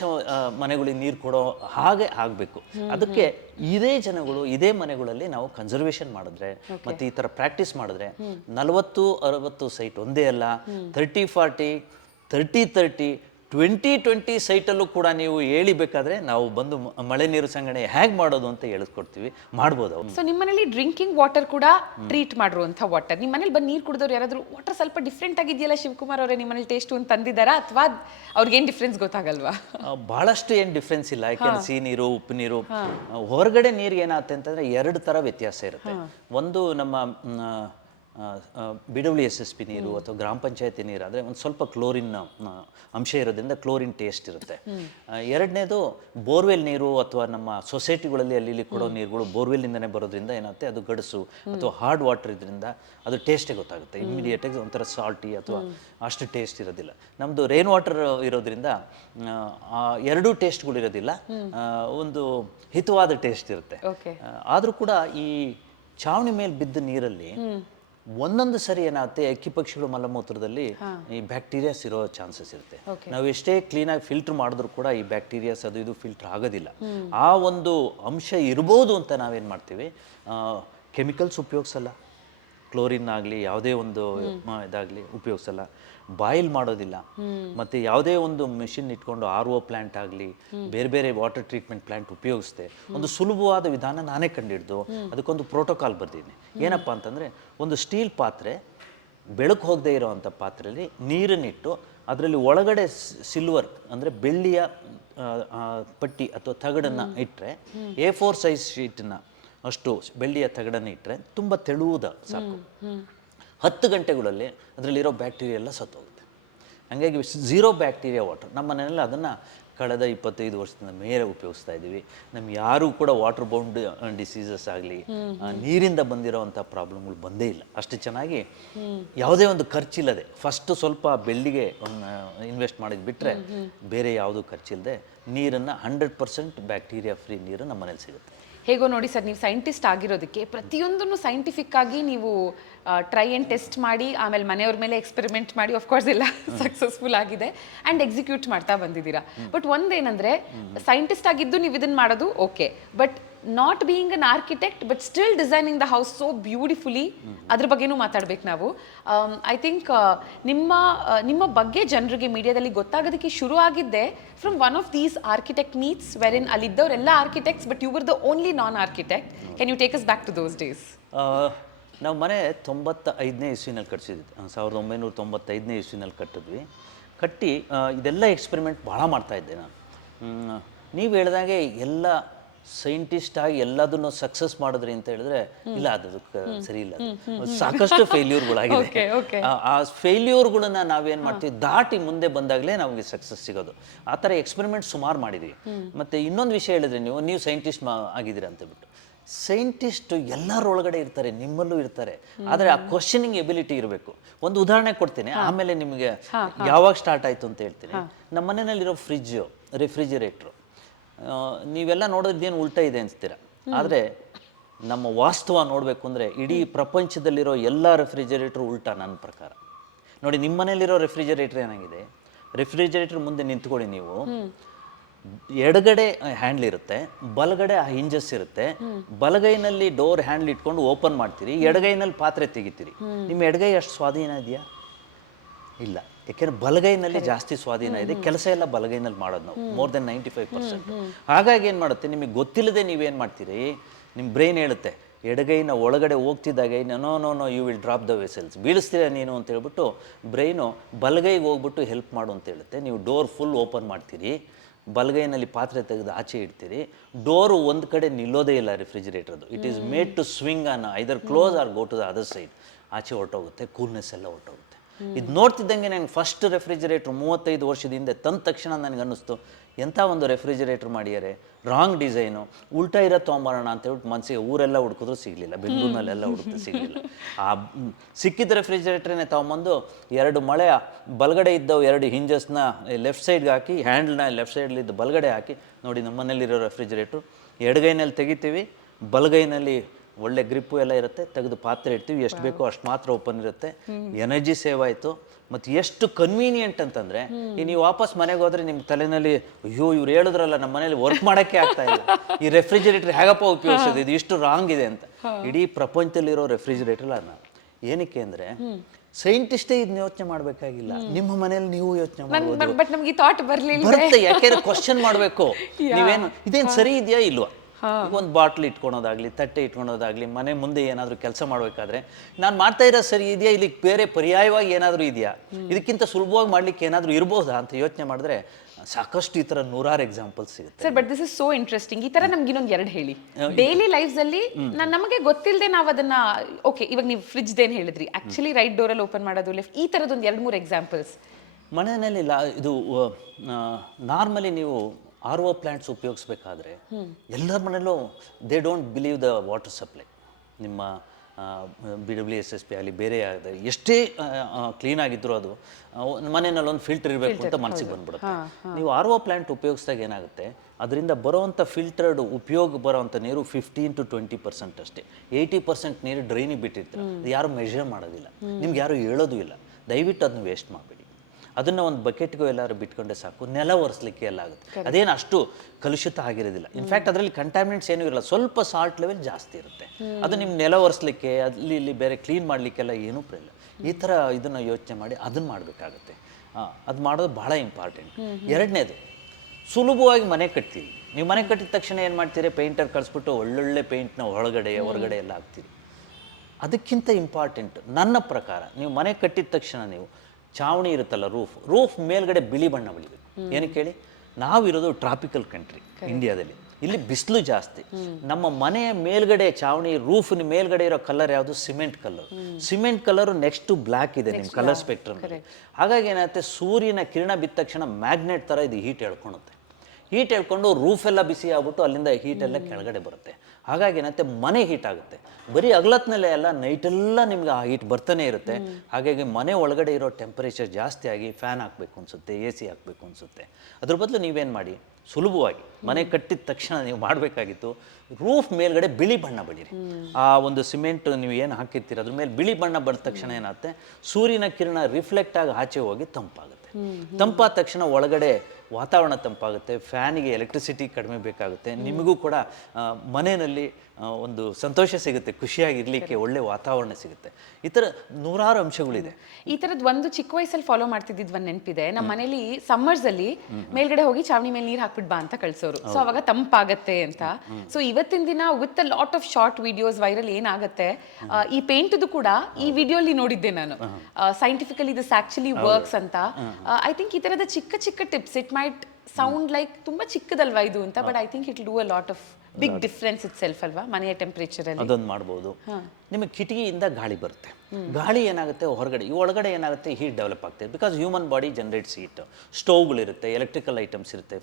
ಮನೆಗಳಿಗೆ ನೀರು ಕೊಡೋ ಹಾಗೆ ಆಗಬೇಕು. ಅದಕ್ಕೆ ಇದೇ ಜನಗಳು ಇದೇ ಮನೆಗಳಲ್ಲಿ ನಾವು ಕನ್ಸರ್ವೇಷನ್ ಮಾಡಿದ್ರೆ ಮತ್ತು ಈ ಥರ ಪ್ರಾಕ್ಟೀಸ್ ಮಾಡಿದ್ರೆ 40-60 ಸೈಟ್ ಒಂದೇ ಅಲ್ಲ, 30-40, 30-30, 20-20 ಸೈಟಲ್ಲೂ ಕೂಡ ನೀವು ಹೇಳಿಬೇಕಾದ್ರೆ ನಾವು ಬಂದು ಮಳೆ ನೀರು ಸಂಗ್ರಹಣೆ ಹೇಗೆ ಮಾಡೋದು ಅಂತ ಹೇಳಿಸ್ಕೊಡ್ತೀವಿ, ಮಾಡ್ಬೋದು. ಸೊ ನಿಮ್ಮ ಮನೇಲಿ ಡ್ರಿಂಕಿಂಗ್ ವಾಟರ್ ಕೂಡ ಟ್ರೀಟ್ ಮಾಡಿರುವಂಥ ವಾಟರ್, ನಿಮ್ಮ ಮನೇಲಿ ಬಂದು ನೀರು ಕುಡಿದವ್ರು ಯಾರಾದರೂ ವಾಟರ್ ಸ್ವಲ್ಪ ಡಿಫ್ರೆಂಟ್ ಆಗಿದೆಯಲ್ಲ ಶಿವಕುಮಾರ್ ಅವರೇ ನಿಮ್ಮ ಮನೇಲಿ ಟೇಸ್ಟು ಅಂತ ತಂದಿದ್ದಾರಾ, ಅಥವಾ ಅವ್ರಿಗೇನು ಡಿಫ್ರೆನ್ಸ್ ಗೊತ್ತಾಗಲ್ವಾ? ಭಾಳಷ್ಟು ಏನು ಡಿಫ್ರೆನ್ಸ್ ಇಲ್ಲ. ಯಾಕೆಂದ್ರೆ ಸಿಹಿ ನೀರು, ಉಪ್ಪು ನೀರು, ಹೊರಗಡೆ ನೀರು ಏನಾಗುತ್ತೆ ಅಂತಂದರೆ 2 ಥರ ವ್ಯತ್ಯಾಸ ಇರುತ್ತೆ. ಒಂದು ನಮ್ಮ BWSSP ನೀರು ಅಥವಾ ಗ್ರಾಮ ಪಂಚಾಯತಿ ನೀರು ಆದರೆ ಒಂದು ಸ್ವಲ್ಪ ಕ್ಲೋರಿನ್ ಅಂಶ ಇರೋದ್ರಿಂದ ಕ್ಲೋರಿನ್ ಟೇಸ್ಟ್ ಇರುತ್ತೆ. ಎರಡನೇದು ಬೋರ್ವೆಲ್ ನೀರು ಅಥವಾ ನಮ್ಮ ಸೊಸೈಟಿಗಳಲ್ಲಿ ಅಲ್ಲಿ ಕೊಡೋ ನೀರುಗಳು ಬೋರ್ವೆಲ್ಲಿಂದನೇ ಬರೋದ್ರಿಂದ ಏನಾಗುತ್ತೆ, ಅದು ಗಡಸು ಅಥವಾ ಹಾರ್ಡ್ ವಾಟರ್ ಇದರಿಂದ ಅದು ಟೇಸ್ಟೇ ಗೊತ್ತಾಗುತ್ತೆ. ಇಮಿಡಿಯೇಟಾಗಿ ಒಂಥರ ಸಾಲ್ಟಿ ಅಥವಾ ಅಷ್ಟು ಟೇಸ್ಟ್ ಇರೋದಿಲ್ಲ. ನಮ್ಮದು ರೈನ್ ವಾಟರ್ ಇರೋದ್ರಿಂದ ಎರಡೂ ಟೇಸ್ಟ್ಗಳು ಇರೋದಿಲ್ಲ, ಒಂದು ಹಿತವಾದ ಟೇಸ್ಟ್ ಇರುತ್ತೆ. ಆದರೂ ಕೂಡ ಈ ಚಾವಣಿ ಮೇಲೆ ಬಿದ್ದ ನೀರಲ್ಲಿ ಒಂದೊಂದು ಸರಿ ಏನಾಗುತ್ತೆ, ಅಕ್ಕಿ ಪಕ್ಷಿಗಳು ಮಲಮೂತ್ರದಲ್ಲಿ ಈ ಬ್ಯಾಕ್ಟೀರಿಯಾಸ್ ಇರೋ ಚಾನ್ಸಸ್ ಇರುತ್ತೆ. ನಾವು ಎಷ್ಟೇ ಕ್ಲೀನಾಗಿ ಫಿಲ್ಟರ್ ಮಾಡಿದ್ರು ಕೂಡ ಈ ಬ್ಯಾಕ್ಟೀರಿಯಾಸ್ ಅದು ಇದು ಫಿಲ್ಟರ್ ಆಗೋದಿಲ್ಲ. ಆ ಒಂದು ಅಂಶ ಇರ್ಬೋದು ಅಂತ ನಾವೇನು ಮಾಡ್ತೀವಿ, ಕೆಮಿಕಲ್ಸ್ ಉಪಯೋಗಿಸಲ್ಲ, ಕ್ಲೋರಿನ್ ಆಗಲಿ ಯಾವುದೇ ಒಂದು ಇದಾಗಲಿ ಉಪಯೋಗಿಸಲ್ಲ, ಬಾಯಿಲ್ ಮಾಡೋದಿಲ್ಲ, ಮತ್ತು ಯಾವುದೇ ಒಂದು ಮೆಷಿನ್ ಇಟ್ಕೊಂಡು RO ಪ್ಲ್ಯಾಂಟ್ ಆಗಲಿ ಬೇರೆ ಬೇರೆ ವಾಟರ್ ಟ್ರೀಟ್ಮೆಂಟ್ ಪ್ಲ್ಯಾಂಟ್ ಉಪಯೋಗಿಸ್ದೆ ಒಂದು ಸುಲಭವಾದ ವಿಧಾನ ನಾನೇ ಕಂಡುಹಿಡ್ದು ಅದಕ್ಕೊಂದು ಪ್ರೋಟೋಕಾಲ್ ಬರ್ದಿದ್ದೀನಿ. ಏನಪ್ಪ ಅಂತಂದರೆ, ಒಂದು ಸ್ಟೀಲ್ ಪಾತ್ರೆ, ಬೆಳಕು ಹೋಗದೆ ಇರೋವಂಥ ಪಾತ್ರೆಯಲ್ಲಿ ನೀರನ್ನಿಟ್ಟು ಅದರಲ್ಲಿ ಒಳಗಡೆ ಸಿಲ್ವರ್ ಅಂದರೆ ಬೆಳ್ಳಿಯ ಪಟ್ಟಿ ಅಥವಾ ತಗಡನ್ನು ಇಟ್ಟರೆ, A4 ಸೈಜ್ ಶೀಟನ್ನು ಅಷ್ಟು ಬೆಳ್ಳಿಯ ತಗಡನ್ನು ಇಟ್ಟರೆ ತುಂಬ ತೆಳುವುದ ಸಾಕು. 10 ಗಂಟೆಗಳಲ್ಲಿ ಅದರಲ್ಲಿರೋ ಬ್ಯಾಕ್ಟೀರಿಯಾ ಎಲ್ಲ ಸತ್ತೋಗುತ್ತೆ. ಹಾಗಾಗಿ 0 ಬ್ಯಾಕ್ಟೀರಿಯಾ ವಾಟರ್ ನಮ್ಮ ಮನೆಯಲ್ಲಿ ಅದನ್ನು ಕಳೆದ 25 ವರ್ಷದಿಂದ ಮೇಲೆ ಉಪಯೋಗಿಸ್ತಾ ಇದ್ದೀವಿ. ನಮ್ಗೆ ಯಾರೂ ಕೂಡ ವಾಟರ್ ಬೌಂಡ್ ಡಿಸೀಸಸ್ ಆಗಲಿ ನೀರಿಂದ ಬಂದಿರೋವಂಥ ಪ್ರಾಬ್ಲಮ್ಗಳು ಬಂದೇ ಇಲ್ಲ. ಅಷ್ಟು ಚೆನ್ನಾಗಿ ಯಾವುದೇ ಒಂದು ಖರ್ಚಿಲ್ಲದೆ ಫಸ್ಟು ಸ್ವಲ್ಪ ಬೆಳ್ಳಿಗೆ ಇನ್ವೆಸ್ಟ್ ಮಾಡಿದ್ದು ಬಿಟ್ಟರೆ ಬೇರೆ ಯಾವುದೂ ಖರ್ಚಿಲ್ಲದೆ ನೀರನ್ನು 100% ಬ್ಯಾಕ್ಟೀರಿಯಾ ಫ್ರೀ ನೀರು ನಮ್ಮ ಮನೇಲಿ ಸಿಗುತ್ತೆ. ಹೇಗೋ ನೋಡಿ ಸರ್, ನೀವು ಸೈಂಟಿಸ್ಟ್ ಆಗಿರೋದಕ್ಕೆ ಪ್ರತಿಯೊಂದನ್ನು ಸೈಂಟಿಫಿಕ್ ಆಗಿ ನೀವು ಟ್ರೈ ಆ್ಯಂಡ್ ಟೆಸ್ಟ್ ಮಾಡಿ ಆಮೇಲೆ ಮನೆಯವ್ರ ಮೇಲೆ ಎಕ್ಸ್ಪೆರಿಮೆಂಟ್ ಮಾಡಿ ಆಫ್ಕೋರ್ಸ್ ಎಲ್ಲ ಸಕ್ಸಸ್ಫುಲ್ ಆಗಿದೆ ಆ್ಯಂಡ್ ಎಕ್ಸಿಕ್ಯೂಟ್ ಮಾಡ್ತಾ ಬಂದಿದ್ದೀರಾ. ಬಟ್ ಒಂದೇನಂದರೆ, ಸೈಂಟಿಸ್ಟ್ ಆಗಿದ್ದು ನೀವು ಇದನ್ನು ಮಾಡೋದು okay, but not being an architect but still designing the house so beautifully, ಅದ್ರ ಬಗ್ಗೆನೂ ಮಾತಾಡ್ಬೇಕು ನಾವು. ಐ ಥಿಂಕ್ ನಿಮ್ಮ ಬಗ್ಗೆ ಜನರಿಗೆ ಮೀಡಿಯಾದಲ್ಲಿ ಗೊತ್ತಾಗೋದಕ್ಕೆ ಶುರು ಆಗಿದ್ದೆ from one of these architect meets ವೆರಿನ್ ಅಲ್ಲಿದ್ದವರೆಲ್ಲ architects but you were the only non architect. Can you take us back to those days? ನಾವು ಮನೆ 95ನೇ ಇಸ್ವಿನಲ್ಲಿ ಕಟ್ಟಿಸಿದ್ವಿ, 1995ನೇ ಇಸ್ವಿನಲ್ಲಿ ಕಟ್ಟಿ ಇದೆಲ್ಲ ಎಕ್ಸ್ಪೆರಿಮೆಂಟ್ ಭಾಳ ಮಾಡ್ತಾಯಿದ್ದೆ ನಾನು. ನೀವು ಹೇಳ್ದಾಗೆ ಎಲ್ಲ ಸೈಂಟಿಸ್ಟ್ ಆಗಿ ಎಲ್ಲದನ್ನು ಸಕ್ಸಸ್ ಮಾಡಿದ್ರಿ ಅಂತ ಹೇಳಿದ್ರೆ ಇಲ್ಲ, ಅದಕ್ಕೆ ಸರಿ ಇಲ್ಲ. ಸಾಕಷ್ಟು ಫೇಲ್ಯೂರ್ಗಳಾಗಿದೆ. ಆ ಫೇಲ್ಯೂರ್ಗಳನ್ನ ನಾವೇನು ಮಾಡ್ತೀವಿ, ದಾಟಿ ಮುಂದೆ ಬಂದಾಗಲೇ ನಮಗೆ ಸಕ್ಸಸ್ ಸಿಗೋದು. ಆ ಥರ ಎಕ್ಸ್ಪೆರಿಮೆಂಟ್ ಸುಮಾರು ಮಾಡಿದ್ವಿ. ಮತ್ತು ಇನ್ನೊಂದು ವಿಷಯ ಹೇಳಿದ್ರೆ, ನೀವು ಸೈಂಟಿಸ್ಟ್ ಆಗಿದ್ದೀರಾ ಅಂತ ಬಿಟ್ಟು, ಸೈಂಟಿಸ್ಟು ಎಲ್ಲರೊಳಗಡೆ ಇರ್ತಾರೆ, ನಿಮ್ಮಲ್ಲೂ ಇರ್ತಾರೆ. ಆದರೆ ಆ ಕ್ವಶನಿಂಗ್ ಎಬಿಲಿಟಿ ಇರಬೇಕು. ಒಂದು ಉದಾಹರಣೆ ಕೊಡ್ತೀನಿ, ಆಮೇಲೆ ನಿಮಗೆ ಯಾವಾಗ ಸ್ಟಾರ್ಟ್ ಆಯಿತು ಅಂತ ಹೇಳ್ತೀನಿ. ನಮ್ಮ ಮನೆಯಲ್ಲಿರೋ ರೆಫ್ರಿಜಿರೇಟ್ರು ನೀವೆಲ್ಲ ನೋಡೋದೇನು ಉಲ್ಟಾ ಇದೆ ಅನ್ಸ್ತೀರ, ಆದರೆ ನಮ್ಮ ವಾಸ್ತವ ನೋಡಬೇಕು ಅಂದರೆ ಇಡೀ ಪ್ರಪಂಚದಲ್ಲಿರೋ ಎಲ್ಲ ರೆಫ್ರಿಜಿರೇಟ್ರು ಉಲ್ಟಾ ನನ್ನ ಪ್ರಕಾರ. ನೋಡಿ, ನಿಮ್ಮ ಮನೇಲಿರೋ ರೆಫ್ರಿಜಿರೇಟರ್ ಏನಾಗಿದೆ, ರೆಫ್ರಿಜಿರೇಟರ್ ಮುಂದೆ ನಿಂತ್ಕೊಳ್ಳಿ ನೀವು, ಎಡಗಡೆ ಹ್ಯಾಂಡ್ಲ್ ಇರುತ್ತೆ, ಬಲಗಡೆ ಹಿಂಜಸ್ ಇರುತ್ತೆ. ಬಲಗೈನಲ್ಲಿ ಡೋರ್ ಹ್ಯಾಂಡ್ಲ್ ಇಟ್ಕೊಂಡು ಓಪನ್ ಮಾಡ್ತೀರಿ, ಎಡಗೈನಲ್ಲಿ ಪಾತ್ರೆ ತೆಗಿತೀರಿ. ನಿಮ್ಮ ಎಡಗೈ ಅಷ್ಟು ಸ್ವಾಧೀನ ಇದೆಯಾ? ಇಲ್ಲ. ಯಾಕೆಂದ್ರೆ ಬಲಗೈನಲ್ಲಿ ಜಾಸ್ತಿ ಸ್ವಾಧೀನ ಇದೆ, ಕೆಲಸ ಎಲ್ಲ ಬಲಗೈನಲ್ಲಿ ಮಾಡೋದು ನಾವು, ಮೋರ್ ದೆನ್ 95%. ಹಾಗಾಗಿ ಏನು ಮಾಡುತ್ತೆ, ನಿಮಗೆ ಗೊತ್ತಿಲ್ಲದೆ ನೀವೇನು ಮಾಡ್ತೀರಿ, ನಿಮ್ಮ ಬ್ರೈನ್ ಹೇಳುತ್ತೆ ಎಡಗೈನ ಒಳಗಡೆ ಹೋಗ್ತಿದ್ದಾಗ no you will drop the vessels, ಬೀಳಿಸ್ತೀರ ನೀನು ಅಂತ ಹೇಳ್ಬಿಟ್ಟು ಬ್ರೈನು ಬಲಗೈಗೆ ಹೋಗ್ಬಿಟ್ಟು ಹೆಲ್ಪ್ ಮಾಡು ಅಂತ ಹೇಳುತ್ತೆ. ನೀವು ಡೋರ್ ಫುಲ್ ಓಪನ್ ಮಾಡ್ತೀರಿ, ಬಲಗೈನಲ್ಲಿ ಪಾತ್ರೆ ತೆಗೆದು ಆಚೆ ಇಡ್ತೀರಿ, ಡೋರು ಒಂದು ಕಡೆ ನಿಲ್ಲೋದೇ ಇಲ್ಲ ರೆಫ್ರಿಜಿರೇಟರ್ದು. It is made to swing on either close or go to the other side. ಆಚೆ ಹೊರಟೋಗುತ್ತೆ, ಕೂಲ್ನೆಸ್ ಎಲ್ಲ ಹೊರಟೋಗುತ್ತೆ. ಇದು ನೋಡ್ತಿದ್ದಂಗೆ ನನಗೆ ಫಸ್ಟ್ ರೆಫ್ರಿಜಿರೇಟ್ರ್ 35 ವರ್ಷದ ಹಿಂದೆ ತಂದ ತಕ್ಷಣ ನನಗೆ ಅನ್ನಿಸ್ತು, ಎಂಥ ಒಂದು ರೆಫ್ರಿಜಿರೇಟ್ರ್ ಮಾಡಿದ್ದಾರೆ, ರಾಂಗ್ ಡಿಸೈನು, ಉಲ್ಟಾ ಇರೋ ತೊಗೊಂಬರೋಣ ಅಂತ ಹೇಳ್ಬಿಟ್ಟು ಮನಸ್ಸಿಗೆ ಊರೆಲ್ಲ ಹುಡುಕಿದ್ರು ಸಿಗಲಿಲ್ಲ, ಬೆಂಗಳೂರಿನಲ್ಲೆಲ್ಲ ಹುಡುಕಿದ್ರು ಸಿಗಲಿಲ್ಲ. ಆ ಸಿಕ್ಕಿದ ರೆಫ್ರಿಜಿರೇಟ್ರನ್ನೇ ತೊಗೊಂಬಂದು 2 ಮಳೆ ಬಲಗಡೆ ಇದ್ದವು 2 ಹಿಂಜಸ್ನ ಲೆಫ್ಟ್ ಸೈಡ್ಗೆ ಹಾಕಿ, ಹ್ಯಾಂಡ್ಲ್ನ ಲೆಫ್ಟ್ ಸೈಡ್ಲಿದ್ದು ಬಲಗಡೆ ಹಾಕಿ, ನೋಡಿ ನಮ್ಮ ಮನೇಲಿರೋ ರೆಫ್ರಿಜಿರೇಟ್ರು ಎಡಗೈನಲ್ಲಿ ತೆಗಿತೀವಿ, ಬಲಗೈನಲ್ಲಿ ಒಳ್ಳೆ ಗ್ರಿಪ್ಪು ಎಲ್ಲ ಇರುತ್ತೆ, ತೆಗೆದು ಪಾತ್ರೆ ಇಡ್ತೀವಿ, ಎಷ್ಟು ಬೇಕೋ ಅಷ್ಟು ಮಾತ್ರ ಓಪನ್ ಇರುತ್ತೆ. ಎನರ್ಜಿ ಸೇವ್ ಆಯಿತು. ಮತ್ತು ಎಷ್ಟು ಕನ್ವೀನಿಯೆಂಟ್ ಅಂತಂದರೆ, ನೀವು ವಾಪಸ್ ಮನೆಗೆ ಹೋದರೆ ನಿಮ್ಮ ತಲೆಯಲ್ಲಿ ಅಯ್ಯೋ ಇವ್ರು ಹೇಳಿದ್ರಲ್ಲ ನಮ್ಮ ಮನೇಲಿ ವರ್ಕ್ ಮಾಡೋಕ್ಕೆ ಆಗ್ತಾ ಇಲ್ಲ, ಈ ರೆಫ್ರಿಜಿರೇಟರ್ ಹೇಗಪ್ಪ ಉಪಯೋಗಿಸೋದು, ಇದು ಇಷ್ಟು ರಾಂಗ್ ಇದೆ ಅಂತ. ಇಡೀ ಪ್ರಪಂಚದಲ್ಲಿರೋ ರೆಫ್ರಿಜಿರೇಟರ್ ಅಲ್ಲ. ಏನಕ್ಕೆ ಅಂದರೆ ಸೈಂಟಿಸ್ಟೇ ಇದನ್ನ ಯೋಚನೆ ಮಾಡಬೇಕಾಗಿಲ್ಲ, ನಿಮ್ಮ ಮನೇಲಿ ನೀವು ಯೋಚನೆ ಮಾಡ್ಬೋದು. ಬಟ್ ನಮಗೆ ಥಾಟ್ ಬರಲಿಲ್ಲ, ಬರುತ್ತೆ. ಯಾಕೆಂದ್ರೆ ಕ್ವಶನ್ ಮಾಡಬೇಕು, ನೀವೇನು ಇದೇನು ಸರಿ ಇದೆಯಾ ಇಲ್ವಾ. ಒಂದು ಬಾಟ್ಲ್ ಇಟ್ಕೊಳೋದಾಗ್ಲಿ, ತಟ್ಟೆ ಇಟ್ಕೊಳೋದಾಗ್ಲಿ, ಮನೆ ಮುಂದೆ ಏನಾದರೂ ಕೆಲಸ ಮಾಡಬೇಕಾದ್ರೆ ನಾನು ಮಾಡ್ತಾ ಇರೋ ಸರಿ ಇದೆಯಾ, ಇಲ್ಲಿ ಬೇರೆ ಪರ್ಯಾಯವಾಗಿ ಏನಾದರೂ ಇದೆಯಾ, ಇದಕ್ಕಿಂತ ಸುಲಭವಾಗಿ ಮಾಡ್ಲಿಕ್ಕೆ ಏನಾದರೂ ಇರ್ಬೋದಾ ಅಂತ ಯೋಚನೆ ಮಾಡಿದ್ರೆ ಸಾಕಷ್ಟು ಈ ಥರ ನೂರಾರು ಎಕ್ಸಾಂಪಲ್ಸ್ ಸಿಗುತ್ತೆ. Sir but this is so interesting. ಈ ತರ ನಮ್ಗೆ ಇನ್ನೊಂದು ಎರಡು ಹೇಳಿ. ಡೈಲಿ ಲೈಫ್ ಅಲ್ಲಿ ನಮಗೆ ಗೊತ್ತಿಲ್ಲದೆ ನಾವು ಅದನ್ನ ಓಕೆ, ಇವಾಗ ನೀವು ಫ್ರಿಜ್ ಏನ್ ಹೇಳಿದ್ರಿ, ಆಕ್ಚುಲಿ ರೈಟ್ ಡೋರಲ್ಲಿ ಓಪನ್ ಮಾಡೋದು ಲೆಫ್ಟ್, ಈ ತರದೊಂದು 2-3 ಎಕ್ಸಾಂಪಲ್ಸ್ ಮನೆಯಲ್ಲಿ ಇದು ನಾರ್ಮಲಿ ನೀವು RO ಪ್ಲ್ಯಾಂಟ್ಸ್ ಉಪಯೋಗಿಸ್ಬೇಕಾದ್ರೆ ಎಲ್ಲರ ಮನೆಯಲ್ಲೂ they don't believe the water supply. ನಿಮ್ಮ BWSSB ಆಗಲಿ ಬೇರೆ ಎಷ್ಟೇ ಕ್ಲೀನ್ ಆಗಿದ್ರು ಅದು ಮನೆಯಲ್ಲಿ ಒಂದು ಫಿಲ್ಟರ್ ಇರಬೇಕು ಅಂತ ಮನಸ್ಸಿಗೆ ಬಂದ್ಬಿಡುತ್ತೆ. ನೀವು RO ಪ್ಲ್ಯಾಂಟ್ ಉಪಯೋಗಿಸಿದಾಗ ಏನಾಗುತ್ತೆ, ಅದರಿಂದ ಬರೋವಂಥ ಫಿಲ್ಟರ್ಡ್ ಉಪಯೋಗ ಬರೋವಂಥ ನೀರು 15 to 20% ಅಷ್ಟೇ. 80% ನೀರು ಡ್ರೈನಿಗೆ ಬಿಟ್ಟಿರ್ತಾರೆ. ಅದು ಯಾರು ಮೆಷರ್ ಮಾಡೋದಿಲ್ಲ, ನಿಮ್ಗೆ ಯಾರು ಹೇಳೋದು ಇಲ್ಲ. ದಯವಿಟ್ಟು ಅದನ್ನ ವೇಸ್ಟ್ ಮಾಡಬೇಡಿ. ಅದನ್ನು ಒಂದು ಬಕೆಟ್ಗೂ ಎಲ್ಲರೂ ಬಿಟ್ಕೊಂಡೆ ಸಾಕು, ನೆಲ ಒರೆಸ್ಲಿಕ್ಕೆ ಎಲ್ಲ ಆಗುತ್ತೆ. ಅದೇನು ಅಷ್ಟು ಕಲುಷಿತ ಆಗಿರೋದಿಲ್ಲ. ಇನ್ಫ್ಯಾಕ್ಟ್ ಅದರಲ್ಲಿ ಕಂಟಾಮಿನೆಂಟ್ಸ್ ಏನೂ ಇರಲ್ಲ, ಸ್ವಲ್ಪ ಸಾಲ್ಟ್ ಲೆವೆಲ್ ಜಾಸ್ತಿ ಇರುತ್ತೆ. ಅದು ನಿಮ್ಮ ನೆಲ ಒರೆಸ್ಲಿಕ್ಕೆ ಅಲ್ಲಿ ಇಲ್ಲಿ ಬೇರೆ ಕ್ಲೀನ್ ಮಾಡಲಿಕ್ಕೆಲ್ಲ ಏನೂ ಇಲ್ಲ. ಈ ಥರ ಇದನ್ನು ಯೋಚನೆ ಮಾಡಿ ಅದನ್ನು ಮಾಡಬೇಕಾಗತ್ತೆ. ಅದು ಮಾಡೋದು ಭಾಳ ಇಂಪಾರ್ಟೆಂಟ್. ಎರಡನೇದು, ಸುಲಭವಾಗಿ ಮನೆ ಕಟ್ತೀವಿ. ನೀವು ಮನೆ ಕಟ್ಟಿದ ತಕ್ಷಣ ಏನು ಮಾಡ್ತೀರಿ, ಪೇಂಟರ್ ಕಳಿಸ್ಬಿಟ್ಟು ಒಳ್ಳೊಳ್ಳೆ ಪೇಂಟ್ನ ಹೊರಗಡೆ ಎಲ್ಲ ಹಾಕ್ತೀರಿ. ಅದಕ್ಕಿಂತ ಇಂಪಾರ್ಟೆಂಟ್ ನನ್ನ ಪ್ರಕಾರ, ನೀವು ಮನೆ ಕಟ್ಟಿದ ತಕ್ಷಣ ನೀವು ಚಾವಣಿ ಇರುತ್ತಲ್ಲ, ರೂಫ್ ಮೇಲ್ಗಡೆ ಬಿಳಿ ಬಣ್ಣ ಬಳಿಬೇಕು. ಏನಕ್ಕೆ ಹೇಳಿ, ನಾವಿರೋದು ಟ್ರಾಪಿಕಲ್ ಕಂಟ್ರಿ ಇಂಡಿಯಾದಲ್ಲಿ, ಇಲ್ಲಿ ಬಿಸಿಲು ಜಾಸ್ತಿ. ನಮ್ಮ ಮನೆಯ ಮೇಲ್ಗಡೆ ಚಾವಣಿ ರೂಫಿನ ಮೇಲ್ಗಡೆ ಇರೋ ಕಲರ್ ಯಾವುದು, cement colour. Cement colour next black ಇದೆ ನಿಮ್ಮ ಕಲರ್ ಸ್ಪೆಕ್ಟ್ರಮ್. ಹಾಗಾಗಿ ಏನಾಗುತ್ತೆ, ಸೂರ್ಯನ ಕಿರಣ ಬಿದ್ದ ತಕ್ಷಣ ಮ್ಯಾಗ್ನೆಟ್ ಥರ ಇದು ಹೀಟ್ ಎಳ್ಕೊಳುತ್ತೆ. ಹೀಟ್ ಹೇಳ್ಕೊಂಡು ರೂಫ್ ಎಲ್ಲ ಬಿಸಿ ಆಗ್ಬಿಟ್ಟು ಅಲ್ಲಿಂದ ಹೀಟೆಲ್ಲ ಕೆಳಗಡೆ ಬರುತ್ತೆ. ಹಾಗಾಗಿ ಏನಂತೆ ಮನೆ ಹೀಟ್ ಆಗುತ್ತೆ. ಬರೀ ಹಗಲತ್ನಲ್ಲೇ ಎಲ್ಲ ನೈಟೆಲ್ಲ ನಿಮ್ಗೆ ಆ ಹೀಟ್ ಬರ್ತಾನೆ ಇರುತ್ತೆ. ಹಾಗಾಗಿ ಮನೆ ಒಳಗಡೆ ಇರೋ ಟೆಂಪರೇಚರ್ ಜಾಸ್ತಿ ಆಗಿ ಫ್ಯಾನ್ ಹಾಕಬೇಕು ಅನಿಸುತ್ತೆ, AC ಹಾಕಬೇಕು ಅನಿಸುತ್ತೆ. ಅದ್ರ ಬದಲು ನೀವೇನು ಮಾಡಿ, ಸುಲಭವಾಗಿ ಮನೆ ಕಟ್ಟಿದ ತಕ್ಷಣ ನೀವು ಮಾಡಬೇಕಾಗಿತ್ತು, ರೂಫ್ ಮೇಲ್ಗಡೆ ಬಿಳಿ ಬಣ್ಣ ಬಳಿರಿ. ಆ ಒಂದು ಸಿಮೆಂಟ್ ನೀವು ಏನು ಹಾಕಿರ್ತೀರ ಅದ್ರ ಮೇಲೆ ಬಿಳಿ ಬಣ್ಣ ಬಡ್ದ ತಕ್ಷಣ ಏನಾಗುತ್ತೆ, ಸೂರ್ಯನ ಕಿರಣ ರಿಫ್ಲೆಕ್ಟ್ ಆಗಿ ಆಚೆ ಹೋಗಿ ತಂಪಾಗುತ್ತೆ. ತಂಪಾದ ತಕ್ಷಣ ಒಳಗಡೆ ವಾತಾವರಣ ತಂಪಾಗುತ್ತೆ, ಫ್ಯಾನಿಗೆ ಎಲೆಕ್ಟ್ರಿಸಿಟಿ ಕಡಿಮೆ ಬೇಕಾಗುತ್ತೆ, ನಿಮಗೂ ಕೂಡ ಮನೆಯಲ್ಲಿ ಒಂದು ಸಂತೋಷ ಸಿಗುತ್ತೆ, ಖುಷಿಯಾಗಿರ್ಲಿಕ್ಕೆ ಒಳ್ಳೆ ವಾತಾವರಣ ಸಿಗುತ್ತೆ. ಈ ಥರ ನೂರಾರು ಅಂಶಗಳಿದೆ. ಈ ಥರದ್ದು ಒಂದು ಚಿಕ್ಕ ವಯಸ್ಸಲ್ಲಿ ಫಾಲೋ ಮಾಡ್ತಿದ್ದಿದ್ದು ಒಂದು ನೆನಪಿದೆ. ನಮ್ಮ ಮನೇಲಿ ಸಮ್ಮರ್ಸ್ ಅಲ್ಲಿ ಮೇಲ್ಗಡೆ ಹೋಗಿ ಚಾವಣಿ ಮೇಲೆ ನೀರು ಹಾಕ್ಬಿಟ್ಟು ಬಾ ಅಂತ ಕಳ್ಸೋರು. ಸೊ ಅವಾಗ ತಂಪಾಗತ್ತೆ ಅಂತ. ಸೊ ಇವತ್ತಿನ ದಿನ with a lot of short videos viral ಏನಾಗುತ್ತೆ, ಈ ಪೇಂಟ್ದು ಕೂಡ ಈ ವಿಡಿಯೋಲಿ ನೋಡಿದ್ದೆ ನಾನು. ಸೈಂಟಿಫಿಕಲಿ ದಿಸ್ ಆಕ್ಚುಲಿ ವರ್ಕ್ಸ್ ಅಂತ. ಐ ಥಿಂಕ್ ಈ ಥರದ ಚಿಕ್ಕ ಚಿಕ್ಕ tips, it might sound like ತುಂಬಾ ಚಿಕ್ಕದಲ್ವಾ ಇದು ಅಂತ, but I think it will do a lot of big difference itself ಅಲ್ವಾ ಮನೆಯ ಟೆಂಪರೇಚರ್ ಅಲ್ಲಿ. ಅದೊಂದು ಮಾಡ್ಬೋದು. ನಿಮಗೆ ಕಿಟಕಿಯಿಂದ ಗಾಳಿ ಬರುತ್ತೆ, ಗಾಳಿ ಏನಾಗುತ್ತೆ ಹೊರಗಡೆ, ಈ ಒಳಗಡೆ ಏನಾಗುತ್ತೆ, ಹೀಟ್ ಡೆವಲಪ್ ಆಗ್ತದೆ. Because human body generates heat. ಸ್ಟೌವ್ಗಳಿರುತ್ತೆ, ಎಲೆಕ್ಟ್ರಿಕಲ್ ಐಟಮ್ಸ್ ಇರುತ್ತೆ,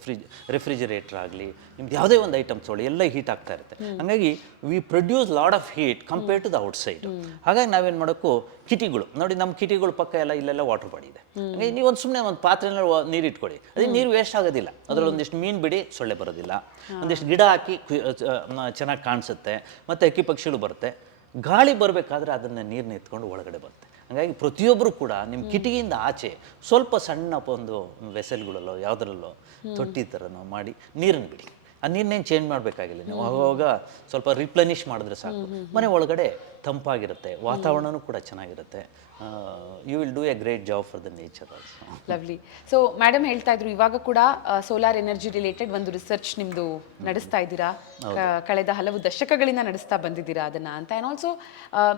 ರೆಫ್ರಿಜರೇಟರ್ ಆಗಲಿ ನಿಮ್ದು ಯಾವುದೇ ಒಂದು ಐಟಮ್ಸ್ ತೊಗೊಳ್ಳಿ, ಎಲ್ಲ ಹೀಟ್ ಆಗ್ತಾ ಇರುತ್ತೆ. ಹಾಗಾಗಿ we produce lot of heat compared to the outside. ಹಾಗಾಗಿ ನಾವೇನು ಮಾಡೋಕ್ಕೂ ಕಿಟಿಗಳು ನೋಡಿ, ನಮ್ಮ ಕಿಟಿಗಳ ಪಕ್ಕ ಎಲ್ಲ ಇಲ್ಲೆಲ್ಲ ವಾಟರ್ ಬಾಡಿ ಇದೆ. ಹಾಗಾಗಿ ನೀವು ಒಂದು ಸುಮ್ಮನೆ ಒಂದು ಪಾತ್ರೆಯಲ್ಲಿ ನೀರು ಇಟ್ಕೊಳ್ಳಿ, ಅದೇ ನೀರು ವೇಸ್ಟ್ ಆಗೋದಿಲ್ಲ. ಅದರಲ್ಲಿ ಒಂದಿಷ್ಟು ಮೀನು ಬಿಡಿ, ಸೊಳ್ಳೆ ಬರೋದಿಲ್ಲ. ಒಂದಿಷ್ಟು ಗಿಡ ಹಾಕಿ ಚೆನ್ನಾಗಿ ಕಾಣಿಸುತ್ತೆ, ಮತ್ತು ಅಕ್ಕಿ ಪಕ್ಷಿಗಳು ಬರುತ್ತೆ. ಗಾಳಿ ಬರಬೇಕಾದ್ರೆ ಅದನ್ನು ನೀರನ್ನ ಎತ್ಕೊಂಡು ಒಳಗಡೆ ಬರುತ್ತೆ. ಹಾಗಾಗಿ ಪ್ರತಿಯೊಬ್ಬರು ಕೂಡ ನಿಮ್ಮ ಕಿಟಕಿಯಿಂದ ಆಚೆ ಸ್ವಲ್ಪ ಸಣ್ಣ ಒಂದು ವೆಸಲ್ಗಳಲ್ಲೋ ಯಾವುದರಲ್ಲೋ ತೊಟ್ಟಿ ಥರನೋ ಮಾಡಿ ನೀರನ್ನು ಬಿಡಿ. ಆ ನೀರನ್ನೇನು ಚೇಂಜ್ ಮಾಡಬೇಕಾಗಿಲ್ಲ, ನೀವು ಆವಾಗ ಸ್ವಲ್ಪ ರಿಪ್ಲೆನಿಷ್ ಮಾಡಿದ್ರೆ ಸಾಕು. ಮನೆ ಒಳಗಡೆ ತಂಪಾಗಿರುತ್ತೆ, ವಾತಾವರಣನೂ ಕೂಡ ಚೆನ್ನಾಗಿರುತ್ತೆ. You will do a great job for the nature also. Lovely. So madam ಹೇಳ್ತಾ ಇದ್ರು, ಇವಾಗ ಕೂಡ ಸೋಲಾರ್ ಎನರ್ಜಿ ರಿಲೇಟೆಡ್ ಒಂದು ರಿಸರ್ಚ್ ನಿಮ್ದು ನಡೆಸ್ತಾ ಇದ್ದೀರಾ, ಕಳೆದ ಹಲವು ದಶಕಗಳಿಂದ ನಡೆಸ್ತಾ ಬಂದಿದ್ದೀರಾ ಅದನ್ನ ಅಂತ. ಆ್ಯಂಡ್ ಆಲ್ಸೋ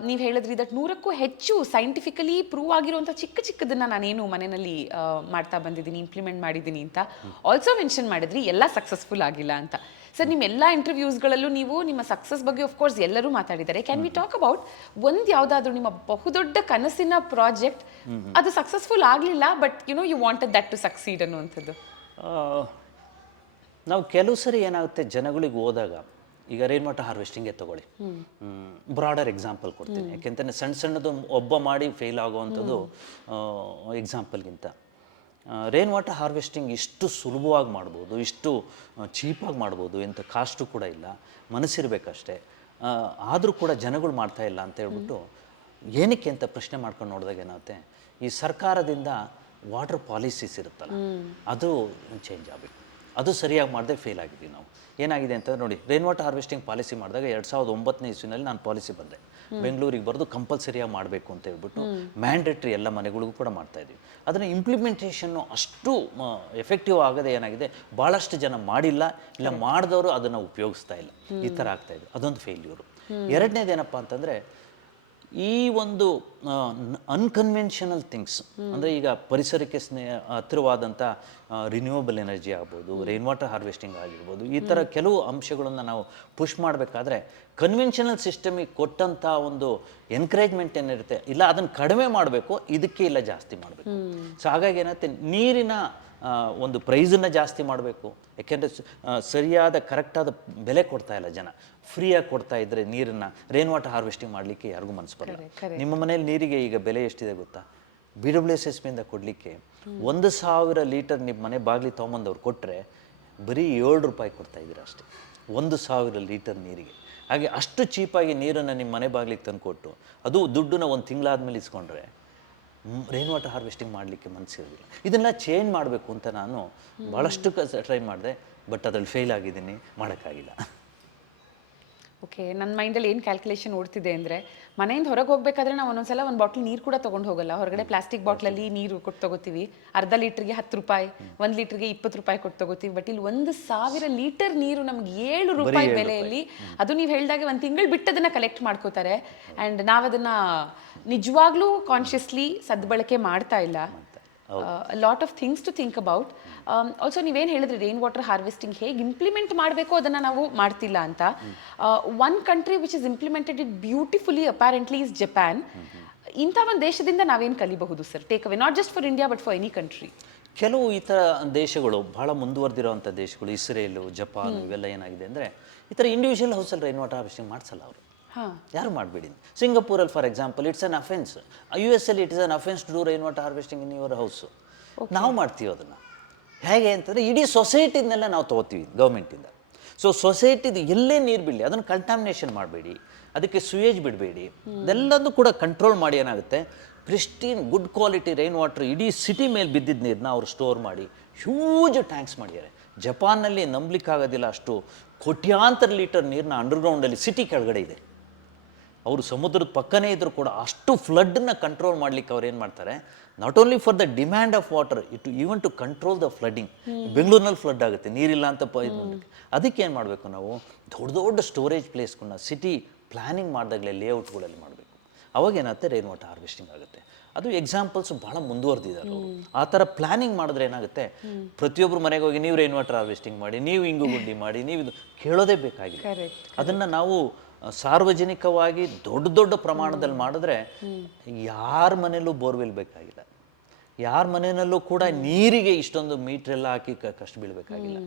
ನೀವು ಹೇಳಿದ್ರಿ ದಟ್ 100ಕ್ಕೂ ಹೆಚ್ಚು ಸೈಂಟಿಫಿಕಲಿ ಪ್ರೂವ್ ಆಗಿರುವಂಥ ಚಿಕ್ಕ ಚಿಕ್ಕದನ್ನ ನಾನೇನು ಮನೆಯಲ್ಲಿ ಮಾಡ್ತಾ ಬಂದಿದ್ದೀನಿ, ಇಂಪ್ಲಿಮೆಂಟ್ ಮಾಡಿದ್ದೀನಿ ಅಂತ ಆಲ್ಸೋ ಮೆನ್ಷನ್ ಮಾಡಿದ್ರಿ. ಎಲ್ಲ ಸಕ್ಸಸ್ಫುಲ್ ಆಗಿಲ್ಲ ಅಂತ. ಸರ್, ನಿಮ್ಮ ಎಲ್ಲ ಇಂಟರ್ವ್ಯೂಸ್ಗಳಲ್ಲೂ ನೀವು ನಿಮ್ಮ ಸಕ್ಸಸ್ ಬಗ್ಗೆ ಆಫ್ ಕೋರ್ಸ್ ಎಲ್ಲರೂ ಮಾತಾಡಿದ್ದಾರೆ. ಕ್ಯಾನ್ ವಿ ಟಾಕ್ ಅಬೌಟ್ ಒಂದು ಯಾವುದಾದ್ರೂ ನಿಮ್ಮ ಬಹುದೊಡ್ಡ ಕನಸಿನ ಪ್ರಾಜೆಕ್ಟ್, ಅದು ಸಕ್ಸಸ್ಫುಲ್ ಆಗಲಿಲ್ಲ but you wanted that to succeed ಅನ್ನುವಂಥದ್ದು? ನಾವು ಕೆಲವು ಸರಿ ಏನಾಗುತ್ತೆ, ಜನಗಳಿಗೆ ಹೋದಾಗ ಈಗ ರೈನ್ ವಾಟರ್ ಹಾರ್ವೆಸ್ಟಿಂಗೇ ತಗೊಳ್ಳಿ, ಬ್ರಾಡರ್ ಎಕ್ಸಾಂಪಲ್ ಕೊಡ್ತೀನಿ. ಯಾಕೆಂತಂದರೆ ಸಣ್ಣ ಸಣ್ಣದು ಒಬ್ಬ ಮಾಡಿ ಫೇಲ್ ಆಗುವಂಥದ್ದು ಎಕ್ಸಾಂಪಲ್ಗಿಂತ ರೈನ್ ವಾಟರ್ ಹಾರ್ವೆಸ್ಟಿಂಗ್ ಇಷ್ಟು ಸುಲಭವಾಗಿ ಮಾಡ್ಬೋದು, ಇಷ್ಟು ಚೀಪಾಗಿ ಮಾಡ್ಬೋದು, ಎಂಥ ಕಾಸ್ಟು ಕೂಡ ಇಲ್ಲ, ಮನಸ್ಸಿರಬೇಕಷ್ಟೇ. ಆದರೂ ಕೂಡ ಜನಗಳು ಮಾಡ್ತಾ ಇಲ್ಲ ಅಂತ ಹೇಳ್ಬಿಟ್ಟು ಏನಕ್ಕೆ ಅಂತ ಪ್ರಶ್ನೆ ಮಾಡ್ಕೊಂಡು ನೋಡಿದಾಗ ಏನಾಗುತ್ತೆ, ಈ ಸರ್ಕಾರದಿಂದ ವಾಟರ್ ಪಾಲಿಸೀಸ್ ಇರುತ್ತಲ್ಲ ಅದು ಚೇಂಜ್ ಆಗಬೇಕು. ಅದು ಸರಿಯಾಗಿ ಮಾಡದೆ ಫೇಲ್ ಆಗಿದ್ವಿ ನಾವು. ಏನಾಗಿದೆ ಅಂತಂದ್ರೆ ನೋಡಿ, ರೈನ್ ವಾಟರ್ ಹಾರ್ವೆಸ್ಟಿಂಗ್ ಪಾಲಿಸಿ ಮಾಡಿದಾಗ 2009ನೇ ಇಸ್ವಿನಲ್ಲಿ ನಾನು ಪಾಲಿಸಿ ಬಂದೆ, ಬೆಂಗಳೂರಿಗೆ ಬರೆದು ಕಂಪಲ್ಸರಿಯಾಗಿ ಮಾಡಬೇಕು ಅಂತ ಹೇಳ್ಬಿಟ್ಟು ಮ್ಯಾಂಡೇಟ್ರಿ ಎಲ್ಲ ಮನೆಗಳಿಗೂ ಕೂಡ ಮಾಡ್ತಾಯಿದ್ವಿ. ಅದನ್ನು ಇಂಪ್ಲಿಮೆಂಟೇಷನ್ನು ಅಷ್ಟು ಎಫೆಕ್ಟಿವ್ ಆಗದೆ ಏನಾಗಿದೆ, ಭಾಳಷ್ಟು ಜನ ಮಾಡಿಲ್ಲ, ಇಲ್ಲ ಮಾಡಿದವರು ಅದನ್ನು ಉಪಯೋಗಿಸ್ತಾ ಇಲ್ಲ, ಈ ಥರ ಆಗ್ತಾಯಿದೆ. ಅದೊಂದು ಫೇಲ್ಯೂರು. ಎರಡನೇದೇನಪ್ಪ ಅಂತಂದರೆ, ಈ ಒಂದು ಅನ್ಕನ್ವೆನ್ಷನಲ್ ಥಿಂಗ್ಸ್ ಅಂದರೆ ಈಗ ಪರಿಸರಕ್ಕೆ ಹತ್ತಿರವಾದಂಥ ರಿನ್ಯೂವಬಲ್ ಎನರ್ಜಿ ಆಗ್ಬೋದು, ರೈನ್ ವಾಟರ್ ಹಾರ್ವೆಸ್ಟಿಂಗ್ ಆಗಿರ್ಬೋದು, ಈ ಥರ ಕೆಲವು ಅಂಶಗಳನ್ನು ನಾವು ಪುಷ್ ಮಾಡಬೇಕಾದ್ರೆ ಕನ್ವೆನ್ಷನಲ್ ಸಿಸ್ಟಮಿಗೆ ಕೊಟ್ಟಂಥ ಒಂದು ಎನ್ಕರೇಜ್ಮೆಂಟ್ ಏನಿರುತ್ತೆ ಇಲ್ಲ ಅದನ್ನು ಕಡಿಮೆ ಮಾಡಬೇಕು, ಇದಕ್ಕೆ ಇಲ್ಲ ಜಾಸ್ತಿ ಮಾಡಬೇಕು. ಸೊ ಹಾಗಾಗಿ ಏನಾಗುತ್ತೆ, ನೀರಿನ ಒಂದು ಪ್ರೈಸನ್ನು ಜಾಸ್ತಿ ಮಾಡಬೇಕು. ಯಾಕೆಂದರೆ ಸರಿಯಾದ ಕರೆಕ್ಟಾದ ಬೆಲೆ ಕೊಡ್ತಾ ಇಲ್ಲ ಜನ. ಫ್ರೀಯಾಗಿ ಕೊಡ್ತಾ ಇದ್ದರೆ ನೀರನ್ನು ರೈನ್ ವಾಟರ್ ಹಾರ್ವೆಸ್ಟಿಂಗ್ ಮಾಡಲಿಕ್ಕೆ ಯಾರಿಗೂ ಮನಸ್ಸು ಬರಲ್ಲ. ನಿಮ್ಮ ಮನೇಲಿ ನೀರಿಗೆ ಈಗ ಬೆಲೆ ಎಷ್ಟಿದೆ ಗೊತ್ತಾ? BWSSBಯಿಂದ ಕೊಡಲಿಕ್ಕೆ 1,000 ಲೀಟರ್ ನಿಮ್ಮ ಮನೆ ಬಾಗಿಲಿ ತೊಗೊಂಬಂದವ್ರು ಕೊಟ್ಟರೆ ಬರೀ 7 ರೂಪಾಯಿ ಕೊಡ್ತಾ ಇದ್ದೀರ ಅಷ್ಟೇ, 1,000 ಲೀಟರ್ ನೀರಿಗೆ. ಹಾಗೆ ಅಷ್ಟು ಚೀಪಾಗಿ ನೀರನ್ನು ನಿಮ್ಮ ಮನೆ ಬಾಗಿಲಿಗೆ ತಂದುಕೊಟ್ಟು ಅದು ದುಡ್ಡನ್ನ ಒಂದು ತಿಂಗಳಾದ್ಮೇಲೆ ಇಸ್ಕೊಂಡ್ರೆ ರೈನ್ ವಾಟರ್ ಹಾರ್ವೆಸ್ಟಿಂಗ್ ಮಾಡಲಿಕ್ಕೆ ಮನಸ್ಸಿರೋದಿಲ್ಲ. ಇದನ್ನು ಚೇಂಜ್ ಮಾಡಬೇಕು ಅಂತ ನಾನು ಭಾಳಷ್ಟು ಟ್ರೈ ಮಾಡಿದೆ, ಬಟ್ ಅದ್ರಲ್ಲಿ ಫೇಲ್ ಆಗಿದ್ದೀನಿ, ಮಾಡೋಕ್ಕಾಗಿಲ್ಲ. ಓಕೆ, ನನ್ನ ಮೈಂಡಲ್ಲಿ ಏನು ಕ್ಯಾಲ್ಕುಲೇಷನ್ ಓಡ್ತಿದೆ ಅಂದರೆ, ಮನೆಯಿಂದ ಹೊರಗೆ ಹೋಗಬೇಕಾದ್ರೆ ನಾವು ಒಂದೊಂದ್ಸಲ ಒಂದು ಬಾಟ್ಲ್ ನೀರು ಕೂಡ ತೊಗೊಂಡು ಹೋಗಲ್ಲ. ಹೊರಗಡೆ ಪ್ಲಾಸ್ಟಿಕ್ ಬಾಟ್ಲಲ್ಲಿ ನೀರು ಕೊಟ್ಟು ತೊಗೋತೀವಿ. ಅರ್ಧ ಲೀಟ್ರಿಗೆ 10 ರೂಪಾಯಿ, 1 ಲೀಟ್ರಿಗೆ 20 ರೂಪಾಯಿ ಕೊಟ್ಟು ತೊಗೋತೀವಿ. ಬಟ್ ಇಲ್ಲಿ 1,000 ಲೀಟರ್ ನೀರು ನಮ್ಗೆ 7 ರೂಪಾಯಿ ಬೆಲೆಯಲ್ಲಿ, ಅದು ನೀವು ಹೇಳಿದಾಗೆ ಒಂದು ತಿಂಗಳು ಬಿಟ್ಟು ಅದನ್ನು ಕಲೆಕ್ಟ್ ಮಾಡ್ಕೋತಾರೆ. ಆ್ಯಂಡ್ ನಾವದನ್ನು ನಿಜವಾಗ್ಲೂ ಕಾನ್ಷಿಯಸ್ಲಿ ಸದ್ಬಳಕೆ ಮಾಡ್ತಾ ಇಲ್ಲ. Lot of things to think about. Also ನೀವೇನು ಹೇಳಿದ್ರಿ, ರೈನ್ ವಾಟರ್ ಹಾರ್ವೆಸ್ಟಿಂಗ್ ಹೇಗೆ ಇಂಪ್ಲಿಮೆಂಟ್ ಮಾಡಬೇಕು ಅದನ್ನು ನಾವು ಮಾಡ್ತಿಲ್ಲ ಅಂತ. One country which is implemented it beautifully apparently is Japan. ಇಂಥ ಒಂದು ದೇಶದಿಂದ ನಾವೇನು ಕಲಿಬಹುದು sir? Take away, not just for India but for any country. ಕೆಲವು ಈ ಥರ ದೇಶಗಳು, ಭಾಳ ಮುಂದುವರೆದಿರೋವಂಥ ದೇಶಗಳು, ಇಸ್ರೇಲು, ಜಪಾನ್, ಇವೆಲ್ಲ ಏನಾಗಿದೆ ಅಂದರೆ ಈ ಥರ ಇಂಡಿವಿಜುವಲ್ ಹೌಸಲ್ಲಿ ರೈನ್ ವಾಟರ್ ಹಾರ್ವೆಸ್ಟಿಂಗ್ ಮಾಡಿಸಲ್ಲ ಅವರು. ಯಾರು ಮಾಡಬೇಡಿ. ಸಿಂಗಪೂರಲ್ಲಿ for example it's an offence. US ಅಲ್ಲಿ it is an offence to do rain water harvesting in your house. ನಾವು ಮಾಡ್ತೀವಿ ಅದನ್ನು. ಹೇಗೆ ಅಂತಂದರೆ ಇಡೀ ಸೊಸೈಟಿನೆಲ್ಲ ನಾವು ತೊಗೋತೀವಿ ಗೌರ್ಮೆಂಟಿಂದ. ಸೊ ಸೊಸೈಟಿದು ಎಲ್ಲೇ ನೀರು ಬಿಡಲಿ ಅದನ್ನು ಕಂಟಾಮಿನೇಷನ್ ಮಾಡಬೇಡಿ, ಅದಕ್ಕೆ ಸುಯೇಜ್ ಬಿಡಬೇಡಿ, ಇದೆಲ್ಲದೂ ಕೂಡ ಕಂಟ್ರೋಲ್ ಮಾಡಿ ಏನಾಗುತ್ತೆ, pristine good quality rain water ಇಡೀ ಸಿಟಿ ಮೇಲೆ ಬಿದ್ದಿದ್ದ ನೀರನ್ನ ಅವರು ಸ್ಟೋರ್ ಮಾಡಿ ಹ್ಯೂಜ್ ಟ್ಯಾಂಕ್ಸ್ ಮಾಡಿದ್ದಾರೆ. ಜಪಾನ್ನಲ್ಲಿ ನಂಬಲಿಕ್ಕಾಗೋದಿಲ್ಲ, ಅಷ್ಟು ಕೋಟ್ಯಾಂತರ ಲೀಟರ್ ನೀರನ್ನ ಅಂಡರ್ಗ್ರೌಂಡಲ್ಲಿ ಸಿಟಿ ಕೆಳಗಡೆ ಇದೆ. ಅವರು ಸಮುದ್ರದ ಪಕ್ಕನೇ ಇದ್ದರೂ ಕೂಡ ಅಷ್ಟು ಫ್ಲಡ್ನ ಕಂಟ್ರೋಲ್ ಮಾಡಲಿಕ್ಕೆ ಅವ್ರು ಏನು ಮಾಡ್ತಾರೆ, not only for the demand of water, it even to control the flooding. ಬೆಂಗಳೂರಿನಲ್ಲಿ ಫ್ಲಡ್ ಆಗುತ್ತೆ, ನೀರಿಲ್ಲ ಅಂತ ಅದಕ್ಕೆ ಏನು ಮಾಡಬೇಕು, ನಾವು ದೊಡ್ಡ ದೊಡ್ಡ ಸ್ಟೋರೇಜ್ ಪ್ಲೇಸ್ಗಳನ್ನ ಸಿಟಿ ಪ್ಲ್ಯಾನಿಂಗ್ ಮಾಡಿದಾಗಲೇ ಲೇಔಟ್ಗಳಲ್ಲಿ ಮಾಡಬೇಕು. ಅವಾಗ ಏನಾಗುತ್ತೆ, ರೈನ್ ವಾಟರ್ ಹಾರ್ವೆಸ್ಟಿಂಗ್ ಆಗುತ್ತೆ. ಅದು ಎಕ್ಸಾಂಪಲ್ಸ್ ಭಾಳ ಮುಂದುವರೆದಿದ್ದಾರೆ. ಆ ಥರ ಪ್ಲ್ಯಾನಿಂಗ್ ಮಾಡಿದ್ರೆ ಏನಾಗುತ್ತೆ, ಪ್ರತಿಯೊಬ್ಬರು ಮನೆಗೆ ಹೋಗಿ ನೀವು ರೈನ್ ವಾಟರ್ ಹಾರ್ವೆಸ್ಟಿಂಗ್ ಮಾಡಿ, ನೀವು ಇಂಗು ಗುಂಡಿ ಮಾಡಿ, ನೀವು ಇದು ಕೇಳೋದೇ ಬೇಕಾಗಿಲ್ಲ. ಅದನ್ನು ನಾವು ಸಾರ್ವಜನಿಕವಾಗಿ ದೊಡ್ಡ ದೊಡ್ಡ ಪ್ರಮಾಣದಲ್ಲಿ ಮಾಡಿದ್ರೆ ಯಾರ ಮನೆಯಲ್ಲೂ ಬೋರ್ವೆಲ್ ಬೇಕಾಗಿಲ್ಲ, ಯಾರ ಮನೆಯಲ್ಲೂ ಕೂಡ ನೀರಿಗೆ ಇಷ್ಟೊಂದು ಮೀಟ್ರೆಲ್ಲ ಹಾಕಿ ಕಷ್ಟ ಬೀಳಬೇಕಾಗಿಲ್ಲ.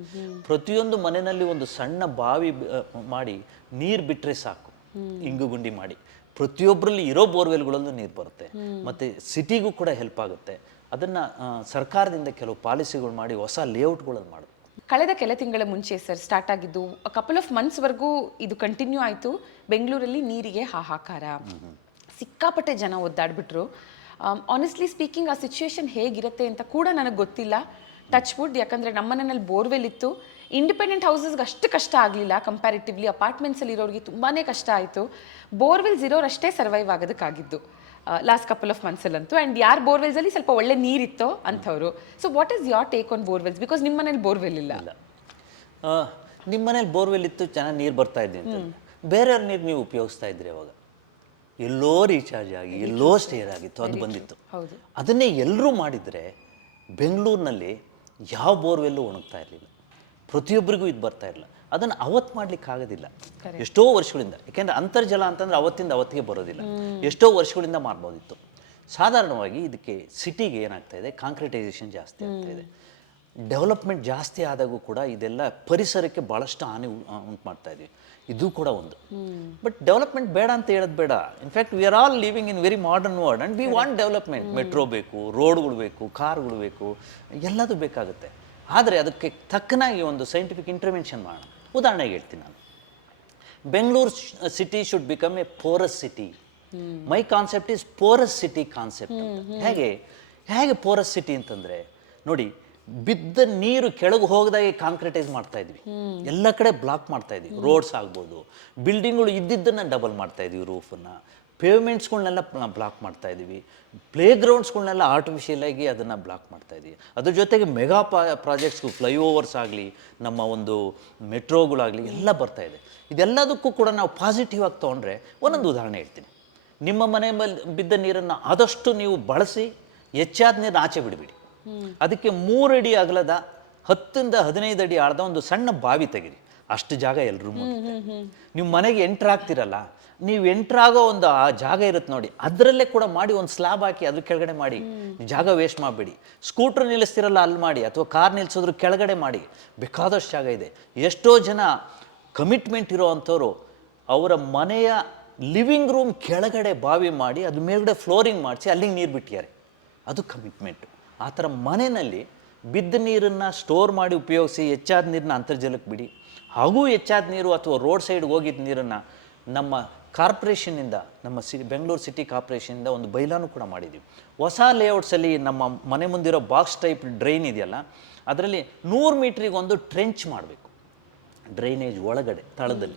ಪ್ರತಿಯೊಂದು ಮನೆಯಲ್ಲಿ ಒಂದು ಸಣ್ಣ ಬಾವಿ ಮಾಡಿ ನೀರು ಬಿಟ್ಟರೆ ಸಾಕು, ಇಂಗು ಗುಂಡಿ ಮಾಡಿ ಪ್ರತಿಯೊಬ್ಬರಲ್ಲಿ ಇರೋ ಬೋರ್ವೆಲ್ಗಳಲ್ಲೂ ನೀರು ಬರುತ್ತೆ. ಮತ್ತು ಸಿಟಿಗೂ ಕೂಡ ಹೆಲ್ಪ್ ಆಗುತ್ತೆ. ಅದನ್ನು ಸರ್ಕಾರದಿಂದ ಕೆಲವು ಪಾಲಿಸಿಗಳು ಮಾಡಿ ಹೊಸ ಲೇಔಟ್ಗಳಲ್ಲಿ ಮಾಡೋದು. ಕಳೆದ ಕೆಲ ತಿಂಗಳ ಮುಂಚೆ ಸರ್ ಸ್ಟಾರ್ಟ್ ಆಗಿದ್ದು, ಕಪಲ್ ಆಫ್ ಮಂತ್ಸ್ವರೆಗೂ ಇದು ಕಂಟಿನ್ಯೂ ಆಯಿತು. ಬೆಂಗಳೂರಲ್ಲಿ ನೀರಿಗೆ ಹಾಹಾಕಾರ, ಸಿಕ್ಕಾಪಟ್ಟೆ ಜನ ಒದ್ದಾಡ್ಬಿಟ್ರು. ಆನೆಸ್ಟ್ಲಿ ಸ್ಪೀಕಿಂಗ್ ಆ ಸಿಚುವೇಶನ್ ಹೇಗಿರುತ್ತೆ ಅಂತ ಕೂಡ ನನಗೆ ಗೊತ್ತಿಲ್ಲ. ಟಚ್ ವುಡ್, ಯಾಕಂದರೆ ನಮ್ಮ ಮನೆಯಲ್ಲಿ ಬೋರ್ವೆಲ್ ಇತ್ತು. ಇಂಡಿಪೆಂಡೆಂಟ್ ಹೌಸಸ್ಗೆ ಅಷ್ಟು ಕಷ್ಟ ಆಗಲಿಲ್ಲ, ಕಂಪ್ಯಾರಿಟಿವ್ಲಿ ಅಪಾರ್ಟ್ಮೆಂಟ್ಸಲ್ಲಿ ಇರೋರಿಗೆ ತುಂಬಾ ಕಷ್ಟ ಆಯಿತು. ಬೋರ್ವೆಲ್ಸ್ ಇರೋರಷ್ಟೇ ಸರ್ವೈವ್ ಆಗೋದಕ್ಕಾಗಿದ್ದು ಲಾಸ್ಟ್ ಕಪಲ್ ಆಫ್ ಮಂತ್ಸಲ್ಲಂತೂ. ಆ್ಯಂಡ್ ಯಾರು ಬೋರ್ವೆಲ್ಸಲ್ಲಿ ಸ್ವಲ್ಪ ಒಳ್ಳೆ ನೀರಿತ್ತೋ ಅಂಥವ್ರು. So what is your take on borewells? Because ನಿಮ್ಮ ಮನೇಲಿ ಬೋರ್ವೆಲ್ ಇಲ್ಲ. ನಿಮ್ಮ ಮನೇಲಿ ಬೋರ್ವೆಲ್ ಇತ್ತು, ಚೆನ್ನಾಗಿ ನೀರು ಬರ್ತಾ ಇದ್ದೀನಿ ಅಂತ, ಬೇರೆಯವ್ರ ನೀರು ನೀವು ಉಪಯೋಗಿಸ್ತಾ ಇದ್ರಿ. ಅವಾಗ ಎಲ್ಲೋ ರೀಚಾರ್ಜ್ ಆಗಿ ಎಲ್ಲೋ ಸ್ಟೇರ್ ಆಗಿತ್ತು, ಅದು ಬಂದಿತ್ತು. ಅದನ್ನೇ ಎಲ್ಲರೂ ಮಾಡಿದರೆ ಬೆಂಗಳೂರಿನಲ್ಲಿ ಯಾವ ಬೋರ್ವೆಲ್ಲೂ ಒಣಗ್ತಾ ಇರಲಿಲ್ಲ, ಪ್ರತಿಯೊಬ್ಬರಿಗೂ ಇದು ಬರ್ತಾ ಇರಲಿಲ್ಲ. ಅದನ್ನು ಅವತ್ತು ಮಾಡ್ಲಿಕ್ಕೆ ಆಗೋದಿಲ್ಲ ಎಷ್ಟೋ ವರ್ಷಗಳಿಂದ. ಯಾಕೆಂದರೆ ಅಂತರ್ಜಲ ಅಂತಂದರೆ ಅವತ್ತಿಂದ ಅವತ್ತಿಗೆ ಬರೋದಿಲ್ಲ, ಎಷ್ಟೋ ವರ್ಷಗಳಿಂದ ಮಾಡ್ಬೋದಿತ್ತು. ಸಾಧಾರಣವಾಗಿ ಇದಕ್ಕೆ ಸಿಟಿಗೆ ಏನಾಗ್ತಾ ಇದೆ, ಕಾಂಕ್ರಿಟೈಸೇಷನ್ ಜಾಸ್ತಿ ಆಗ್ತಾ ಇದೆ. ಡೆವಲಪ್ಮೆಂಟ್ ಜಾಸ್ತಿ ಆದಾಗೂ ಕೂಡ ಇದೆಲ್ಲ ಪರಿಸರಕ್ಕೆ ಭಾಳಷ್ಟು ಹಾನಿ ಉಂಟು ಮಾಡ್ತಾ ಇದೀವಿ. ಇದು ಕೂಡ ಒಂದು. ಬಟ್ ಡೆವಲಪ್ಮೆಂಟ್ ಬೇಡ ಅಂತ ಹೇಳೋದು ಬೇಡ. In fact we are all living in very modern world and we want development. Metro ಬೇಕು, ರೋಡ್ಗಳು ಬೇಕು, ಕಾರ್ಗಳು ಬೇಕು, ಎಲ್ಲದೂ ಬೇಕಾಗುತ್ತೆ. ಆದರೆ ಅದಕ್ಕೆ ತಕ್ಕನಾಗಿ ಒಂದು ಸೈಂಟಿಫಿಕ್ ಇಂಟರ್ವೆನ್ಷನ್ ಮಾಡೋಣ. ಉದಾಹರಣೆಗೆ ಹೇಳ್ತೀನಿ ನಾನು, Bengaluru city should become a porous city. My concept is Porus city concept. ಹೇಗೆ ಪೋರಸ್ ಸಿಟಿ ಅಂತಂದರೆ, ನೋಡಿ, ಬಿದ್ದ ನೀರು ಕೆಳಗೆ ಹೋಗದಾಗೆ ಕಾಂಕ್ರಿಟೈಸ್ ಮಾಡ್ತಾ ಇದ್ವಿ, ಎಲ್ಲ ಕಡೆ ಬ್ಲಾಕ್ ಮಾಡ್ತಾ ಇದ್ವಿ. ರೋಡ್ಸ್ ಆಗ್ಬೋದು, ಬಿಲ್ಡಿಂಗ್ಗಳು ಇದ್ದಿದ್ದನ್ನು ಡಬಲ್ ಮಾಡ್ತಾ ಇದ್ವಿ, ರೂಫನ್ನು, ಪೇವ್ಮೆಂಟ್ಸ್ಗಳನ್ನೆಲ್ಲ ಬ್ಲಾಕ್ ಮಾಡ್ತಾ ಇದ್ದೀವಿ, ಪ್ಲೇ ಗ್ರೌಂಡ್ಸ್ಗಳನ್ನೆಲ್ಲ ಆರ್ಟಿಫಿಷಿಯಲಾಗಿ ಅದನ್ನು ಬ್ಲಾಕ್ ಮಾಡ್ತಾ ಇದ್ದೀವಿ. ಅದ್ರ ಜೊತೆಗೆ ಮೆಗಾ ಪ್ರಾಜೆಕ್ಟ್ಸ್ಗೂ, ಫ್ಲೈಓವರ್ಸ್ ಆಗಲಿ, ನಮ್ಮ ಒಂದು ಮೆಟ್ರೋಗಳಾಗಲಿ ಎಲ್ಲ ಬರ್ತಾ ಇದೆ. ಇದೆಲ್ಲದಕ್ಕೂ ಕೂಡ ನಾವು ಪಾಸಿಟಿವ್ ಆಗಿ ತೊಗೊಂಡ್ರೆ, ಒಂದೊಂದು ಉದಾಹರಣೆ ಹೇಳ್ತೀನಿ. ನಿಮ್ಮ ಮನೆ ಮೇಲೆ ಬಿದ್ದ ನೀರನ್ನು ಆದಷ್ಟು ನೀವು ಬಳಸಿ, ಹೆಚ್ಚಾದ ನೀರನ್ನ ಆಚೆ ಬಿಡಬೇಡಿ. ಅದಕ್ಕೆ 3 ಅಡಿ ಅಗಲದ 10-15 ಅಡಿ ಆಳದ ಒಂದು ಸಣ್ಣ ಬಾವಿ ತೆಗೀರಿ. ಅಷ್ಟು ಜಾಗ ಎಲ್ಲರೂ ನೀವು ಮನೆಗೆ ಎಂಟ್ರ್ ಆಗ್ತಿರಲ್ಲ, ನೀವು ಎಂಟ್ರಾಗೋ ಒಂದು ಆ ಜಾಗ ಇರುತ್ತೆ ನೋಡಿ, ಅದರಲ್ಲೇ ಕೂಡ ಮಾಡಿ ಒಂದು ಸ್ಲ್ಯಾಬ್ ಹಾಕಿ ಅದ್ರ ಕೆಳಗಡೆ ಮಾಡಿ. ಜಾಗ ವೇಸ್ಟ್ ಮಾಡಬೇಡಿ. ಸ್ಕೂಟ್ರ್ ನಿಲ್ಲಿಸ್ತಿರಲ್ಲ ಅಲ್ಲಿ ಮಾಡಿ, ಅಥವಾ ಕಾರ್ ನಿಲ್ಲಿಸೋದ್ರ ಕೆಳಗಡೆ ಮಾಡಿ. ಬೇಕಾದಷ್ಟು ಜಾಗ ಇದೆ. ಎಷ್ಟೋ ಜನ ಕಮಿಟ್ಮೆಂಟ್ ಇರೋ ಅಂಥವ್ರು ಅವರ ಮನೆಯ ಲಿವಿಂಗ್ ರೂಮ್ ಕೆಳಗಡೆ ಬಾವಿ ಮಾಡಿ ಅದ್ರ ಮೇಲ್ಗಡೆ ಫ್ಲೋರಿಂಗ್ ಮಾಡಿಸಿ ಅಲ್ಲಿಗೆ ನೀರು ಬಿಟ್ಟಿದ್ದಾರೆ. ಅದು ಕಮಿಟ್ಮೆಂಟು. ಆ ಥರ ಮನೆಯಲ್ಲಿ ಬಿದ್ದ ನೀರನ್ನು ಸ್ಟೋರ್ ಮಾಡಿ ಉಪಯೋಗಿಸಿ, ಹೆಚ್ಚಾದ ನೀರನ್ನ ಅಂತರ್ಜಲಕ್ಕೆ ಬಿಡಿ. ಹಾಗೂ ಹೆಚ್ಚಾದ ನೀರು ಅಥವಾ ರೋಡ್ ಸೈಡ್ಗೆ ಹೋಗಿದ್ದ ನೀರನ್ನು ನಮ್ಮ ಕಾರ್ಪೊರೇಷನ್ನಿಂದ, ನಮ್ಮ ಬೆಂಗಳೂರು ಸಿಟಿ ಕಾರ್ಪೊರೇಷನಿಂದ ಒಂದು ಬೈಲಾನು ಕೂಡ ಮಾಡಿದ್ದೀವಿ. ಹೊಸ ಲೇಔಟ್ಸಲ್ಲಿ ನಮ್ಮ ಮನೆ ಮುಂದಿರೋ ಬಾಕ್ಸ್ ಟೈಪ್ ಡ್ರೈನ್ ಇದೆಯಲ್ಲ, ಅದರಲ್ಲಿ 100 ಮೀಟ್ರಿಗೆ ಒಂದು ಟ್ರೆಂಚ್ ಮಾಡಬೇಕು. ಡ್ರೈನೇಜ್ ಒಳಗಡೆ ತಳದಲ್ಲಿ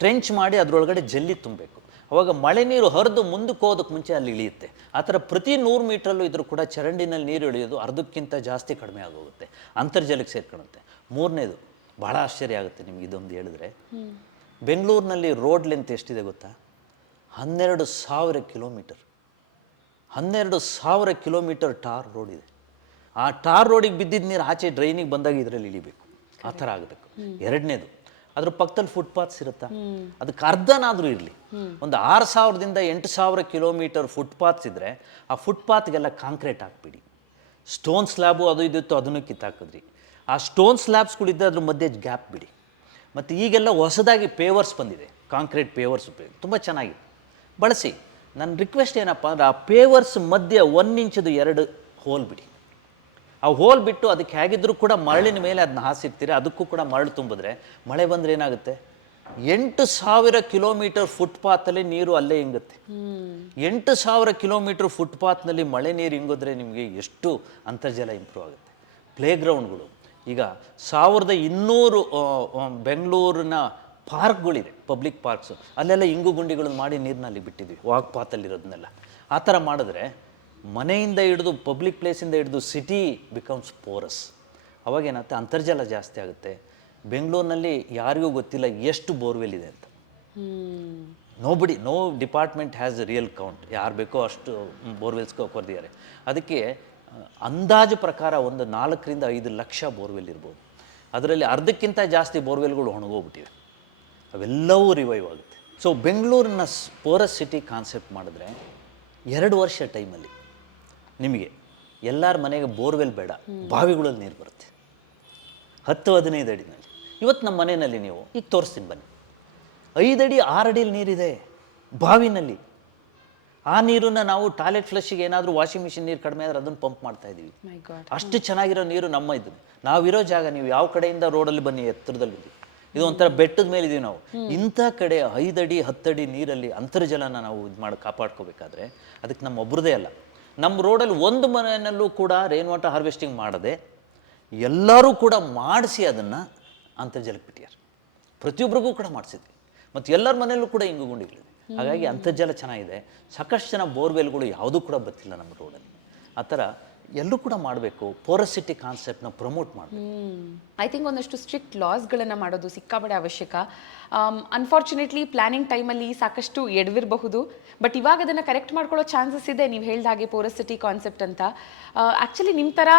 ಟ್ರೆಂಚ್ ಮಾಡಿ ಅದರೊಳಗಡೆ ಜಲ್ಲಿ ತುಂಬಬೇಕು. ಅವಾಗ ಮಳೆ ನೀರು ಹರಿದು ಮುಂದಕ್ಕೆ ಹೋಗೋದಕ್ಕೆ ಮುಂಚೆ ಅಲ್ಲಿ ಇಳಿಯುತ್ತೆ. ಆ ಥರ ಪ್ರತಿ 100 ಮೀಟ್ರಲ್ಲೂ ಇದ್ರೂ ಕೂಡ ಚರಂಡಿನಲ್ಲಿ ನೀರು ಇಳಿಯೋದು ಅರ್ಧಕ್ಕಿಂತ ಜಾಸ್ತಿ ಕಡಿಮೆ ಆಗೋಗುತ್ತೆ, ಅಂತರ್ಜಲಕ್ಕೆ ಸೇರ್ಕೊಳ್ಳುತ್ತೆ. 3ನೇದು ಭಾಳ ಆಶ್ಚರ್ಯ ಆಗುತ್ತೆ ನಿಮ್ಗೆ ಇದೊಂದು ಹೇಳಿದ್ರೆ. ಬೆಂಗಳೂರಿನಲ್ಲಿ ರೋಡ್ ಲೆಂತ್ ಎಷ್ಟಿದೆ ಗೊತ್ತಾ? 12,000 ಕಿಲೋಮೀಟರ್. 12,000 ಕಿಲೋಮೀಟರ್ ಟಾರ್ ರೋಡ್ ಇದೆ. ಆ ಟಾರ್ ರೋಡಿಗೆ ಬಿದ್ದಿದ್ದ ನೀರು ಆಚೆ ಡ್ರೈನಿಗೆ ಬಂದಾಗ ಇದರಲ್ಲಿ ಇಳಿಬೇಕು. ಆ ಥರ ಆಗಬೇಕು. 2ನೇದು, ಅದ್ರ ಪಕ್ಕದಲ್ಲಿ ಫುಟ್ಪಾತ್ಸ್ ಇರುತ್ತಾ, ಅದಕ್ಕೆ ಅರ್ಧನಾದರೂ ಇರಲಿ. ಒಂದು 6,000ದಿಂದ 8,000 ಕಿಲೋಮೀಟರ್ ಫುಟ್ಪಾತ್ಸ್ ಇದ್ದರೆ ಆ ಫುಟ್ಪಾತ್ಗೆಲ್ಲ ಕಾಂಕ್ರೀಟ್ ಹಾಕ್ಬಿಡಿ. ಸ್ಟೋನ್ ಸ್ಲ್ಯಾಬು ಅದು ಇದಿತ್ತು, ಅದನ್ನು ಕಿತ್ತಾಕಿದ್ರಿ. ಆ ಸ್ಟೋನ್ ಸ್ಲ್ಯಾಬ್ಸ್ಗಳಿದ್ದರೆ ಅದ್ರ ಮಧ್ಯೆ ಗ್ಯಾಪ್ ಬಿಡಿ. ಮತ್ತು ಈಗೆಲ್ಲ ಹೊಸದಾಗಿ ಪೇವರ್ಸ್ ಬಂದಿದೆ, ಕಾಂಕ್ರೀಟ್ ಪೇವರ್ಸ್ ತುಂಬ ಚೆನ್ನಾಗಿ ಬಳಸಿ. ನನ್ನ ರಿಕ್ವೆಸ್ಟ್ ಏನಪ್ಪ ಅಂದರೆ, ಆ ಪೇವರ್ಸ್ ಮಧ್ಯೆ 1 ಇಂಚದು 2 ಹೋಲ್ ಬಿಡಿ. ಆ ಹೋಲ್ ಬಿಟ್ಟು ಅದಕ್ಕೆ ಹೇಗಿದ್ರೂ ಕೂಡ ಮರಳಿನ ಮೇಲೆ ಅದನ್ನ ಹಾಸಿರ್ತೀರಿ, ಅದಕ್ಕೂ ಕೂಡ ಮರಳು ತುಂಬಿದ್ರೆ ಮಳೆ ಬಂದರೆ ಏನಾಗುತ್ತೆ? 8,000 ಕಿಲೋಮೀಟರ್ ಫುಟ್ಪಾತಲ್ಲಿ ನೀರು ಅಲ್ಲೇ ಇಂಗುತ್ತೆ. 8,000 ಕಿಲೋಮೀಟರ್ ಫುಟ್ಪಾತ್ನಲ್ಲಿ ಮಳೆ ನೀರು ಇಂಗಿದ್ರೆ ನಿಮಗೆ ಎಷ್ಟು ಅಂತರ್ಜಲ ಇಂಪ್ರೂವ್ ಆಗುತ್ತೆ. ಪ್ಲೇಗ್ರೌಂಡ್ಗಳು ಈಗ 1200 ಬೆಂಗಳೂರಿನ ಪಾರ್ಕ್ಗಳಿದೆ, ಪಬ್ಲಿಕ್ ಪಾರ್ಕ್ಸು, ಅಲ್ಲೆಲ್ಲ ಇಂಗು ಗುಂಡಿಗಳನ್ನು ಮಾಡಿ ನೀರಿನಲ್ಲಿ ಬಿಟ್ಟಿದ್ವಿ, ವಾಕ್ ಪಾತಲ್ಲಿರೋದನ್ನೆಲ್ಲ. ಆ ಥರ ಮಾಡಿದ್ರೆ ಮನೆಯಿಂದ ಹಿಡಿದು ಪಬ್ಲಿಕ್ ಪ್ಲೇಸಿಂದ ಹಿಡಿದು ಸಿಟಿ ಬಿಕಮ್ಸ್ ಪೋರಸ್. ಅವಾಗೇನಾಗುತ್ತೆ? ಅಂತರ್ಜಲ ಜಾಸ್ತಿ ಆಗುತ್ತೆ. ಬೆಂಗಳೂರಿನಲ್ಲಿ ಯಾರಿಗೂ ಗೊತ್ತಿಲ್ಲ ಎಷ್ಟು ಬೋರ್ವೆಲ್ ಇದೆ ಅಂತ. No department has a real count. ಯಾರು ಬೇಕೋ ಅಷ್ಟು ಬೋರ್ವೆಲ್ಸ್ ಕೊರೆದಿದ್ದಾರೆ. ಅದಕ್ಕೆ ಅಂದಾಜು ಪ್ರಕಾರ ಒಂದು 4ರಿಂದ 5 ಲಕ್ಷ ಬೋರ್ವೆಲ್ ಇರ್ಬೋದು. ಅದರಲ್ಲಿ ಅರ್ಧಕ್ಕಿಂತ ಜಾಸ್ತಿ ಬೋರ್ವೆಲ್ಗಳು ಒಣಗೋಗ್ಬಿಟ್ಟಿವೆ. ಅವೆಲ್ಲವೂ ರಿವೈವ್ ಆಗುತ್ತೆ. ಸೊ ಬೆಂಗಳೂರಿನ ಪೋರಸ್ ಸಿಟಿ ಕಾನ್ಸೆಪ್ಟ್ ಮಾಡಿದ್ರೆ 2 ವರ್ಷ ಟೈಮಲ್ಲಿ ನಿಮಗೆ ಎಲ್ಲರ ಮನೆಗೆ ಬೋರ್ವೆಲ್ ಬೇಡ, ಬಾವಿಗಳಲ್ಲಿ ನೀರು ಬರುತ್ತೆ. 10-15 ಅಡಿನಲ್ಲಿ. ಇವತ್ತು ನಮ್ಮ ಮನೆಯಲ್ಲಿ ನೀವು ಈಗ ತೋರಿಸ್ತೀನಿ ಬನ್ನಿ, 5 ಅಡಿ 6 ಅಡಿಯಲ್ಲಿ ನೀರಿದೆ ಬಾವಿನಲ್ಲಿ. ಆ ನೀರನ್ನು ನಾವು ಟಾಯ್ಲೆಟ್ ಫ್ಲಶ್ಗೆ ಏನಾದರೂ ವಾಷಿಂಗ್ ಮಿಷಿನ್ ನೀರು ಕಡಿಮೆ ಆದರೆ ಅದನ್ನು ಪಂಪ್ ಮಾಡ್ತಾ ಇದ್ದೀವಿ. ಅಷ್ಟು ಚೆನ್ನಾಗಿರೋ ನೀರು ನಮ್ಮ ಇದು. ನಾವಿರೋ ಜಾಗ, ನೀವು ಯಾವ ಕಡೆಯಿಂದ ರೋಡಲ್ಲಿ ಬನ್ನಿ, ಎತ್ತರದಲ್ಲಿ ಇದು ಒಂಥರ ಬೆಟ್ಟದ ಮೇಲೆ ಇದೀವಿ ನಾವು. ಇಂಥ ಕಡೆ 5 ಅಡಿ 10 ಅಡಿ ನೀರಲ್ಲಿ ಅಂತರ್ಜಲನ ನಾವು ಇದು ಮಾಡಿ ಕಾಪಾಡ್ಕೋಬೇಕಾದ್ರೆ ಅದಕ್ಕೆ ನಮ್ಮ ಒಬ್ರದೇ ಅಲ್ಲ, ನಮ್ಮ ರೋಡಲ್ಲಿ ಒಂದು ಮನೆಯಲ್ಲೂ ಕೂಡ ರೈನ್ ವಾಟರ್ ಹಾರ್ವೆಸ್ಟಿಂಗ್ ಮಾಡದೆ ಎಲ್ಲರೂ ಕೂಡ ಮಾಡಿಸಿ ಅದನ್ನು ಅಂತರ್ಜಲಕ್ಕೆ ಬಿಟ್ಟಿದ್ದಾರೆ. ಪ್ರತಿಯೊಬ್ಬರಿಗೂ ಕೂಡ ಮಾಡಿಸಿದ್ವಿ. ಮತ್ತು ಎಲ್ಲರ ಮನೆಯಲ್ಲೂ ಕೂಡ ಇಂಗು ಗುಂಡಿಗಳಿದೆ. ಹಾಗಾಗಿ ಅಂತರ್ಜಲ ಚೆನ್ನಾಗಿದೆ. ಸಾಕಷ್ಟು ಜನ ಬೋರ್ವೆಲ್ಗಳು ಯಾವುದೂ ಕೂಡ ಬರ್ತಿಲ್ಲ ನಮ್ಮ ರೋಡಲ್ಲಿ. ಆ ಥರ ಎಲ್ಲರೂ ಕೂಡ ಮಾಡಬೇಕು. ಪೋರಸಿಟಿ ಕಾನ್ಸೆಪ್ಟ್ನ ಪ್ರಮೋಟ್ ಮಾಡಬೇಕು. ಐ ಥಿಂಕ್ ಒಂದಷ್ಟು ಸ್ಟ್ರಿಕ್ಟ್ ಲಾಸ್ಗಳನ್ನು ಮಾಡೋದು ಸಿಕ್ಕಾಪಡೆ ಅವಶ್ಯಕ. ಅನ್ಫಾರ್ಚುನೇಟ್ಲಿ ಪ್ಲಾನಿಂಗ್ ಟೈಮಲ್ಲಿ ಸಾಕಷ್ಟು ಎಡವಿರಬಹುದು, ಬಟ್ ಇವಾಗ ಅದನ್ನು ಕರೆಕ್ಟ್ ಮಾಡ್ಕೊಳ್ಳೋ ಚಾನ್ಸಸ್ ಇದೆ. ನೀವು ಹೇಳ್ದ ಹಾಗೆ ಪೋರಸಿಟಿ ಕಾನ್ಸೆಪ್ಟ್ ಅಂತ. ಆ್ಯಕ್ಚುಲಿ ನಿಮ್ಮ ಥರ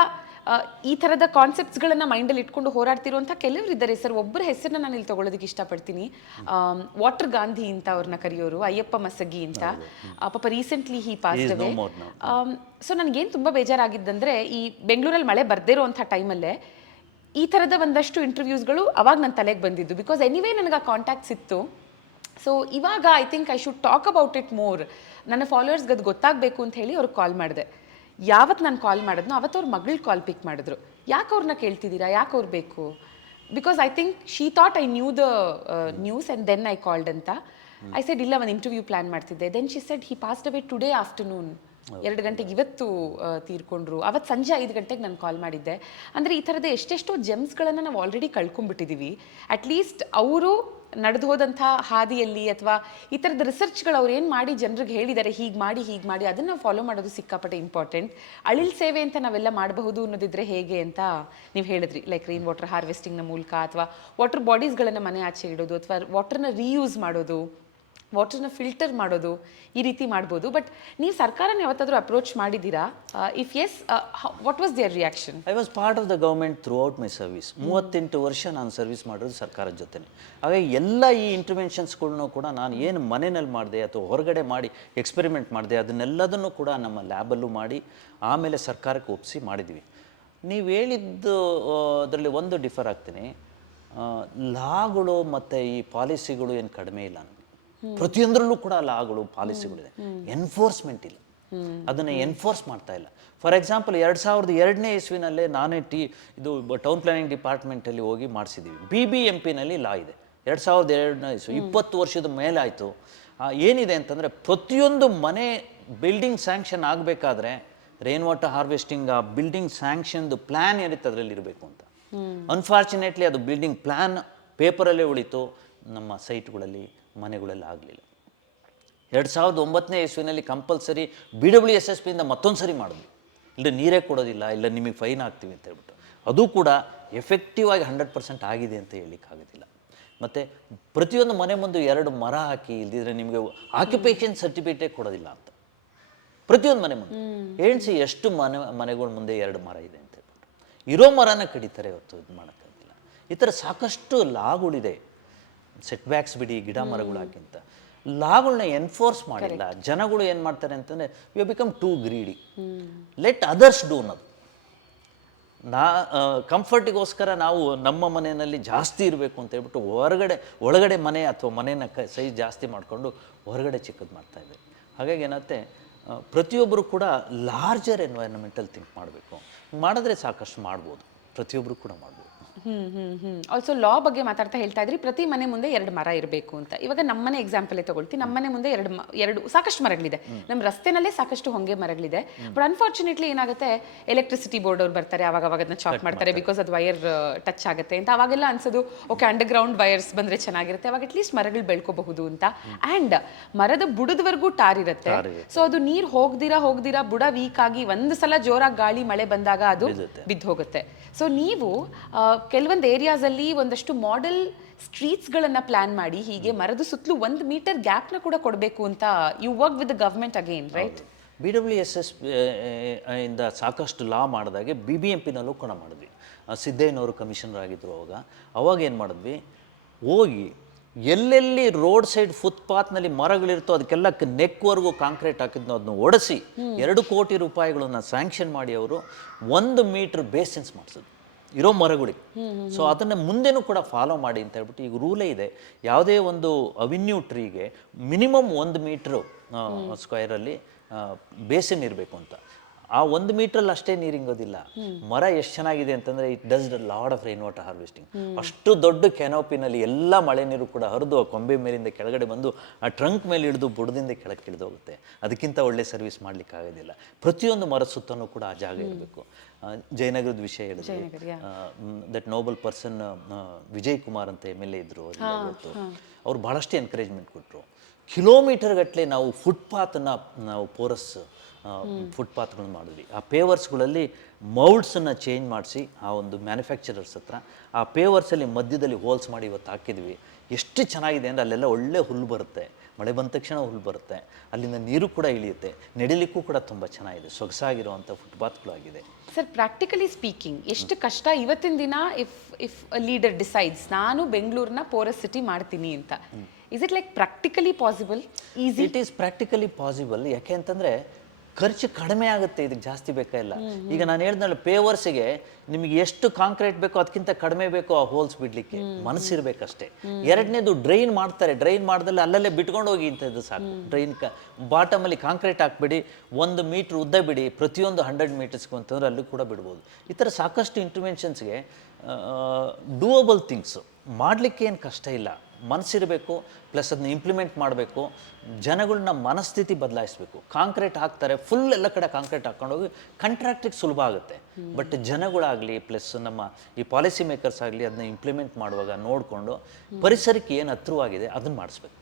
ಈ ಥರದ ಕಾನ್ಸೆಪ್ಟ್ಸ್ಗಳನ್ನು ಮೈಂಡಲ್ಲಿ ಇಟ್ಕೊಂಡು ಹೋರಾಡ್ತಿರುವಂಥ ಕೆಲವರು ಇದ್ದಾರೆ ಸರ್. ಒಬ್ಬರ ಹೆಸರನ್ನ ನಾನು ಇಲ್ಲಿ ತೊಗೊಳೋದಕ್ಕೆ ಇಷ್ಟಪಡ್ತೀನಿ. ವಾಟರ್ ಗಾಂಧಿ ಅಂತ ಅವ್ರನ್ನ ಕರೆಯೋರು, ಅಯ್ಯಪ್ಪ ಮಸಗಿ ಅಂತ. ಪಾಪ ರೀಸೆಂಟ್ಲಿ ಹಿ ಪಾಸ್ಡ್ ಅವೇ. ಸೊ ನನಗೇನು ತುಂಬ ಬೇಜಾರಾಗಿದ್ದಂದರೆ, ಈ ಬೆಂಗಳೂರಲ್ಲಿ ಮಳೆ ಬರ್ದೇ ಇರೋವಂಥ ಟೈಮಲ್ಲೇ ಈ ಥರದ ಒಂದಷ್ಟು ಇಂಟರ್ವ್ಯೂಸ್ಗಳು ಅವಾಗ ನನ್ನ ತಲೆಗೆ ಬಂದಿದ್ದು. ಬಿಕಾಸ್ ಎನಿವೇ ನನಗೆ ಆ ಕಾಂಟ್ಯಾಕ್ಟ್ಸ್ ಇತ್ತು. ಸೊ ಇವಾಗ I think I should talk about it more. ನನ್ನ ಫಾಲೋವರ್ಸ್ಗೆ ಅದು ಗೊತ್ತಾಗಬೇಕು ಅಂತ ಹೇಳಿ ಅವ್ರಿಗೆ ಕಾಲ್ ಮಾಡಿದೆ. ಯಾವತ್ತು ನಾನು ಕಾಲ್ ಮಾಡಿದ್ನೋ ಅವತ್ತು ಅವ್ರ ಮಗಳು ಕಾಲ್ ಪಿಕ್ ಮಾಡಿದ್ರು. ಯಾಕೆ ಅವ್ರನ್ನ ಕೇಳ್ತಿದ್ದೀರಾ, ಯಾಕೆ ಅವ್ರು ಬೇಕು? Because I think she thought I knew the news and then I called ಅಂತ. ಐ ಸೆಡ್ ಇಲ್ಲ, ಒಂದು ಇಂಟರ್ವ್ಯೂ ಪ್ಲ್ಯಾನ್ ಮಾಡ್ತಿದ್ದೆ. Then she said he passed away today afternoon. 2 ಗಂಟೆಗೆ ಇವತ್ತು ತೀರ್ಕೊಂಡ್ರು. ಅವತ್ತು ಸಂಜೆ 5 ಗಂಟೆಗೆ ನಾನು ಕಾಲ್ ಮಾಡಿದ್ದೆ. ಅಂದರೆ ಈ ಥರದ ಎಷ್ಟೆಷ್ಟೋ ಜೆಮ್ಸ್ಗಳನ್ನು ನಾವು ಆಲ್ರೆಡಿ ಕಳ್ಕೊಂಡ್ಬಿಟ್ಟಿದ್ದೀವಿ. ಅಟ್ಲೀಸ್ಟ್ ಅವರು ನಡೆದು ಹೋದಂಥ ಹಾದಿಯಲ್ಲಿ ಅಥವಾ ಈ ಥರದ ರಿಸರ್ಚ್ಗಳು ಅವ್ರು ಏನು ಮಾಡಿ ಜನರಿಗೆ ಹೇಳಿದ್ದಾರೆ, ಹೀಗೆ ಮಾಡಿ ಅದನ್ನು ನಾವು ಫಾಲೋ ಮಾಡೋದು ಸಿಕ್ಕಾಪಟ್ಟೆ ಇಂಪಾರ್ಟೆಂಟ್. ಅಳಿಲ್ ಸೇವೆ ಅಂತ ನಾವೆಲ್ಲ ಮಾಡಬಹುದು ಅನ್ನೋದಿದ್ರೆ ಹೇಗೆ ಅಂತ ನೀವು ಹೇಳಿದ್ರಿ. ಲೈಕ್ ರೈನ್ ವಾಟರ್ ಹಾರ್ವೆಸ್ಟಿಂಗ್ನ ಮೂಲಕ, ಅಥವಾ ವಾಟರ್ ಬಾಡೀಸ್ಗಳನ್ನು ಮನೆ ಆಚೆ ಇಡೋದು, ಅಥವಾ ವಾಟರ್ನ ರೀಯೂಸ್ ಮಾಡೋದು, ವಾಟರ್ನ ಫಿಲ್ಟರ್ ಮಾಡೋದು ಈ ರೀತಿ ಮಾಡ್ಬೋದು. ಬಟ್ ನೀವು ಸರ್ಕಾರನ ಯಾವತ್ತಾದರೂ ಅಪ್ರೋಚ್ ಮಾಡಿದ್ದೀರಾ? If yes, what was their reaction? I was part of the government throughout my service. 38 ವರ್ಷ ನಾನು ಸರ್ವಿಸ್ ಮಾಡಿರೋದು ಸರ್ಕಾರದ ಜೊತೆ. ಹಾಗಾಗಿ ಎಲ್ಲ ಈ ಇಂಟರ್ವೆನ್ಷನ್ಸ್ಗಳ್ನೂ ಕೂಡ ನಾನು ಏನು ಮನೆಯಲ್ಲಿ ಮಾಡಿದೆ ಅಥವಾ ಹೊರಗಡೆ ಮಾಡಿ ಎಕ್ಸ್ಪೆರಿಮೆಂಟ್ ಮಾಡಿದೆ ಅದನ್ನೆಲ್ಲದನ್ನು ಕೂಡ ನಮ್ಮ ಲ್ಯಾಬಲ್ಲೂ ಮಾಡಿ ಆಮೇಲೆ ಸರ್ಕಾರಕ್ಕೆ ಒಪ್ಪಿಸಿ ಮಾಡಿದ್ವಿ. ನೀವು ಹೇಳಿದ್ದು ಅದರಲ್ಲಿ ಒಂದು ಡಿಫರ್ ಆಗ್ತೀನಿ, ಲಾಗಳು ಮತ್ತು ಈ ಪಾಲಿಸಿಗಳು ಏನು ಕಡಿಮೆ ಇಲ್ಲ ನನಗೆ. ಪ್ರತಿಯೊಂದರಲ್ಲೂ ಕೂಡ ಲಾಗಳು ಪಾಲಿಸಿಗಳಿದೆ, ಎನ್ಫೋರ್ಸ್ಮೆಂಟ್ ಇಲ್ಲ, ಅದನ್ನು ಎನ್ಫೋರ್ಸ್ ಮಾಡ್ತಾ ಇಲ್ಲ. ಫಾರ್ ಎಕ್ಸಾಂಪಲ್ 2002ನೇ ಇಸ್ವಿನಲ್ಲೇ ನಾನೇ ಇದು ಟೌನ್ ಪ್ಲಾನಿಂಗ್ ಡಿಪಾರ್ಟ್ಮೆಂಟಲ್ಲಿ ಹೋಗಿ ಮಾಡಿಸಿದ್ದೀವಿ. BBMPನಲ್ಲಿ ಲಾ ಇದೆ 2002ನೇ ಇಸ್ವಿ, 20 ವರ್ಷದ ಮೇಲಾಯಿತು. ಏನಿದೆ ಅಂತಂದರೆ ಪ್ರತಿಯೊಂದು ಮನೆ ಬಿಲ್ಡಿಂಗ್ ಸ್ಯಾಂಕ್ಷನ್ ಆಗಬೇಕಾದ್ರೆ ರೈನ್ ವಾಟರ್ ಹಾರ್ವೆಸ್ಟಿಂಗ್ ಆ ಬಿಲ್ಡಿಂಗ್ ಸ್ಯಾಂಕ್ಷನ್ದು ಪ್ಲ್ಯಾನ್ ಏನಿತ್ತು ಅದರಲ್ಲಿ ಇರಬೇಕು ಅಂತ. ಅನ್ಫಾರ್ಚುನೇಟ್ಲಿ ಅದು ಬಿಲ್ಡಿಂಗ್ ಪ್ಲ್ಯಾನ್ ಪೇಪರಲ್ಲೇ ಉಳಿತು, ನಮ್ಮ ಸೈಟ್ಗಳಲ್ಲಿ ಮನೆಗಳಲ್ಲಿ ಆಗಲಿಲ್ಲ. 2009ನೇ ಇಸ್ವಿನಲ್ಲಿ ಕಂಪಲ್ಸರಿ BWSSBಯಿಂದ ಮತ್ತೊಂದು ಸರಿ ಮಾಡಿದ್ವಿ, ಇಲ್ಲ ನೀರೇ ಕೊಡೋದಿಲ್ಲ, ಇಲ್ಲ ನಿಮಗೆ ಫೈನ್ ಹಾಕ್ತೀವಿ ಅಂತ ಹೇಳ್ಬಿಟ್ಟು. ಅದು ಕೂಡ ಎಫೆಕ್ಟಿವ್ ಆಗಿ 100% ಆಗಿದೆ ಅಂತ ಹೇಳಲಿಕ್ಕಾಗೋದಿಲ್ಲ. ಮತ್ತು ಪ್ರತಿಯೊಂದು ಮನೆ ಮುಂದೆ 2 ಮರ ಹಾಕಿ, ಇಲ್ದಿದ್ರೆ ನಿಮಗೆ ಆಕ್ಯುಪೇಷನ್ ಸರ್ಟಿಫಿಕೇಟೇ ಕೊಡೋದಿಲ್ಲ ಅಂತ. ಪ್ರತಿಯೊಂದು ಮನೆ ಮುಂದೆ ಎಣಿಸಿ ಎಷ್ಟು ಮನೆಗಳ ಮುಂದೆ 2 ಮರ ಇದೆ ಅಂತ ಹೇಳ್ಬಿಟ್ಟು. ಇರೋ ಮರನ ಕಡಿತಾರೆ, ಹೊತ್ತು ಇದು ಮಾಡೋಕ್ಕಾಗಿಲ್ಲ. ಈ ಥರ ಸಾಕಷ್ಟು ಲಾಗಳಿದೆ. ಸೆಟ್ ಬ್ಯಾಕ್ಸ್ ಬಿಡಿ, ಗಿಡ ಮರಗಳು ಹಾಕಿಂತ ಲಾಗಳನ್ನ ಎನ್ಫೋರ್ಸ್ ಮಾಡಿಲ್ಲ. ಜನಗಳು ಏನು ಮಾಡ್ತಾರೆ ಅಂತಂದರೆ you become too greedy, let others do ಅನ್ನೋದು. ಕಂಫರ್ಟಿಗೋಸ್ಕರ ನಾವು ನಮ್ಮ ಮನೆಯಲ್ಲಿ ಜಾಸ್ತಿ ಇರಬೇಕು ಅಂತ ಹೇಳ್ಬಿಟ್ಟು ಒಳಗಡೆ ಮನೆ ಅಥವಾ ಮನೆಯ ಸೈಜ್ ಜಾಸ್ತಿ ಮಾಡಿಕೊಂಡು ಹೊರಗಡೆ ಚಿಕ್ಕದು ಮಾಡ್ತಾಯಿದ್ವಿ. ಹಾಗಾಗಿ ಏನಾಗುತ್ತೆ, ಪ್ರತಿಯೊಬ್ಬರು ಕೂಡ ಲಾರ್ಜರ್ ಎನ್ವೈರನ್ಮೆಂಟಲ್ ಥಿಂಕ್ ಮಾಡಬೇಕು. ಮಾಡಿದ್ರೆ ಸಾಕಷ್ಟು ಮಾಡ್ಬೋದು, ಪ್ರತಿಯೊಬ್ಬರು ಕೂಡ ಮಾಡ್ಬೋದು. ಆಲ್ಸೋ ಲಾ ಬಗ್ಗೆ ಮಾತಾಡ್ತಾ ಹೇಳ್ತಾ ಇದ್ರಿ, ಪ್ರತಿ ಮನೆ ಮುಂದೆ 2 ಮರ ಇರಬೇಕು ಅಂತ. ಇವಾಗ ನಮ್ಮನೆ ಎಕ್ಸಾಂಪಲೇ ತಗೊಳ್ತೀನಿ. ನಮ್ಮನೆ ಮುಂದೆ ಎರಡು ಸಾಕಷ್ಟು ಮರಗಳಿದೆ, ನಮ್ಮ ರಸ್ತೆನಲ್ಲೇ ಸಾಕಷ್ಟು ಹೊಂಗೆ ಮರಗಳಿದೆ. ಬಟ್ ಅನ್ಫಾರ್ಚುನೇಟ್ಲಿ ಏನಾಗುತ್ತೆ, ಎಲೆಕ್ಟ್ರಿಸಿಟಿ ಬೋರ್ಡ್ ಅವ್ರು ಬರ್ತಾರೆ, ಅವಾಗ ಅದನ್ನ ಚಾಕ್ ಮಾಡ್ತಾರೆ, ಬಿಕಾಸ್ ಅದು ವೈರ್ ಟಚ್ ಆಗುತ್ತೆ ಅಂತ. ಅವಾಗೆಲ್ಲ ಅನ್ಸೋದು ಓಕೆ, ಅಂಡರ್ಗ್ರೌಂಡ್ ವೈರ್ಸ್ ಬಂದ್ರೆ ಚೆನ್ನಾಗಿರುತ್ತೆ, ಅವಾಗ ಅಟ್ಲೀಸ್ಟ್ ಮರಗಳು ಬೆಳ್ಕೋಬಹುದು ಅಂತ. ಆ್ಯಂಡ್ ಮರದ ಬುಡದವರೆಗೂ ಟಾರ್ ಇರುತ್ತೆ, ಸೊ ಅದು ನೀರು ಹೋಗ್ದಿರಾ ಬುಡ ವೀಕ್ ಆಗಿ ಒಂದು ಸಲ ಜೋರಾಗಿ ಗಾಳಿ ಮಳೆ ಬಂದಾಗ ಅದು ಬಿದ್ದು ಹೋಗುತ್ತೆ. ಸೊ ನೀವು ಕೆಲವೊಂದು ಏರಿಯಾಸಲ್ಲಿ ಒಂದಷ್ಟು ಮಾಡೆಲ್ ಸ್ಟ್ರೀಟ್ಸ್ಗಳನ್ನು ಪ್ಲಾನ್ ಮಾಡಿ ಹೀಗೆ ಮರದ ಸುತ್ತಲೂ 1 ಮೀಟರ್ ಗ್ಯಾಪ್ನ ಕೂಡ ಕೊಡಬೇಕು ಅಂತ you work with the government again, right? BWSS ಇಂದ ಸಾಕಷ್ಟು ಲಾ ಮಾಡಿದಾಗೆ BBMPನಲ್ಲೂ ಕೂಡ ಮಾಡಿದ್ವಿ. ಸಿದ್ದಯ್ಯನವರು ಕಮಿಷನರ್ ಆಗಿದ್ದರು ಅವಾಗ ಏನು ಮಾಡಿದ್ವಿ, ಹೋಗಿ ಎಲ್ಲೆಲ್ಲಿ ರೋಡ್ ಸೈಡ್ ಫುಟ್ಪಾತ್ನಲ್ಲಿ ಮರಗಳಿರ್ತೋ ಅದಕ್ಕೆಲ್ಲ ನೆಕ್ವರೆಗೂ ಕಾಂಕ್ರೀಟ್ ಹಾಕಿದ್ನೋ ಅದನ್ನು ಒಡಿಸಿ 2 ಕೋಟಿ ರೂಪಾಯಿಗಳನ್ನು ಸ್ಯಾಂಕ್ಷನ್ ಮಾಡಿ ಅವರು 1 ಮೀಟರ್ ಬೇಸೆನ್ಸ್ ಮಾಡಿಸಿದ್ರು ಇರೋ ಮರಗಳಿಗೆ. ಸೊ ಅದನ್ನು ಮುಂದೆನೂ ಕೂಡ ಫಾಲೋ ಮಾಡಿ ಅಂತ ಹೇಳ್ಬಿಟ್ಟು ಈಗ ರೂಲೇ ಇದೆ, ಯಾವುದೇ ಒಂದು ಅವಿನ್ಯೂ ಟ್ರೀಗೆ ಮಿನಿಮಮ್ 1 ಮೀಟ್ರು ಸ್ಕ್ವೇರಲ್ಲಿ ಬೇಸಿನ್ ಇರಬೇಕು ಅಂತ. ಆ 1 ಮೀಟ್ರಲ್ಲಿ ಅಷ್ಟೇ ನೀರು ಹಿಂಗೋದಿಲ್ಲ, ಮರ ಎಷ್ಟು ಚೆನ್ನಾಗಿದೆ ಅಂತಂದರೆ it does the lot of rain water harvesting. ಅಷ್ಟು ದೊಡ್ಡ ಕ್ಯಾನೋಪಿನಲ್ಲಿ ಎಲ್ಲ ಮಳೆ ನೀರು ಕೂಡ ಹರಿದು ಆ ಕೊಂಬೆ ಮೇಲಿಂದ ಕೆಳಗಡೆ ಬಂದು ಆ ಟ್ರಂಕ್ ಮೇಲೆ ಹಿಡಿದು ಬುಡದಿಂದ ಕೆಳಗೆ ಇಳಿದು ಹೋಗುತ್ತೆ. ಅದಕ್ಕಿಂತ ಒಳ್ಳೆ ಸರ್ವಿಸ್ ಮಾಡಲಿಕ್ಕೆ ಆಗೋದಿಲ್ಲ. ಪ್ರತಿಯೊಂದು ಮರದ ಸುತ್ತಲೂ ಕೂಡ ಆ ಜಾಗ ಇರಬೇಕು. ಜಯನಗರದ ವಿಷಯ ಹೇಳಿದ್ರು, that noble person Vijay Kumar ಅಂತ MLA ಇದ್ದರು, ಅವ್ರು ಭಾಳಷ್ಟು ಎನ್ಕರೇಜ್ಮೆಂಟ್ ಕೊಟ್ಟರು. ಕಿಲೋಮೀಟರ್ ಗಟ್ಟಲೆ ನಾವು ಫುಟ್ಪಾತನ್ನು ನಾವು ಫುಟ್ಪಾತ್ಗಳನ್ನ ಮಾಡಿದ್ವಿ. ಆ ಪೇವರ್ಸ್ಗಳಲ್ಲಿ ಮೌಲ್ಡ್ಸನ್ನು ಚೇಂಜ್ ಮಾಡಿಸಿ ಆ ಒಂದು ಮ್ಯಾನುಫ್ಯಾಕ್ಚರರ್ಸ್ ಹತ್ರ ಆ ಪೇವರ್ಸಲ್ಲಿ ಮಧ್ಯದಲ್ಲಿ ಹೋಲ್ಸ್ ಮಾಡಿ ಇವತ್ತು ಹಾಕಿದ್ವಿ. ಎಷ್ಟು ಚೆನ್ನಾಗಿದೆ ಅಂದರೆ ಅಲ್ಲೆಲ್ಲ ಒಳ್ಳೆ ಹುಲ್ಲು ಬರುತ್ತೆ, ಮಳೆ ಬಂದ ತಕ್ಷಣ ಹುಲ್ಲು ಬರುತ್ತೆ, ಅಲ್ಲಿಂದ ನೀರು ಕೂಡ ಇಳಿಯುತ್ತೆ, ನಡಿಲಿಕ್ಕೂ ಕೂಡ ತುಂಬ ಚೆನ್ನಾಗಿದೆ, ಸೊಗಸಾಗಿರುವಂಥ ಫುಟ್ಪಾತ್ಗಳಾಗಿದೆ. ಸರ್, ಪ್ರಾಕ್ಟಿಕಲಿ ಸ್ಪೀಕಿಂಗ್ ಎಷ್ಟು ಕಷ್ಟ ಇವತ್ತಿನ ದಿನ ಇಫ್ ಲೀಡರ್ ಡಿಸೈಡ್ಸ್ ನಾನು ಬೆಂಗಳೂರನ್ನ ಪೋರಸ್ ಸಿಟಿ ಮಾಡ್ತೀನಿ ಅಂತ, is it like practically possible? Easy? It is practically possible. ಯಾಕೆ ಅಂತಂದರೆ ಖರ್ಚು ಕಡಿಮೆ ಆಗುತ್ತೆ, ಇದಕ್ಕೆ ಜಾಸ್ತಿ ಬೇಕಾಗಿಲ್ಲ. ಈಗ ನಾನು ಹೇಳಿದ್ನಲ್ಲ, ಪೇವರ್ಸಿಗೆ ನಿಮಗೆ ಎಷ್ಟು ಕಾಂಕ್ರೀಟ್ ಬೇಕೋ ಅದಕ್ಕಿಂತ ಕಡಿಮೆ ಬೇಕೋ ಆ ಹೋಲ್ಸ್ ಬಿಡಲಿಕ್ಕೆ ಮನಸ್ಸಿರ್ಬೇಕಷ್ಟೇ. ಎರಡನೇದು ಡ್ರೈನ್ ಮಾಡ್ತಾರೆ, ಡ್ರೈನ್ ಮಾಡ್ದಲ್ಲಿ ಅಲ್ಲಲ್ಲೇ ಬಿಟ್ಕೊಂಡು ಹೋಗಿ ಇಂಥದ್ದು ಸಾಕು. ಡ್ರೈನ್ ಬಾಟಮಲ್ಲಿ ಕಾಂಕ್ರೀಟ್ ಹಾಕ್ಬಿಡಿ, 1 ಮೀಟ್ರ್ ಉದ್ದ ಬಿಡಿ, ಪ್ರತಿಯೊಂದು 100 ಮೀಟರ್ಸ್ಗೂ ಅಂತಂದ್ರೆ ಅಲ್ಲೂ ಕೂಡ ಬಿಡ್ಬೋದು. ಈ ಥರ ಸಾಕಷ್ಟು ಇಂಟರ್ವೆನ್ಷನ್ಸ್ಗೆ ಡೂಯಬಲ್ ಥಿಂಗ್ಸು ಮಾಡಲಿಕ್ಕೆ ಏನು ಕಷ್ಟ ಇಲ್ಲ, ಮನಸ್ಸಿರಬೇಕು, ಪ್ಲಸ್ ಅದನ್ನ ಇಂಪ್ಲಿಮೆಂಟ್ ಮಾಡಬೇಕು, ಜನಗಳನ್ನ ಮನಸ್ಥಿತಿ ಬದಲಾಯಿಸಬೇಕು. ಕಾಂಕ್ರೀಟ್ ಹಾಕ್ತಾರೆ, ಫುಲ್ ಎಲ್ಲ ಕಡೆ ಕಾಂಕ್ರೀಟ್ ಹಾಕ್ಕೊಂಡೋಗಿ ಕಾಂಟ್ರಾಕ್ಟ್ರಿಗೆ ಸುಲಭ ಆಗುತ್ತೆ. ಬಟ್ ಜನಗಳಾಗಲಿ ಪ್ಲಸ್ ನಮ್ಮ ಈ ಪಾಲಿಸಿ ಮೇಕರ್ಸ್ ಆಗಲಿ ಅದನ್ನ ಇಂಪ್ಲಿಮೆಂಟ್ ಮಾಡುವಾಗ ನೋಡಿಕೊಂಡು ಪರಿಸರಕ್ಕೆ ಏನು ಹತ್ರವಾಗಿದೆ ಅದನ್ನು ಮಾಡಿಸ್ಬೇಕು.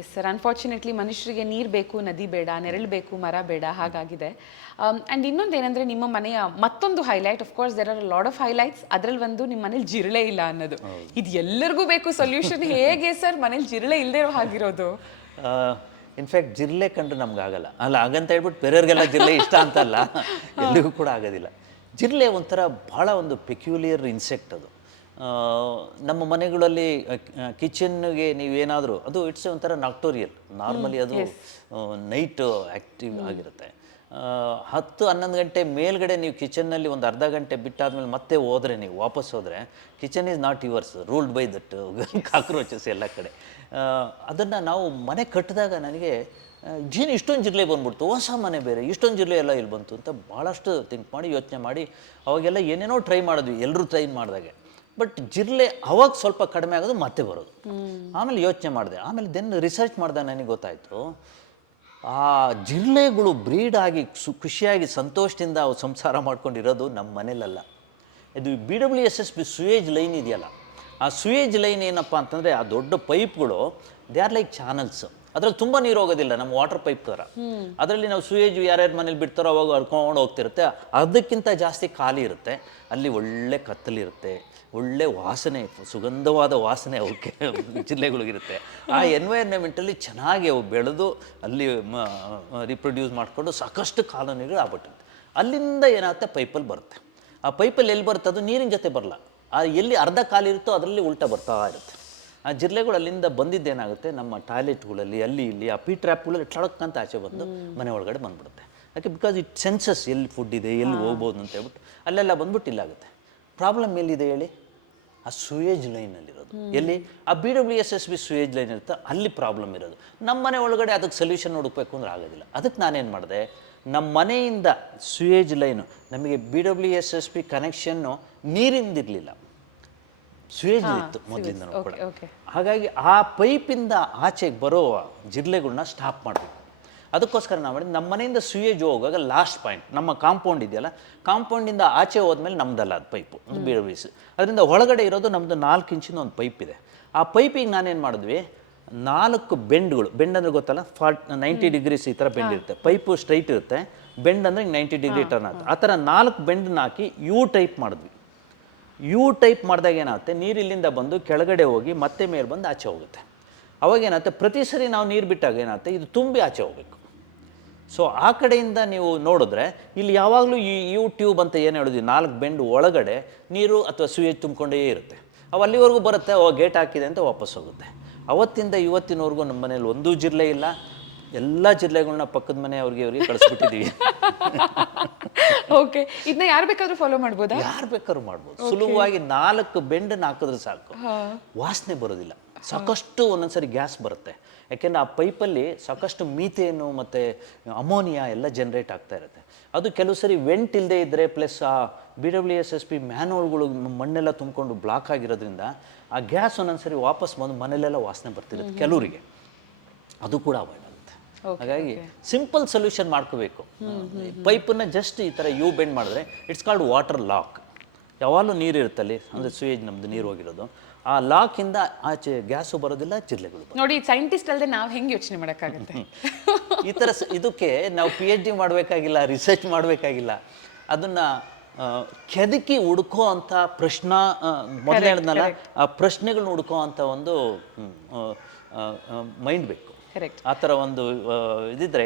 ಎಸ್ ಸರ್, ಅನ್ಫಾರ್ಚುನೇಟ್ಲಿ ಮನುಷ್ಯರಿಗೆ ನೀರು ಬೇಕು, ನದಿ ಬೇಡ, ನೆರಳು ಬೇಕು, ಮರ ಬೇಡ, ಹಾಗಾಗಿದೆ. ಆ್ಯಂಡ್ ಇನ್ನೊಂದು ಏನಂದರೆ, ನಿಮ್ಮ ಮನೆಯ ಮತ್ತೊಂದು highlight, of course there are lot of highlights, ಅದರಲ್ಲಿ ಒಂದು ನಿಮ್ಮ ಮನೇಲಿ ಜಿರಳೆ ಇಲ್ಲ ಅನ್ನೋದು. ಇದು ಎಲ್ಲರಿಗೂ ಬೇಕು ಸೊಲ್ಯೂಷನ್. ಹೇಗೆ ಸರ್ ಮನೇಲಿ ಜಿರಳೆ ಇಲ್ಲದೆ ಇರೋ ಹಾಗಿರೋದು? ಇನ್ಫ್ಯಾಕ್ಟ್ ಜಿರಳೆ ಕಂಡ್ರೆ ನಮ್ಗಾಗಲ್ಲ, ಅಲ್ಲ ಹಾಗಂತ ಹೇಳ್ಬಿಟ್ಟು ಬೇರೆಯವ್ರಿಗೆಲ್ಲ ಜಿರಳೆ ಇಷ್ಟ ಅಂತಲ್ಲ, ಎಲ್ಲಿಗೂ ಕೂಡ ಆಗೋದಿಲ್ಲ. ಜಿರಳೆ ಒಂಥರ ಭಾಳ ಒಂದು ಪೆಕ್ಯುಲಿಯರ್ ಇನ್ಸೆಕ್ಟ್ ಅದು. ನಮ್ಮ ಮನೆಗಳಲ್ಲಿ ಕಿಚನ್ಗೆ ನೀವೇನಾದರೂ, ಅದು ಇಟ್ಸ್ ಒಂಥರ ನಾಕ್ಟೋರಿಯಲ್, ನಾರ್ಮಲಿ ಅದು ನೈಟ್ ಆ್ಯಕ್ಟಿವ್ ಆಗಿರುತ್ತೆ. 10-11 ಗಂಟೆ ಮೇಲ್ಗಡೆ ನೀವು ಕಿಚನ್ನಲ್ಲಿ ಒಂದು ಅರ್ಧ ಗಂಟೆ ಬಿಟ್ಟಾದ್ಮೇಲೆ ಮತ್ತೆ ಹೋದರೆ, ನೀವು ವಾಪಸ್ ಹೋದರೆ, kitchen is not yours, ruled by that cockroaches ಎಲ್ಲ ಕಡೆ. ಅದನ್ನು ನಾವು ಮನೆ ಕಟ್ಟಿದಾಗ ನನಗೆ ಇಷ್ಟೊಂದು ಜಿರಳೆ ಬಂದ್ಬಿಡ್ತು, ಹೊಸ ಮನೆ ಬೇರೆ, ಇಷ್ಟೊಂದು ಜಿರಳೆ ಎಲ್ಲ ಇಲ್ಲಿ ಬಂತು ಅಂತ ಭಾಳಷ್ಟು ಥಿಂಕ್ ಮಾಡಿ ಯೋಚನೆ ಮಾಡಿ ಅವಾಗೆಲ್ಲ ಏನೇನೋ ಟ್ರೈ ಮಾಡಿದ್ವಿ, ಎಲ್ಲರೂ ಟ್ರೈ ಮಾಡಿದಾಗೆ. ಬಟ್ ಜಿರಳೆ ಅವಾಗ ಸ್ವಲ್ಪ ಕಡಿಮೆ ಆಗೋದು ಮತ್ತೆ ಬರೋದು. ಆಮೇಲೆ ಯೋಚನೆ ಮಾಡಿದೆ, ಆಮೇಲೆ ದೆನ್ ರಿಸರ್ಚ್ ಮಾಡಿದಾಗ ನನಗೆ ಗೊತ್ತಾಯಿತು, ಆ ಜಿರಳೆಗಳು ಬ್ರೀಡ್ ಆಗಿ ಖುಷಿಯಾಗಿ ಸಂತೋಷದಿಂದ ಅವು ಸಂಸಾರ ಮಾಡ್ಕೊಂಡಿರೋದು ನಮ್ಮ ಮನೇಲಲ್ಲ. ಇದು BWSSB ಸುಯೇಜ್ ಲೈನ್ ಇದೆಯಲ್ಲ, ಆ ಸುಯೇಜ್ ಲೈನ್ ಏನಪ್ಪ ಅಂತಂದರೆ, ಆ ದೊಡ್ಡ ಪೈಪ್ಗಳು ದೇ ಆರ್ ಲೈಕ್ ಚಾನಲ್ಸ್. ಅದ್ರಲ್ಲಿ ತುಂಬ ನೀರು ಹೋಗೋದಿಲ್ಲ, ನಮ್ಮ ವಾಟರ್ ಪೈಪ್ ಥರ. ಅದರಲ್ಲಿ ನಾವು ಸುಯೇಜ್ ಯಾರ್ಯಾರ ಮನೇಲಿ ಬಿಡ್ತಾರೋ ಅವಾಗ ಹರ್ಕೊಂಡು ಹೋಗ್ತಿರುತ್ತೆ. ಅದಕ್ಕಿಂತ ಜಾಸ್ತಿ ಖಾಲಿ ಇರುತ್ತೆ, ಅಲ್ಲಿ ಒಳ್ಳೆ ಕತ್ತಲಿರುತ್ತೆ, ಒಳ್ಳೆ ವಾಸನೆ, ಸುಗಂಧವಾದ ವಾಸನೆ ಅವಕ್ಕೆ ಜಿರಳೆಗಳಿಗಿರುತ್ತೆ. ಆ ಎನ್ವೈರ್ನ್ಮೆಂಟಲ್ಲಿ ಚೆನ್ನಾಗಿ ಅವು ಬೆಳೆದು ಅಲ್ಲಿ ರಿಪ್ರೊಡ್ಯೂಸ್ ಮಾಡಿಕೊಂಡು ಸಾಕಷ್ಟು ಕಾಲೋನಿಗಳು ಆಗ್ಬಿಟ್ಟಿರುತ್ತೆ. ಅಲ್ಲಿಂದ ಏನಾಗುತ್ತೆ, ಪೈಪಲ್ಲಿ ಬರುತ್ತೆ. ಆ ಪೈಪಲ್ಲಿ ಎಲ್ಲಿ ಬರುತ್ತೆ, ಅದು ನೀರಿನ ಜೊತೆ ಬರಲ್ಲ, ಆ ಎಲ್ಲಿ ಅರ್ಧ ಕಾಲಿರುತ್ತೋ ಅದರಲ್ಲಿ ಉಲ್ಟಾ ಬರ್ತಾ ಇರುತ್ತೆ. ಆ ಜಿರಳೆಗಳು ಅಲ್ಲಿಂದ ಬಂದಿದ್ದೇನಾಗುತ್ತೆ, ನಮ್ಮ ಟಾಯ್ಲೆಟ್ಗಳಲ್ಲಿ ಅಲ್ಲಿ ಇಲ್ಲಿ ಆ ಪಿ ಟ್ರ್ಯಾಪ್ಗಳಲ್ಲಿ ಟಳಕ್ಕಂತ ಆಚೆ ಬಂದು ಮನೆ ಒಳಗಡೆ ಬಂದ್ಬಿಡುತ್ತೆ. ಯಾಕೆ, ಬಿಕಾಸ್ ಇಟ್ ಸೆನ್ಸಸ್ ಎಲ್ಲಿ ಫುಡ್ ಇದೆ, ಎಲ್ಲಿ ಹೋಗ್ಬೋದು ಅಂತ ಹೇಳ್ಬಿಟ್ಟು ಅಲ್ಲೆಲ್ಲ ಬಂದ್ಬಿಟ್ಟು ಇಲ್ಲಾಗುತ್ತೆ. ಪ್ರಾಬ್ಲಮ್ ಎಲ್ಲಿದೆ ಹೇಳಿ, ಆ ಸುಯೇಜ್ ಲೈನಲ್ಲಿರೋದು. ಎಲ್ಲಿ ಆ BWSSB ಸುಯೇಜ್ ಲೈನ್ ಇರುತ್ತೆ, ಅಲ್ಲಿ ಪ್ರಾಬ್ಲಮ್ ಇರೋದು. ನಮ್ಮ ಮನೆ ಒಳಗಡೆ ಅದಕ್ಕೆ ಸೊಲ್ಯೂಷನ್ ಹುಡುಕಬೇಕು ಅಂದ್ರೆ ಆಗೋದಿಲ್ಲ. ಅದಕ್ಕೆ ನಾನೇನು ಮಾಡಿದೆ, ನಮ್ಮ ಮನೆಯಿಂದ ಸುಯೇಜ್ ಲೈನು, ನಮಗೆ BWSSB ಕನೆಕ್ಷನ್ನು ನೀರಿಂದಿರಲಿಲ್ಲ, ಸುಯೇಜ್ ಇತ್ತು ಮೊದಲಿಂದ ಕೂಡ. ಹಾಗಾಗಿ ಆ ಪೈಪಿಂದ ಆಚೆಗೆ ಬರೋ ಜಿರಳೆಗಳನ್ನ ಸ್ಟಾಪ್ ಮಾಡಬೇಕು. ಅದಕ್ಕೋಸ್ಕರ ನಾವು ಮಾಡಿದ್ದು, ನಮ್ಮ ಮನೆಯಿಂದ ಸುಯೇಜ್ ಹೋಗುವಾಗ ಲಾಸ್ಟ್ ಪಾಯಿಂಟ್ ನಮ್ಮ ಕಾಂಪೌಂಡ್ ಇದೆಯಲ್ಲ, ಕಾಂಪೌಂಡಿಂದ ಆಚೆ ಹೋದ್ಮೇಲೆ ನಮ್ದಲ್ಲ ಅದು ಪೈಪು, ಅದು BWS. ಅದರಿಂದ ಒಳಗಡೆ ಇರೋದು ನಮ್ಮದು 4 ಇಂಚಿನ ಒಂದು ಪೈಪ್ ಇದೆ. ಆ ಪೈಪಿಗೆ ನಾನೇನು ಮಾಡಿದ್ವಿ, 4 ಬೆಂಡ್ಗಳು, ಬೆಂಡ್ ಅಂದರೆ ಗೊತ್ತಲ್ಲ, 90 ಡಿಗ್ರೀಸ್ ಈ ಥರ ಬೆಂಡ್ ಇರುತ್ತೆ. ಪೈಪು ಸ್ಟ್ರೈಟ್ ಇರುತ್ತೆ, ಬೆಂಡ್ ಅಂದರೆ 90 ಡಿಗ್ರಿ ಟರ್ನ್ ಆಗುತ್ತೆ. ಆ ಥರ 4 ಬೆಂಡನ್ನ ಹಾಕಿ ಯು ಟೈಪ್ ಮಾಡಿದ್ವಿ. ಯು ಟೈಪ್ ಮಾಡಿದಾಗ ಏನಾಗುತ್ತೆ, ನೀರು ಇಲ್ಲಿಂದ ಬಂದು ಕೆಳಗಡೆ ಹೋಗಿ ಮತ್ತೆ ಮೇಲೆ ಬಂದು ಆಚೆ ಹೋಗುತ್ತೆ. ಅವಾಗೇನಾಗುತ್ತೆ, ಪ್ರತಿ ಸರಿ ನಾವು ನೀರು ಬಿಟ್ಟಾಗ ಏನಾಗುತ್ತೆ, ಇದು ತುಂಬಿ ಆಚೆ ಹೋಗಬೇಕು. ಸೊ ಆ ಕಡೆಯಿಂದ ನೀವು ನೋಡಿದ್ರೆ ಇಲ್ಲಿ ಯಾವಾಗಲೂ ಈ ಯೂಟ್ಯೂಬ್ ಅಂತ ಏನು ಹೇಳಿದ್ವಿ, 4 ಬೆಂಡ್ ಒಳಗಡೆ ನೀರು ಅಥವಾ ಸುಯೇಜ್ ತುಂಬಿಕೊಂಡೇ ಇರುತ್ತೆ. ಅವು ಅಲ್ಲಿವರೆಗೂ ಬರುತ್ತೆ, ಗೇಟ್ ಹಾಕಿದೆ ಅಂತ ವಾಪಸ್ ಹೋಗುತ್ತೆ. ಅವತ್ತಿಂದ ಇವತ್ತಿನವರೆಗೂ ನಮ್ಮ ಮನೇಲಿ ಒಂದೂ ಜಿರಳೆ ಇಲ್ಲ. ಎಲ್ಲ ಜಿರಳೆಗಳನ್ನ ಪಕ್ಕದ ಮನೆ ಅವ್ರಿಗೆ ಕಳಿಸ್ಬಿಟ್ಟಿದ್ದೀವಿ. ಓಕೆ, ಇದನ್ನ ಯಾರು ಬೇಕಾದ್ರೂ ಫಾಲೋ ಮಾಡ್ಬೋದಾ? ಯಾರು ಬೇಕಾದ್ರೂ ಮಾಡ್ಬೋದು. ಸುಲಭವಾಗಿ 4 ಬೆಂಡನ್ನು ಹಾಕಿದ್ರೆ ಸಾಕು, ವಾಸನೆ ಬರೋದಿಲ್ಲ. ಸಾಕಷ್ಟು ಒಂದೊಂದ್ಸರಿ ಗ್ಯಾಸ್ ಬರುತ್ತೆ, ಯಾಕೆಂದರೆ ಆ ಪೈಪಲ್ಲಿ ಸಾಕಷ್ಟು ಮೀಥೇನು ಮತ್ತು ಅಮೋನಿಯಾ ಎಲ್ಲ ಜನ್ರೇಟ್ ಆಗ್ತಾ ಇರುತ್ತೆ. ಅದು ಕೆಲವು ಸರಿ ವೆಂಟ್ ಇಲ್ಲದೆ ಇದ್ದರೆ, ಪ್ಲಸ್ ಆ BWSSB ಮ್ಯಾನ್ಹೋಲ್ಗಳು ಮಣ್ಣೆಲ್ಲ ತುಂಬಿಕೊಂಡು ಬ್ಲಾಕ್ ಆಗಿರೋದ್ರಿಂದ ಆ ಗ್ಯಾಸ್ ಒಂದೊಂದ್ಸರಿ ವಾಪಸ್ ಬಂದು ಮನೆಯಲ್ಲೆಲ್ಲ ವಾಸನೆ ಬರ್ತಿರುತ್ತೆ ಕೆಲವರಿಗೆ, ಅದು ಕೂಡ ಅವಾಯ್ಡ್ ಆಗುತ್ತೆ. ಹಾಗಾಗಿ ಸಿಂಪಲ್ ಸೊಲ್ಯೂಷನ್ ಮಾಡ್ಕೋಬೇಕು. ಪೈಪನ್ನು ಜಸ್ಟ್ ಈ ಥರ ಯು ಬೆಂಡ್ ಮಾಡಿದ್ರೆ ಇಟ್ಸ್ ಕಾಲ್ಡ್ ವಾಟರ್ ಲಾಕ್. ಯಾವಾಗಲೂ ನೀರು ಇರುತ್ತಲ್ಲಿ, ಅಂದರೆ ಸುಯೇಜ್ ನಮ್ಮದು ನೀರು ಹೋಗಿರೋದು, ಆ ಲಾಕಿಂದ ಆಚೆ ಗ್ಯಾಸು ಬರೋದಿಲ್ಲ, ಜಿರಳೆಗಳು. ನೋಡಿ, ಸೈಂಟಿಸ್ಟ್ ಅಲ್ಲದೆ ನಾವು ಹೆಂಗೆ ಯೋಚನೆ ಮಾಡೋಕ್ಕಾಗುತ್ತೆ? ಈ ಥರ ಇದಕ್ಕೆ ನಾವು PhD ಮಾಡಬೇಕಾಗಿಲ್ಲ, ರಿಸರ್ಚ್ ಮಾಡಬೇಕಾಗಿಲ್ಲ. ಅದನ್ನು ಕೆದಕಿ ಹುಡುಕೋ ಅಂಥ ಮೊದಲು ಹೇಳಿದ್ನಲ್ಲ, ಆ ಪ್ರಶ್ನೆಗಳನ್ನ ಹುಡುಕೋ ಅಂಥ ಒಂದು ಮೈಂಡ್ ಬೇಕು. ಆ ಥರ ಒಂದು ಇದಿದ್ರೆ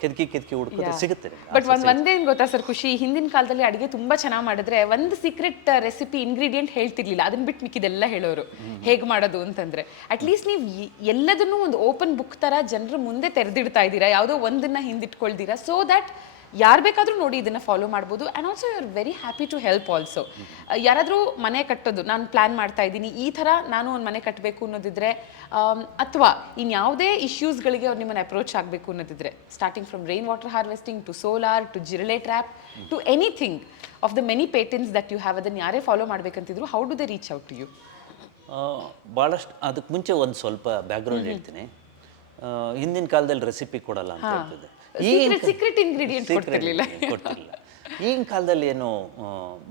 ಕೆದಕಿ ಹುಡುಕಿದ್ರೆ ಸಿಗುತ್ತೆ. ಬಟ್ ಒಂದೇನು ಗೊತ್ತಾ ಸರ್ ಖುಷಿ, ಹಿಂದಿನ ಕಾಲದಲ್ಲಿ ಅಡುಗೆ ತುಂಬಾ ಚೆನ್ನಾಗಿ ಮಾಡಿದ್ರೆ ಒಂದು ಸೀಕ್ರೆಟ್ ರೆಸಿಪಿ ಇಂಗ್ರೀಡಿಯೆಂಟ್ ಹೇಳ್ತಿರ್ಲಿಲ್ಲ, ಅದನ್ನ ಬಿಟ್ಟು ಮಿಕ್ಕಿದೆಲ್ಲ ಹೇಳೋರು ಹೇಗೆ ಮಾಡೋದು ಅಂತಂದ್ರೆ. ಅಟ್ಲೀಸ್ಟ್ ನೀವು ಎಲ್ಲದನ್ನೂ ಒಂದು ಓಪನ್ ಬುಕ್ ತರ ಜನರ ಮುಂದೆ ತೆರೆದಿಡ್ತಾ ಇದ್ದೀರಾ, ಯಾವುದೋ ಒಂದನ್ನ ಹಿಂದಿಟ್ಕೊಳ್ತೀರಾ, ಸೊ ದಟ್ ಯಾರು ಬೇಕಾದರೂ ನೋಡಿ ಇದನ್ನು ಫಾಲೋ ಮಾಡ್ಬೋದು. And also you are very happy to help also. ಯಾರಾದರೂ ಮನೆ ಕಟ್ಟೋದು ನಾನು ಪ್ಲ್ಯಾನ್ ಮಾಡ್ತಾ ಇದ್ದೀನಿ, ಈ ಥರ ನಾನು ಒಂದು ಮನೆ ಕಟ್ಟಬೇಕು ಅನ್ನೋದಿದ್ರೆ, ಅಥವಾ ಇನ್ಯಾವುದೇ ಇಶ್ಯೂಸ್ಗಳಿಗೆ ಅವ್ರು ನಿಮ್ಮನ್ನು ಅಪ್ರೋಚ್ ಆಗಬೇಕು ಅನ್ನೋದಿದ್ರೆ, starting from rain water harvesting to solar to ಜಿರಳೆ trap to anything of the many patents that you have, ಅದನ್ನು ಯಾರೇ ಫಾಲೋ ಮಾಡಬೇಕಂತಿದ್ರು, how do they reach out to you? ಭಾಳಷ್ಟು ಅದಕ್ಕೆ ಮುಂಚೆ ಒಂದು ಸ್ವಲ್ಪ ಬ್ಯಾಕ್ಗ್ರೌಂಡ್ ಹೇಳ್ತೀನಿ. ಹಿಂದಿನ ಕಾಲದಲ್ಲಿ ರೆಸಿಪಿ ಕೊಡಲ್ಲ ಅಂತ ಹೇಳ್ತಿದ್ದೆ, ಸೀಕ್ರೆಟ್ ಇಂಗ್ರೀಡಿಯೆಂಟ್ ಕೊಡ್ತಿರ್ಲಿಲ್ಲ. ಈಗಿನ ಕಾಲದಲ್ಲಿ ಏನು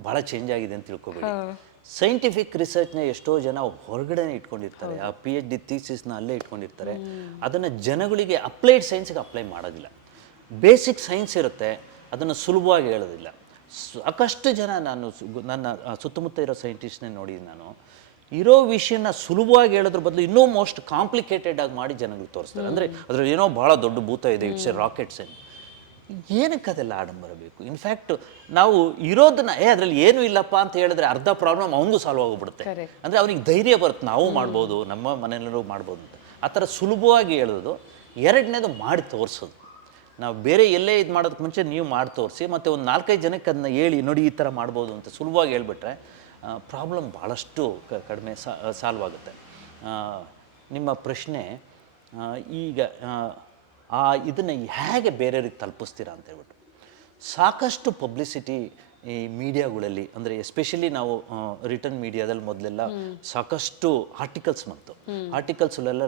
ಭಾಳ ಚೇಂಜ್ ಆಗಿದೆ ಅಂತ ತಿಳ್ಕೊಬೇಡಿ. ಸೈಂಟಿಫಿಕ್ ರಿಸರ್ಚ್ನ ಎಷ್ಟೋ ಜನ ಹೊರಗಡೆನೇ ಇಟ್ಕೊಂಡಿರ್ತಾರೆ, ಆ PhD ಥೀಸಿಸ್ನ ಅಲ್ಲೇ ಇಟ್ಕೊಂಡಿರ್ತಾರೆ. ಅದನ್ನು ಜನಗಳಿಗೆ ಅಪ್ಲೈಡ್ ಸೈನ್ಸ್ಗೆ ಅಪ್ಲೈ ಮಾಡೋದಿಲ್ಲ. ಬೇಸಿಕ್ ಸೈನ್ಸ್ ಇರುತ್ತೆ, ಅದನ್ನು ಸುಲಭವಾಗಿ ಹೇಳೋದಿಲ್ಲ. ಸಾಕಷ್ಟು ಜನ, ನನ್ನ ಸುತ್ತಮುತ್ತ ಇರೋ ಸೈಂಟಿಸ್ಟ್ನೇ ನೋಡಿದ್ದೀನಿ ನಾನು, ಇರೋ ವಿಷಯನ ಸುಲಭವಾಗಿ ಹೇಳೋದ್ರ ಬದಲು ಇನ್ನೂ ಮೋಸ್ಟ್ ಕಾಂಪ್ಲಿಕೇಟೆಡ್ ಆಗಿ ಮಾಡಿ ಜನಗಳಿಗೆ ತೋರಿಸ್ತಾರೆ. ಅಂದರೆ ಅದ್ರಲ್ಲಿ ಏನೋ ಭಾಳ ದೊಡ್ಡ ಭೂತ ಇದೆ, ಇಟ್ಸ್ ಎ ರಾಕೆಟ್ ಸೈನ್. ಏನಕ್ಕೆ ಅದೆಲ್ಲ ಆಡಂಬರ ಬೇಕು? ಇನ್ಫ್ಯಾಕ್ಟ್ ನಾವು ಇರೋದನ್ನ ಅದರಲ್ಲಿ ಏನೂ ಇಲ್ಲಪ್ಪ ಅಂತ ಹೇಳಿದ್ರೆ ಅರ್ಧ ಪ್ರಾಬ್ಲಮ್ ಅವನಿಗೂ ಸಾಲ್ವ್ ಆಗೋಗ್ಬಿಡುತ್ತೆ. ಅಂದರೆ ಅವನಿಗೆ ಧೈರ್ಯ ಬರುತ್ತೆ, ನಾವು ಮಾಡ್ಬೋದು, ನಮ್ಮ ಮನೆಯಲ್ಲೂ ಮಾಡ್ಬೋದು ಅಂತ. ಆ ಥರ ಸುಲಭವಾಗಿ ಹೇಳೋದು. ಎರಡನೇದು ಮಾಡಿ ತೋರಿಸೋದು. ನಾವು ಬೇರೆ ಎಲ್ಲೇ ಇದು ಮಾಡೋದಕ್ಕೆ ಮುಂಚೆ ನೀವು ಮಾಡಿ ತೋರಿಸಿ, ಮತ್ತು ಒಂದು 4-5 ಜನಕ್ಕೆ ಅದನ್ನ ಹೇಳಿ, ನೋಡಿ ಈ ಥರ ಮಾಡ್ಬೋದು ಅಂತ ಸುಲಭವಾಗಿ ಹೇಳ್ಬಿಟ್ರೆ ಪ್ರಾಬ್ಲಮ್ ಭಾಳಷ್ಟು ಕಡಿಮೆ ಸಾಲ್ವ್ ಆಗುತ್ತೆ. ನಿಮ್ಮ ಪ್ರಶ್ನೆ ಈಗ ಇದನ್ನು ಹೇಗೆ ಬೇರೆಯವ್ರಿಗೆ ತಲುಪಿಸ್ತೀರಾ ಅಂತ ಹೇಳ್ಬಿಟ್ಟು, ಸಾಕಷ್ಟು ಪಬ್ಲಿಸಿಟಿ ಈ ಮೀಡಿಯಾಗಳಲ್ಲಿ, ಅಂದರೆ ಎಸ್ಪೆಷಲಿ ನಾವು ರಿಟರ್ನ್ ಮೀಡಿಯಾದಲ್ಲಿ ಮೊದಲೆಲ್ಲ ಸಾಕಷ್ಟು ಆರ್ಟಿಕಲ್ಸ್ ಬಂತು. ಆರ್ಟಿಕಲ್ಸಲ್ಲೆಲ್ಲ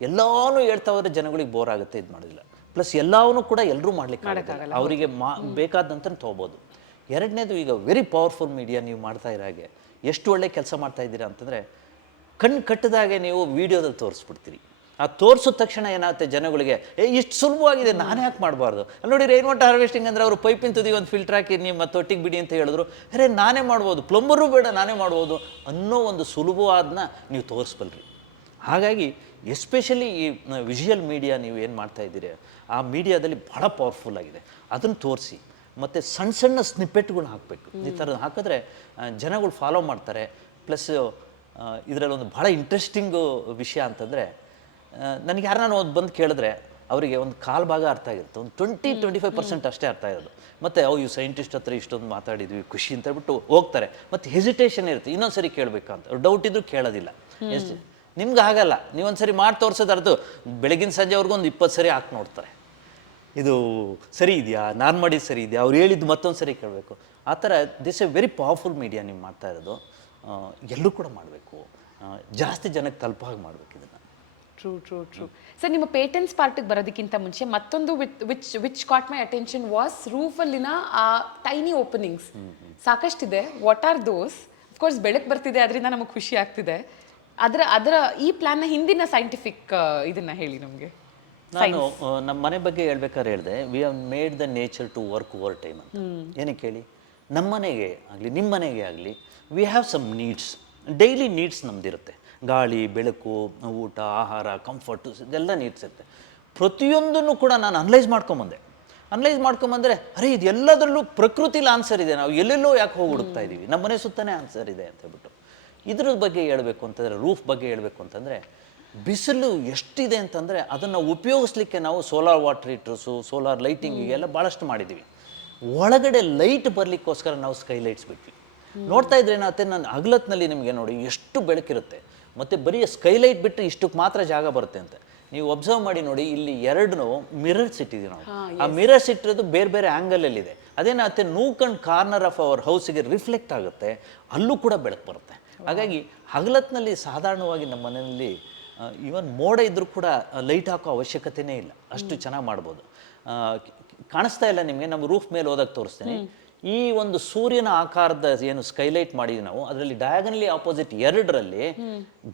ಎಲ್ಲಾನು ಹೇಳ್ತಾ ಹೋದರೆ ಜನಗಳಿಗೆ ಬೋರ್ ಆಗುತ್ತೆ, ಇದು ಮಾಡೋದಿಲ್ಲ. ಪ್ಲಸ್ ಎಲ್ಲವನ್ನೂ ಕೂಡ ಎಲ್ಲರೂ ಮಾಡ್ಲಿಕ್ಕೆ ಆಗಲ್ಲ, ಅವರಿಗೆ ಬೇಕಾದಂತ ತೊಗೋಬೋದು. ಎರಡನೇದು, ಈಗ ವೆರಿ ಪವರ್ಫುಲ್ ಮೀಡಿಯಾ ನೀವು ಮಾಡ್ತಾ ಇರೋ ಹಾಗೆ ಎಷ್ಟು ಒಳ್ಳೆ ಕೆಲಸ ಮಾಡ್ತಾ ಇದ್ದೀರಾ ಅಂತಂದರೆ, ಕಣ್ಣು ಕಟ್ಟಿದಾಗೆ ನೀವು ವೀಡಿಯೋದಲ್ಲಿ ತೋರಿಸ್ಬಿಡ್ತೀರಿ. ಆ ತೋರಿಸಿದ ತಕ್ಷಣ ಏನಾಗುತ್ತೆ ಜನಗಳಿಗೆ, ಇಷ್ಟು ಸುಲಭವಾಗಿದೆ, ನಾನು ಯಾಕೆ ಮಾಡಬಾರ್ದು? ಅಲ್ಲಿ ನೋಡಿ, ರೈನ್ ವಾಟರ್ ಹಾರ್ವೆಸ್ಟಿಂಗ್ ಅಂದರೆ ಅವರು ಪೈಪಿನ ತುದಿ ಒಂದು ಫಿಲ್ಟರ್ ಹಾಕಿ ನಿಮ್ಮ ತೊಟ್ಟಿಗೆ ಬಿಡಿ ಅಂತ ಹೇಳಿದ್ರು, ನಾನೇ ಮಾಡ್ಬೋದು, ಪ್ಲಂಬರು ಬೇಡ ನಾನೇ ಮಾಡ್ಬೋದು ಅನ್ನೋ ಒಂದು ಸುಲಭವಾದನ್ನ ನೀವು ತೋರಿಸ್ಬಲ್ರಿ. ಹಾಗಾಗಿ ಎಸ್ಪೆಷಲಿ ಈ ವಿಜುವಲ್ ಮೀಡಿಯಾ ನೀವು ಏನು ಮಾಡ್ತಾ ಇದ್ದೀರಿ, ಆ ಮೀಡಿಯಾದಲ್ಲಿ ಭಾಳ ಪವರ್ಫುಲ್ ಆಗಿದೆ. ಅದನ್ನು ತೋರಿಸಿ, ಮತ್ತು ಸಣ್ಣ ಸಣ್ಣ ಸ್ನಿಪ್ಪೆಟ್ಗಳನ್ನ ಹಾಕಬೇಕು. ಈ ಥರ ಹಾಕಿದ್ರೆ ಜನಗಳು ಫಾಲೋ ಮಾಡ್ತಾರೆ. ಪ್ಲಸ್ ಇದರಲ್ಲಿ ಒಂದು ಭಾಳ ಇಂಟ್ರೆಸ್ಟಿಂಗು ವಿಷಯ ಅಂತಂದರೆ, ನನಗೆ ಯಾರನ್ನ ಬಂದು ಕೇಳಿದ್ರೆ ಅವರಿಗೆ ಒಂದು ಕಾಲು ಭಾಗ ಅರ್ಥ ಆಗಿರುತ್ತೆ, ಒಂದು 20-25% ಅಷ್ಟೇ ಅರ್ಥ ಇರೋದು. ಮತ್ತು ಇವು ಸೈಂಟಿಸ್ಟ್ ಹತ್ರ ಇಷ್ಟೊಂದು ಮಾತಾಡಿದ್ವಿ, ಖುಷಿ ಅಂತ ಹೇಳ್ಬಿಟ್ಟು ಹೋಗ್ತಾರೆ. ಮತ್ತು ಹೆಸಿಟೇಷನ್ ಇರುತ್ತೆ, ಇನ್ನೊಂದು ಸರಿ ಕೇಳಬೇಕಂತ ಡೌಟ್ ಇದ್ರೂ ಕೇಳೋದಿಲ್ಲ. ನಿಮ್ಗೆ ಆಗಲ್ಲ, ನೀವೊಂದು ಸರಿ ಮಾಡಿ ತೋರಿಸೋದಾರ್ದು ಬೆಳಗಿನ ಸಂಜೆವರೆಗೂ ಒಂದು 20 ಸರಿ ಹಾಕಿ ನೋಡ್ತಾರೆ, ಇದು ಸರಿ ಇದೆಯಾ, ನಾನು ಮಾಡಿದ್ದು ಸರಿ ಇದೆಯಾ, ಅವ್ರು ಹೇಳಿದ್ದು ಮತ್ತೊಂದು ಸರಿ ಕೇಳಬೇಕು. ಆ ಥರ this A very powerful media ನೀವು ಮಾಡ್ತಾ ಇರೋದು. ಎಲ್ಲರೂ ಕೂಡ ಮಾಡಬೇಕು, ಜಾಸ್ತಿ ಜನಕ್ಕೆ ತಲುಪೋ ಹಾಗೆ ಮಾಡಬೇಕು ಇದನ್ನು. ಟ್ರೂ. ಸರ್, ನಿಮ್ಮ ಪೇಟೆಂಟ್ಸ್ ಪಾರ್ಟಿಗೆ ಬರೋದಕ್ಕಿಂತ ಮುಂಚೆ ಮತ್ತೊಂದು which caught my attention was ರೂಫಲ್ಲಿನ ಆ ಟೈನಿ ಓಪನಿಂಗ್ಸ್ ಸಾಕಷ್ಟಿದೆ. What are those? ಅಫ್ಕೋರ್ಸ್ ಬೆಳಕು ಬರ್ತಿದೆ, ಅದರಿಂದ ನಮಗೆ ಖುಷಿ ಆಗ್ತಿದೆ. ಅದರ ಈ ಪ್ಲಾನ್ನ ಹಿಂದಿನ ಸೈಂಟಿಫಿಕ್ ಇದನ್ನ ಹೇಳಿ ನಮಗೆ. ನಾನು ನಮ್ಮ ಮನೆ ಬಗ್ಗೆ ಹೇಳ್ಬೇಕಾದ್ರೆ ಹೇಳಿದೆ, we have made the nature to work over time ಅಂತ. ಏನಕ್ಕೆ ಹೇಳಿ, ನಮ್ಮ ಮನೆಗೆ ಆಗಲಿ ನಿಮ್ಮ ಮನೆಗೆ ಆಗಲಿ, we have some needs, daily needs ನಮ್ದಿರುತ್ತೆ. ಗಾಳಿ, ಬೆಳಕು, ಊಟ, ಆಹಾರ, ಕಂಫರ್ಟು, ಇದೆಲ್ಲ ನೀಡ್ಸ್ ಇರುತ್ತೆ. ಪ್ರತಿಯೊಂದನ್ನು ಕೂಡ ನಾನು ಅನಲೈಸ್ ಮಾಡ್ಕೊಂಬಂದರೆ ಇದು ಎಲ್ಲದರಲ್ಲೂ ಪ್ರಕೃತಿಲಿ ಆನ್ಸರ್ ಇದೆ, ನಾವು ಎಲ್ಲೆಲ್ಲೋ ಯಾಕೆ ಹೋಗಿ ಹುಡುಕ್ತಾ ಇದ್ದೀವಿ, ನಮ್ಮ ಮನೆ ಸುತ್ತನೇ ಆನ್ಸರ್ ಇದೆ ಅಂತ ಹೇಳ್ಬಿಟ್ಟು. ಇದ್ರ ಬಗ್ಗೆ ಹೇಳಬೇಕು ಅಂತಂದರೆ, ರೂಫ್ ಬಗ್ಗೆ ಹೇಳಬೇಕು ಅಂತಂದರೆ, ಬಿಸಿಲು ಎಷ್ಟಿದೆ ಅಂತಂದರೆ ಅದನ್ನು ಉಪಯೋಗಿಸ್ಲಿಕ್ಕೆ ನಾವು ಸೋಲಾರ್ ವಾಟರ್ ಹೀಟರ್ಸು, ಸೋಲಾರ್ ಲೈಟಿಂಗಿಗೆಲ್ಲ ಭಾಳಷ್ಟು ಮಾಡಿದ್ದೀವಿ. ಒಳಗಡೆ ಲೈಟ್ ಬರಲಿಕ್ಕೋಸ್ಕರ ನಾವು ಸ್ಕೈ ಲೈಟ್ಸ್ ಬಿಟ್ವಿ. ನೋಡ್ತಾ ಇದ್ರೆ ಏನಾಗುತ್ತೆ, ನಾನು ಹಗಲತ್ನಲ್ಲಿ ನಿಮಗೆ ನೋಡಿ ಎಷ್ಟು ಬೆಳಕಿರುತ್ತೆ, ಮತ್ತು ಬರೀ ಸ್ಕೈ ಲೈಟ್ ಬಿಟ್ಟರೆ ಇಷ್ಟಕ್ಕೆ ಮಾತ್ರ ಜಾಗ ಬರುತ್ತೆ ಅಂತ. ನೀವು ಒಬ್ಸರ್ವ್ ಮಾಡಿ ನೋಡಿ, ಇಲ್ಲಿ 2 ಮಿರರ್ಸ್ ಇಟ್ಟಿದ್ದೀವಿ ನಾವು. ಆ ಮಿರರ್ಸ್ ಇಟ್ಟಿರೋದು ಬೇರೆ ಬೇರೆ ಆ್ಯಂಗಲಲ್ಲಿದೆ. ಅದೇನಾಗುತ್ತೆ, nook and corner of our ಹೌಸಿಗೆ ರಿಫ್ಲೆಕ್ಟ್ ಆಗುತ್ತೆ, ಅಲ್ಲೂ ಕೂಡ ಬೆಳಕು ಬರುತ್ತೆ. ಹಾಗಾಗಿ ಹಗಲತ್ನಲ್ಲಿ ಸಾಧಾರಣವಾಗಿ ನಮ್ಮ ಮನೆಯಲ್ಲಿ ಈವನ್ ಮೋಡ ಇದ್ದರೂ ಕೂಡ ಲೈಟ್ ಹಾಕೋ ಅವಶ್ಯಕತೆಯೇ ಇಲ್ಲ, ಅಷ್ಟು ಚೆನ್ನಾಗಿ ಮಾಡ್ಬೋದು. ಕಾಣಿಸ್ತಾ ಇಲ್ಲ ನಿಮಗೆ, ನಮ್ಮ ರೂಫ್ ಮೇಲೆ ಹೋದಾಗ ತೋರಿಸ್ತೀನಿ. ಈ ಒಂದು ಸೂರ್ಯನ ಆಕಾರದ ಏನು ಸ್ಕೈಲೈಟ್ ಮಾಡಿದ್ವಿ ನಾವು, ಅದರಲ್ಲಿ ಡಯಾಗನಲಿ ಆಪೋಸಿಟ್ 2ರಲ್ಲಿ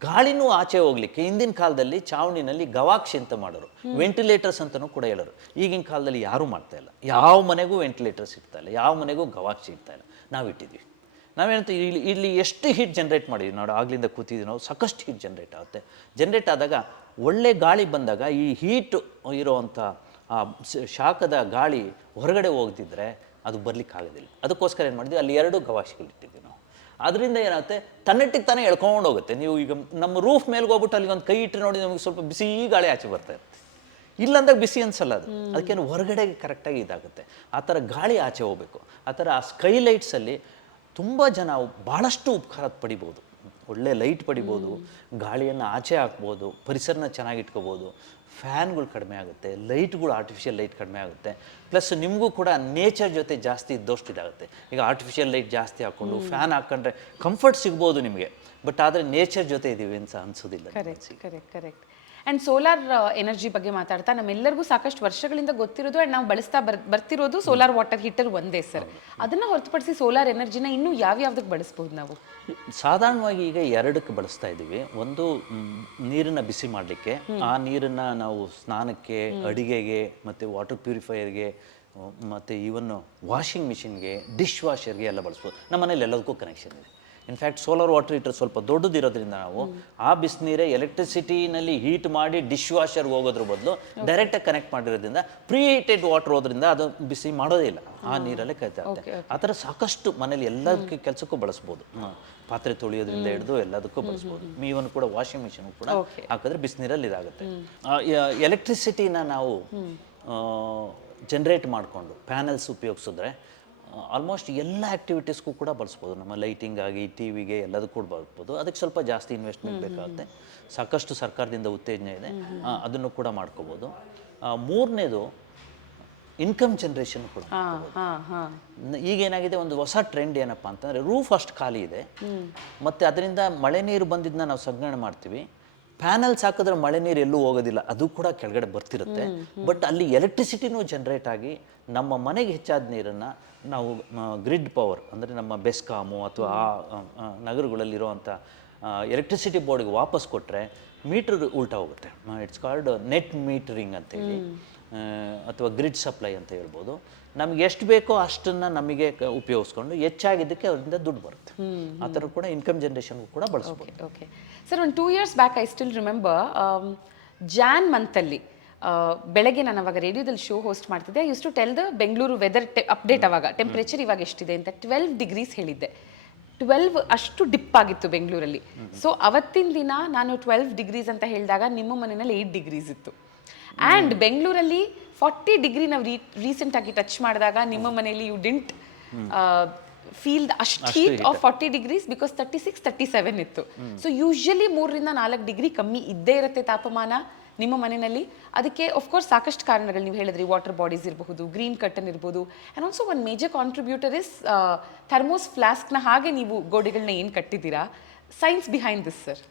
ಗಾಳಿನೂ ಆಚೆ ಹೋಗ್ಲಿಕ್ಕೆ ಹಿಂದಿನ ಕಾಲದಲ್ಲಿ ಚಾವಣಿನಲ್ಲಿ ಗವಾಕ್ಷಿ ಅಂತ ಮಾಡೋರು, ವೆಂಟಿಲೇಟರ್ಸ್ ಅಂತಲೂ ಕೂಡ ಹೇಳೋರು. ಈಗಿನ ಕಾಲದಲ್ಲಿ ಯಾರೂ ಮಾಡ್ತಾ ಇಲ್ಲ, ಯಾವ ಮನೆಗೂ ವೆಂಟಿಲೇಟರ್ಸ್ ಇರ್ತಾ ಇಲ್ಲ, ಯಾವ ಮನೆಗೂ ಗವಾಕ್ಷಿ ಇರ್ತಾ ಇಲ್ಲ. ನಾವು ಇಟ್ಟಿದ್ವಿ. ನಾವೇನಂತ ಇಲ್ಲಿ ಎಷ್ಟು ಹೀಟ್ ಜನ್ರೇಟ್ ಮಾಡಿದ್ವಿ ನೋಡಿ, ಆಗ್ಲಿಂದ ಕೂತಿದ್ವಿ ನಾವು, ಸಾಕಷ್ಟು ಹೀಟ್ ಜನ್ರೇಟ್ ಆಗುತ್ತೆ. ಜನ್ರೇಟ್ ಆದಾಗ ಒಳ್ಳೆ ಗಾಳಿ ಬಂದಾಗ ಈ ಹೀಟ್ ಇರೋವಂಥ ಆ ಶಾಖದ ಗಾಳಿ ಹೊರಗಡೆ ಹೋಗ್ತಿದ್ರೆ ಅದು ಬರ್ಲಿಕ್ಕೆ ಆಗೋದಿಲ್ಲ. ಅದಕ್ಕೋಸ್ಕರ ಏನು ಮಾಡಿದ್ವಿ, ಅಲ್ಲಿ 2 ಗವಾಕ್ಷಿಗಳಿಟ್ಟಿದ್ವಿ ನಾವು. ಅದರಿಂದ ಏನಾಗುತ್ತೆ, ತನ್ನಟ್ಟಿಗೆ ತಾನೇ ಎಳ್ಕೊಂಡು ಹೋಗುತ್ತೆ. ನೀವು ಈಗ ನಮ್ಮ ರೂಫ್ ಮೇಲ್ಗೆ ಹೋಗ್ಬಿಟ್ಟು ಅಲ್ಲಿಗೆ ಒಂದು ಕೈ ಇಟ್ಟರೆ ನೋಡಿ, ನಮಗೆ ಸ್ವಲ್ಪ ಬಿಸಿ ಗಾಳಿ ಆಚೆ ಬರ್ತಾ ಇರುತ್ತೆ. ಇಲ್ಲಂದಾಗ ಬಿಸಿ ಅನ್ಸಲ್ಲ ಅದು, ಅದಕ್ಕೇನು ಹೊರಗಡೆಗೆ ಕರೆಕ್ಟಾಗಿ ಇದಾಗುತ್ತೆ. ಆ ಥರ ಗಾಳಿ ಆಚೆ ಹೋಗಬೇಕು. ಆ ಥರ ಆ ಸ್ಕೈ ಲೈಟ್ಸಲ್ಲಿ ತುಂಬ ಜನ ಭಾಳಷ್ಟು ಉಪಕಾರ ಪಡಿಬೋದು, ಒಳ್ಳೆ ಲೈಟ್ ಪಡಿಬೋದು, ಗಾಳಿಯನ್ನು ಆಚೆ ಹಾಕ್ಬೋದು, ಪರಿಸರನ ಚೆನ್ನಾಗಿಟ್ಕೋಬೋದು, ಫ್ಯಾನ್ಗಳು ಕಡಿಮೆ ಆಗುತ್ತೆ, ಲೈಟ್ಗಳು ಆರ್ಟಿಫಿಷಿಯಲ್ ಲೈಟ್ ಕಡಿಮೆ ಆಗುತ್ತೆ. ಪ್ಲಸ್ ನಿಮಗೂ ಕೂಡ ನೇಚರ್ ಜೊತೆ ಜಾಸ್ತಿ ಇದ್ದಷ್ಟು ಇದಾಗುತ್ತೆ. ಈಗ ಆರ್ಟಿಫಿಷಿಯಲ್ ಲೈಟ್ ಜಾಸ್ತಿ ಹಾಕ್ಕೊಂಡು ಫ್ಯಾನ್ ಹಾಕ್ಕೊಂಡ್ರೆ ಕಂಫರ್ಟ್ ಸಿಗ್ಬೋದು ನಿಮಗೆ, ಬಟ್ ಆದರೆ ನೇಚರ್ ಜೊತೆ ಇದ್ದೀವಿ ಅಂತ ಅನ್ಸೋದಿಲ್ಲ. ಕರೆಕ್ಟ್. ಆ್ಯಂಡ್ ಸೋಲಾರ್ ಎನರ್ಜಿ ಬಗ್ಗೆ ಮಾತಾಡ್ತಾ, ನಮ್ಮೆಲ್ಲರಿಗೂ ಸಾಕಷ್ಟು ವರ್ಷಗಳಿಂದ ಗೊತ್ತಿರೋದು ಆ್ಯಂಡ್ ನಾವು ಬಳಸ್ತಾ ಬರ್ತಿರೋದು ಸೋಲಾರ್ ವಾಟರ್ ಹೀಟರ್ ಒಂದೇ ಸರ್. ಅದನ್ನು ಹೊರತುಪಡಿಸಿ ಸೋಲಾರ್ ಎನರ್ಜಿನ ಇನ್ನೂ ಯಾವ್ಯಾವ್ದಕ್ಕೆ ಬಳಸ್ಬೋದು ನಾವು? ಸಾಧಾರಣವಾಗಿ ಈಗ 2ಕ್ಕೆ ಬಳಸ್ತಾ ಇದ್ದೀವಿ. ಒಂದು ನೀರನ್ನು ಬಿಸಿ ಮಾಡಲಿಕ್ಕೆ, ಆ ನೀರನ್ನು ನಾವು ಸ್ನಾನಕ್ಕೆ, ಅಡುಗೆಗೆ, ಮತ್ತು ವಾಟರ್ ಪ್ಯೂರಿಫೈಯರ್ಗೆ, ಮತ್ತು ಈವನ್ನು ವಾಷಿಂಗ್ ಮಿಷಿನ್ಗೆ, ಡಿಶ್ ವಾಷರ್ಗೆ ಎಲ್ಲ ಬಳಸ್ಬೋದು. ನಮ್ಮ ಮನೇಲಿ ಎಲ್ಲದಕ್ಕೂ ಕನೆಕ್ಷನ್ ಇದೆ. ಇನ್ಫ್ಯಾಕ್ಟ್ ಸೋಲಾರ್ ವಾಟರ್ ಹೀಟರ್ ಸ್ವಲ್ಪ ದೊಡ್ಡದಿರೋದ್ರಿಂದ ನಾವು ಆ ಬಿಸಿನೀರೇ ಎಲೆಕ್ಟ್ರಿಸಿಟಿನಲ್ಲಿ ಹೀಟ್ ಮಾಡಿ ಡಿಶ್ ವಾಷರ್ಗೆ ಹೋಗೋದ್ರ ಬದಲು ಡೈರೆಕ್ಟಾಗಿ ಕನೆಕ್ಟ್ ಮಾಡಿರೋದ್ರಿಂದ ಪ್ರೀ ಹೀಟೆಡ್ ವಾಟರ್ ಹೋದ್ರಿಂದ ಅದು ಬಿಸಿ ಮಾಡೋದೇ ಇಲ್ಲ, ಆ ನೀರಲ್ಲೇ ಕೈತಾಗುತ್ತೆ. ಆ ಥರ ಸಾಕಷ್ಟು ಮನೇಲಿ ಎಲ್ಲದಕ್ಕೆ ಕೆಲಸಕ್ಕೂ ಬಳಸ್ಬೋದು. ಪಾತ್ರೆ ತೊಳೆಯೋದ್ರಿಂದ ಹಿಡಿದು ಎಲ್ಲದಕ್ಕೂ ಬಳಸ್ಬೋದು. ಈವನ್ ಕೂಡ ವಾಷಿಂಗ್ ಮಿಷಿನ್ ಕೂಡ ಹಾಕಿದ್ರೆ ಬಿಸಿನೀರಲ್ಲಿ ಇದಾಗುತ್ತೆ. ಎಲೆಕ್ಟ್ರಿಸಿಟಿನ ನಾವು ಜನ್ರೇಟ್ ಮಾಡಿಕೊಂಡು ಪ್ಯಾನಲ್ಸ್ ಉಪಯೋಗಿಸಿದ್ರೆ ಆಲ್ಮೋಸ್ಟ್ ಎಲ್ಲ ಆ್ಯಕ್ಟಿವಿಟೀಸ್ಗೂ ಕೂಡ ಬಳಸ್ಬೋದು. ನಮ್ಮ ಲೈಟಿಂಗ್ ಆಗಿ ಟಿ ವಿಗೆ ಎಲ್ಲದಕ್ಕೂ ಕೂಡ ಬಳಸ್ಬೋದು. ಅದಕ್ಕೆ ಸ್ವಲ್ಪ ಜಾಸ್ತಿ ಇನ್ವೆಸ್ಟ್ಮೆಂಟ್ ಬೇಕಾಗುತ್ತೆ. ಸಾಕಷ್ಟು ಸರ್ಕಾರದಿಂದ ಉತ್ತೇಜನ ಇದೆ, ಅದನ್ನು ಕೂಡ ಮಾಡ್ಕೋಬೋದು. ಮೂರನೇದು ಇನ್ಕಮ್ ಜನ್ರೇಷನ್ ಕೂಡ. ಈಗೇನಾಗಿದೆ, ಒಂದು ಹೊಸ ಟ್ರೆಂಡ್ ಏನಪ್ಪ ಅಂತಂದರೆ ರೂಫ್ ಅಷ್ಟು ಖಾಲಿ ಇದೆ, ಮತ್ತು ಅದರಿಂದ ಮಳೆ ನೀರು ಬಂದಿದ್ದನ್ನ ನಾವು ಸಂಗ್ರಹಣೆ ಮಾಡ್ತೀವಿ. ಪ್ಯಾನಲ್ಸ್ ಹಾಕಿದ್ರೆ ಮಳೆ ನೀರು ಎಲ್ಲೂ ಹೋಗೋದಿಲ್ಲ, ಅದು ಕೂಡ ಕೆಳಗಡೆ ಬರ್ತಿರುತ್ತೆ. ಬಟ್ ಅಲ್ಲಿ ಎಲೆಕ್ಟ್ರಿಸಿಟಿನೂ ಜನ್ರೇಟ್ ಆಗಿ ನಮ್ಮ ಮನೆಗೆ ಹೆಚ್ಚಾದ ನೀರನ್ನು ನಾವು ಗ್ರಿಡ್ ಪವರ್ ಅಂದರೆ ನಮ್ಮ ಬೆಸ್ಕಾಮು ಅಥವಾ ಆ ನಗರಗಳಲ್ಲಿರುವಂಥ ಎಲೆಕ್ಟ್ರಿಸಿಟಿ ಬೋರ್ಡ್ಗೆ ವಾಪಸ್ ಕೊಟ್ಟರೆ ಮೀಟ್ರ್ ಉಲ್ಟಾ ಹೋಗುತ್ತೆ. ಇಟ್ಸ್ ಕಾಲ್ಡ್ ನೆಟ್ ಮೀಟರಿಂಗ್ ಅಂತೇಳಿ, ಅಥವಾ ಗ್ರಿಡ್ ಸಪ್ಲೈ ಅಂತ ಹೇಳ್ಬೋದು. ನಮ್ಗೆ ಎಷ್ಟು ಬೇಕೋ ಅಷ್ಟನ್ನು ನಮಗೆ ಉಪಯೋಗಿಸ್ಕೊಂಡು ಹೆಚ್ಚಾಗಿದ್ದಕ್ಕೆ ಅದರಿಂದ ದುಡ್ಡು ಬರುತ್ತೆ. ಆ ಥರ ಕೂಡ ಇನ್ಕಮ್ ಜನ್ರೇಷನ್ಗೂ ಕೂಡ ಬಳಸ್ಬೋದು. ಓಕೆ ಸರ್, ಒಂದು 2 years back I still remember Jan ಮಂತಲ್ಲಿ ಬೆಳಗ್ಗೆ ನಾನು ಅವಾಗ ರೇಡಿಯೋದಲ್ಲಿ ಶೋ ಹೋಸ್ಟ್ ಮಾಡ್ತಿದ್ದೆ. I use to tell the Bengaluru weather update. ಅವಾಗ ಟೆಂಪ್ರೇಚರ್ ಇವಾಗ ಎಷ್ಟಿದೆ ಅಂತ 12 degrees ಹೇಳಿದ್ದೆ. 12 ಅಷ್ಟು ಡಿಪ್ ಆಗಿತ್ತು ಬೆಂಗಳೂರಲ್ಲಿ. ಸೊ ಅವತ್ತಿನ ದಿನ ನಾನು 12 degrees ಅಂತ ಹೇಳಿದಾಗ ನಿಮ್ಮ ಮನೆಯಲ್ಲಿ 8 degrees ಇತ್ತು. ಆ್ಯಂಡ್ ಬೆಂಗಳೂರಲ್ಲಿ 40 degree ನಾವು ರೀಸೆಂಟ್ ಆಗಿ ಟಚ್ ಮಾಡಿದಾಗ ನಿಮ್ಮ ಮನೆಯಲ್ಲಿ ಯು ಡಿಂಟ್ ಫೀಲ್ ಅಷ್ಟು ಹೀಟ್ ಆಫ್ 40 degrees ಬಿಕಾಸ್ 36, 37 ಇತ್ತು. ಸೊ ಯೂಶಲಿ 3 ರಿಂದ 4 degree ಕಮ್ಮಿ ಇದ್ದೇ ಇರುತ್ತೆ ತಾಪಮಾನ ನಿಮ್ಮ ಮನೆಯಲ್ಲಿ. ಅದಕ್ಕೆ ಆಫ್ಕೋರ್ಸ್ ಸಾಕಷ್ಟು ಕಾರಣಗಳು ನೀವು ಹೇಳಿದ್ರಿ, ವಾಟರ್ ಬಾಡೀಸ್ ಇರಬಹುದು, ಗ್ರೀನ್ ಕರ್ಟನ್ ಇರ್ಬೋದು, and also one major contributor is thermos ಫ್ಲಾಸ್ಕ್ನ ಹಾಗೆ ನೀವು ಗೋಡೆಗಳನ್ನ ಏನು ಕಟ್ಟಿದ್ದೀರಾ. Science behind this sir?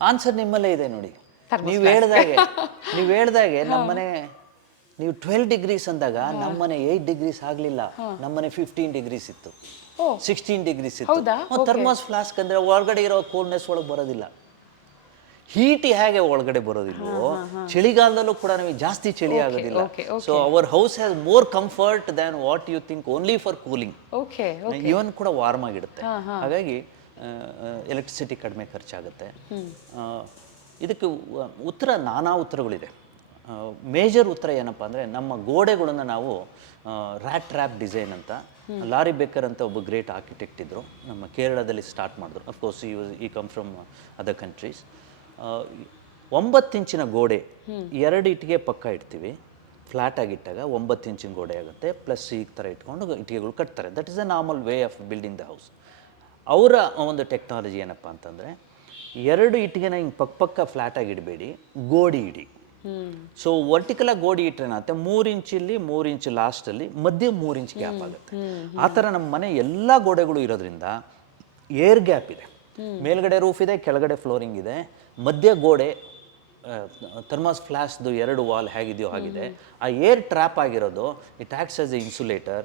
Answer ನಿಮ್ಮಲ್ಲೇ ಇದೆ ನೋಡಿ. ನೀವು ಹೇಳ್ದಾಗೆ ನಮ್ಮನೆ ನೀವು 12 degrees ಅಂದಾಗ ನಮ್ಮನೆ 8 degrees ಆಗಲಿಲ್ಲ, ನಮ್ಮನೆ 15 degrees ಇತ್ತು, 16 degrees ಇತ್ತು. ಥರ್ಮೋಸ್ ಫ್ಲಾಸ್ಕ್ ಅಂದರೆ ಒಳಗಡೆ ಇರೋ ಕೂಲ್ನೆಸ್ ಒಳಗೆ ಬರೋದಿಲ್ಲ. ಹೀಟ್ ಹೇಗೆ ಒಳಗಡೆ ಬರೋದಿಲ್ವೋ, ಚಳಿಗಾಲದಲ್ಲೂ ಕೂಡ ನಮಗೆ ಜಾಸ್ತಿ ಚಳಿ ಆಗೋದಿಲ್ಲ. So our house has more comfort than what you think only for cooling. Even ಕೂಡ ವಾರ್ಮ್ ಆಗಿಡುತ್ತೆ. ಹಾಗಾಗಿ ಎಲೆಕ್ಟ್ರಿಸಿಟಿ ಕಡಿಮೆ ಖರ್ಚಾಗುತ್ತೆ. ಇದಕ್ಕೆ ನಾನಾ ಉತ್ತರಗಳಿದೆ. ಮೇಜರ್ ಉತ್ತರ ಏನಪ್ಪ ಅಂದರೆ, ನಮ್ಮ ಗೋಡೆಗಳನ್ನು ನಾವು ರ್ಯಾಟ್ ಟ್ರ್ಯಾಪ್ ಡಿಸೈನ್ ಅಂತ, ಲಾರಿ ಬೇಕರ್ ಅಂತ ಒಬ್ಬ ಗ್ರೇಟ್ ಆರ್ಕಿಟೆಕ್ಟ್ ಇದ್ದರು, ನಮ್ಮ ಕೇರಳದಲ್ಲಿ ಸ್ಟಾರ್ಟ್ ಮಾಡಿದ್ರು. ಅಫ್ಕೋರ್ಸ್ ಈ ಕಮ್ ಫ್ರಮ್ ಅದರ್ ಕಂಟ್ರೀಸ್. 9 ಇಂಚಿನ ಗೋಡೆ, 2 ಇಟ್ಟಿಗೆ ಪಕ್ಕ ಇಡ್ತೀವಿ, ಫ್ಲ್ಯಾಟ್ ಆಗಿಟ್ಟಾಗ 9 ಇಂಚಿನ ಗೋಡೆ ಆಗುತ್ತೆ. ಪ್ಲಸ್ ಈ ಥರ ಇಟ್ಕೊಂಡು ಇಟ್ಟಿಗೆಗಳು ಕಟ್ತಾರೆ. That is a normal way of building the house. ಅವರ ಒಂದು ಟೆಕ್ನಾಲಜಿ ಏನಪ್ಪ ಅಂತಂದರೆ, 2 ಇಟ್ಟಿಗೆನ ಹಿಂಗೆ ಪಕ್ಕ ಫ್ಲ್ಯಾಟಾಗಿ ಇಡಬೇಡಿ, ಗೋಡಿ ಇಡಿ. ಸೊ ವರ್ಟಿಕಲಾಗಿ ಗೋಡಿ ಇಟ್ಟರೆ 3 ಇಂಚಲ್ಲಿ 3 ಇಂಚ್ ಲಾಸ್ಟಲ್ಲಿ ಮಧ್ಯೆ 3 ಇಂಚ್ ಗ್ಯಾಪ್ ಆಗುತ್ತೆ. ಆ ಥರ ನಮ್ಮ ಮನೆ ಎಲ್ಲ ಗೋಡೆಗಳು ಇರೋದ್ರಿಂದ ಏರ್ ಗ್ಯಾಪ್ ಇದೆ. ಮೇಲ್ಗಡೆ ರೂಫ್ ಇದೆ, ಕೆಳಗಡೆ ಫ್ಲೋರಿಂಗ್ ಇದೆ, ಮಧ್ಯ ಗೋಡೆ ಥರ್ಮಾಸ್ ಫ್ಲಾಸ್ದು 2 ವಾಲ್ ಹೇಗಿದೆಯೋ ಆಗಿದೆ. ಆ ಏರ್ ಟ್ರ್ಯಾಪ್ ಆಗಿರೋದು it acts as A insulator.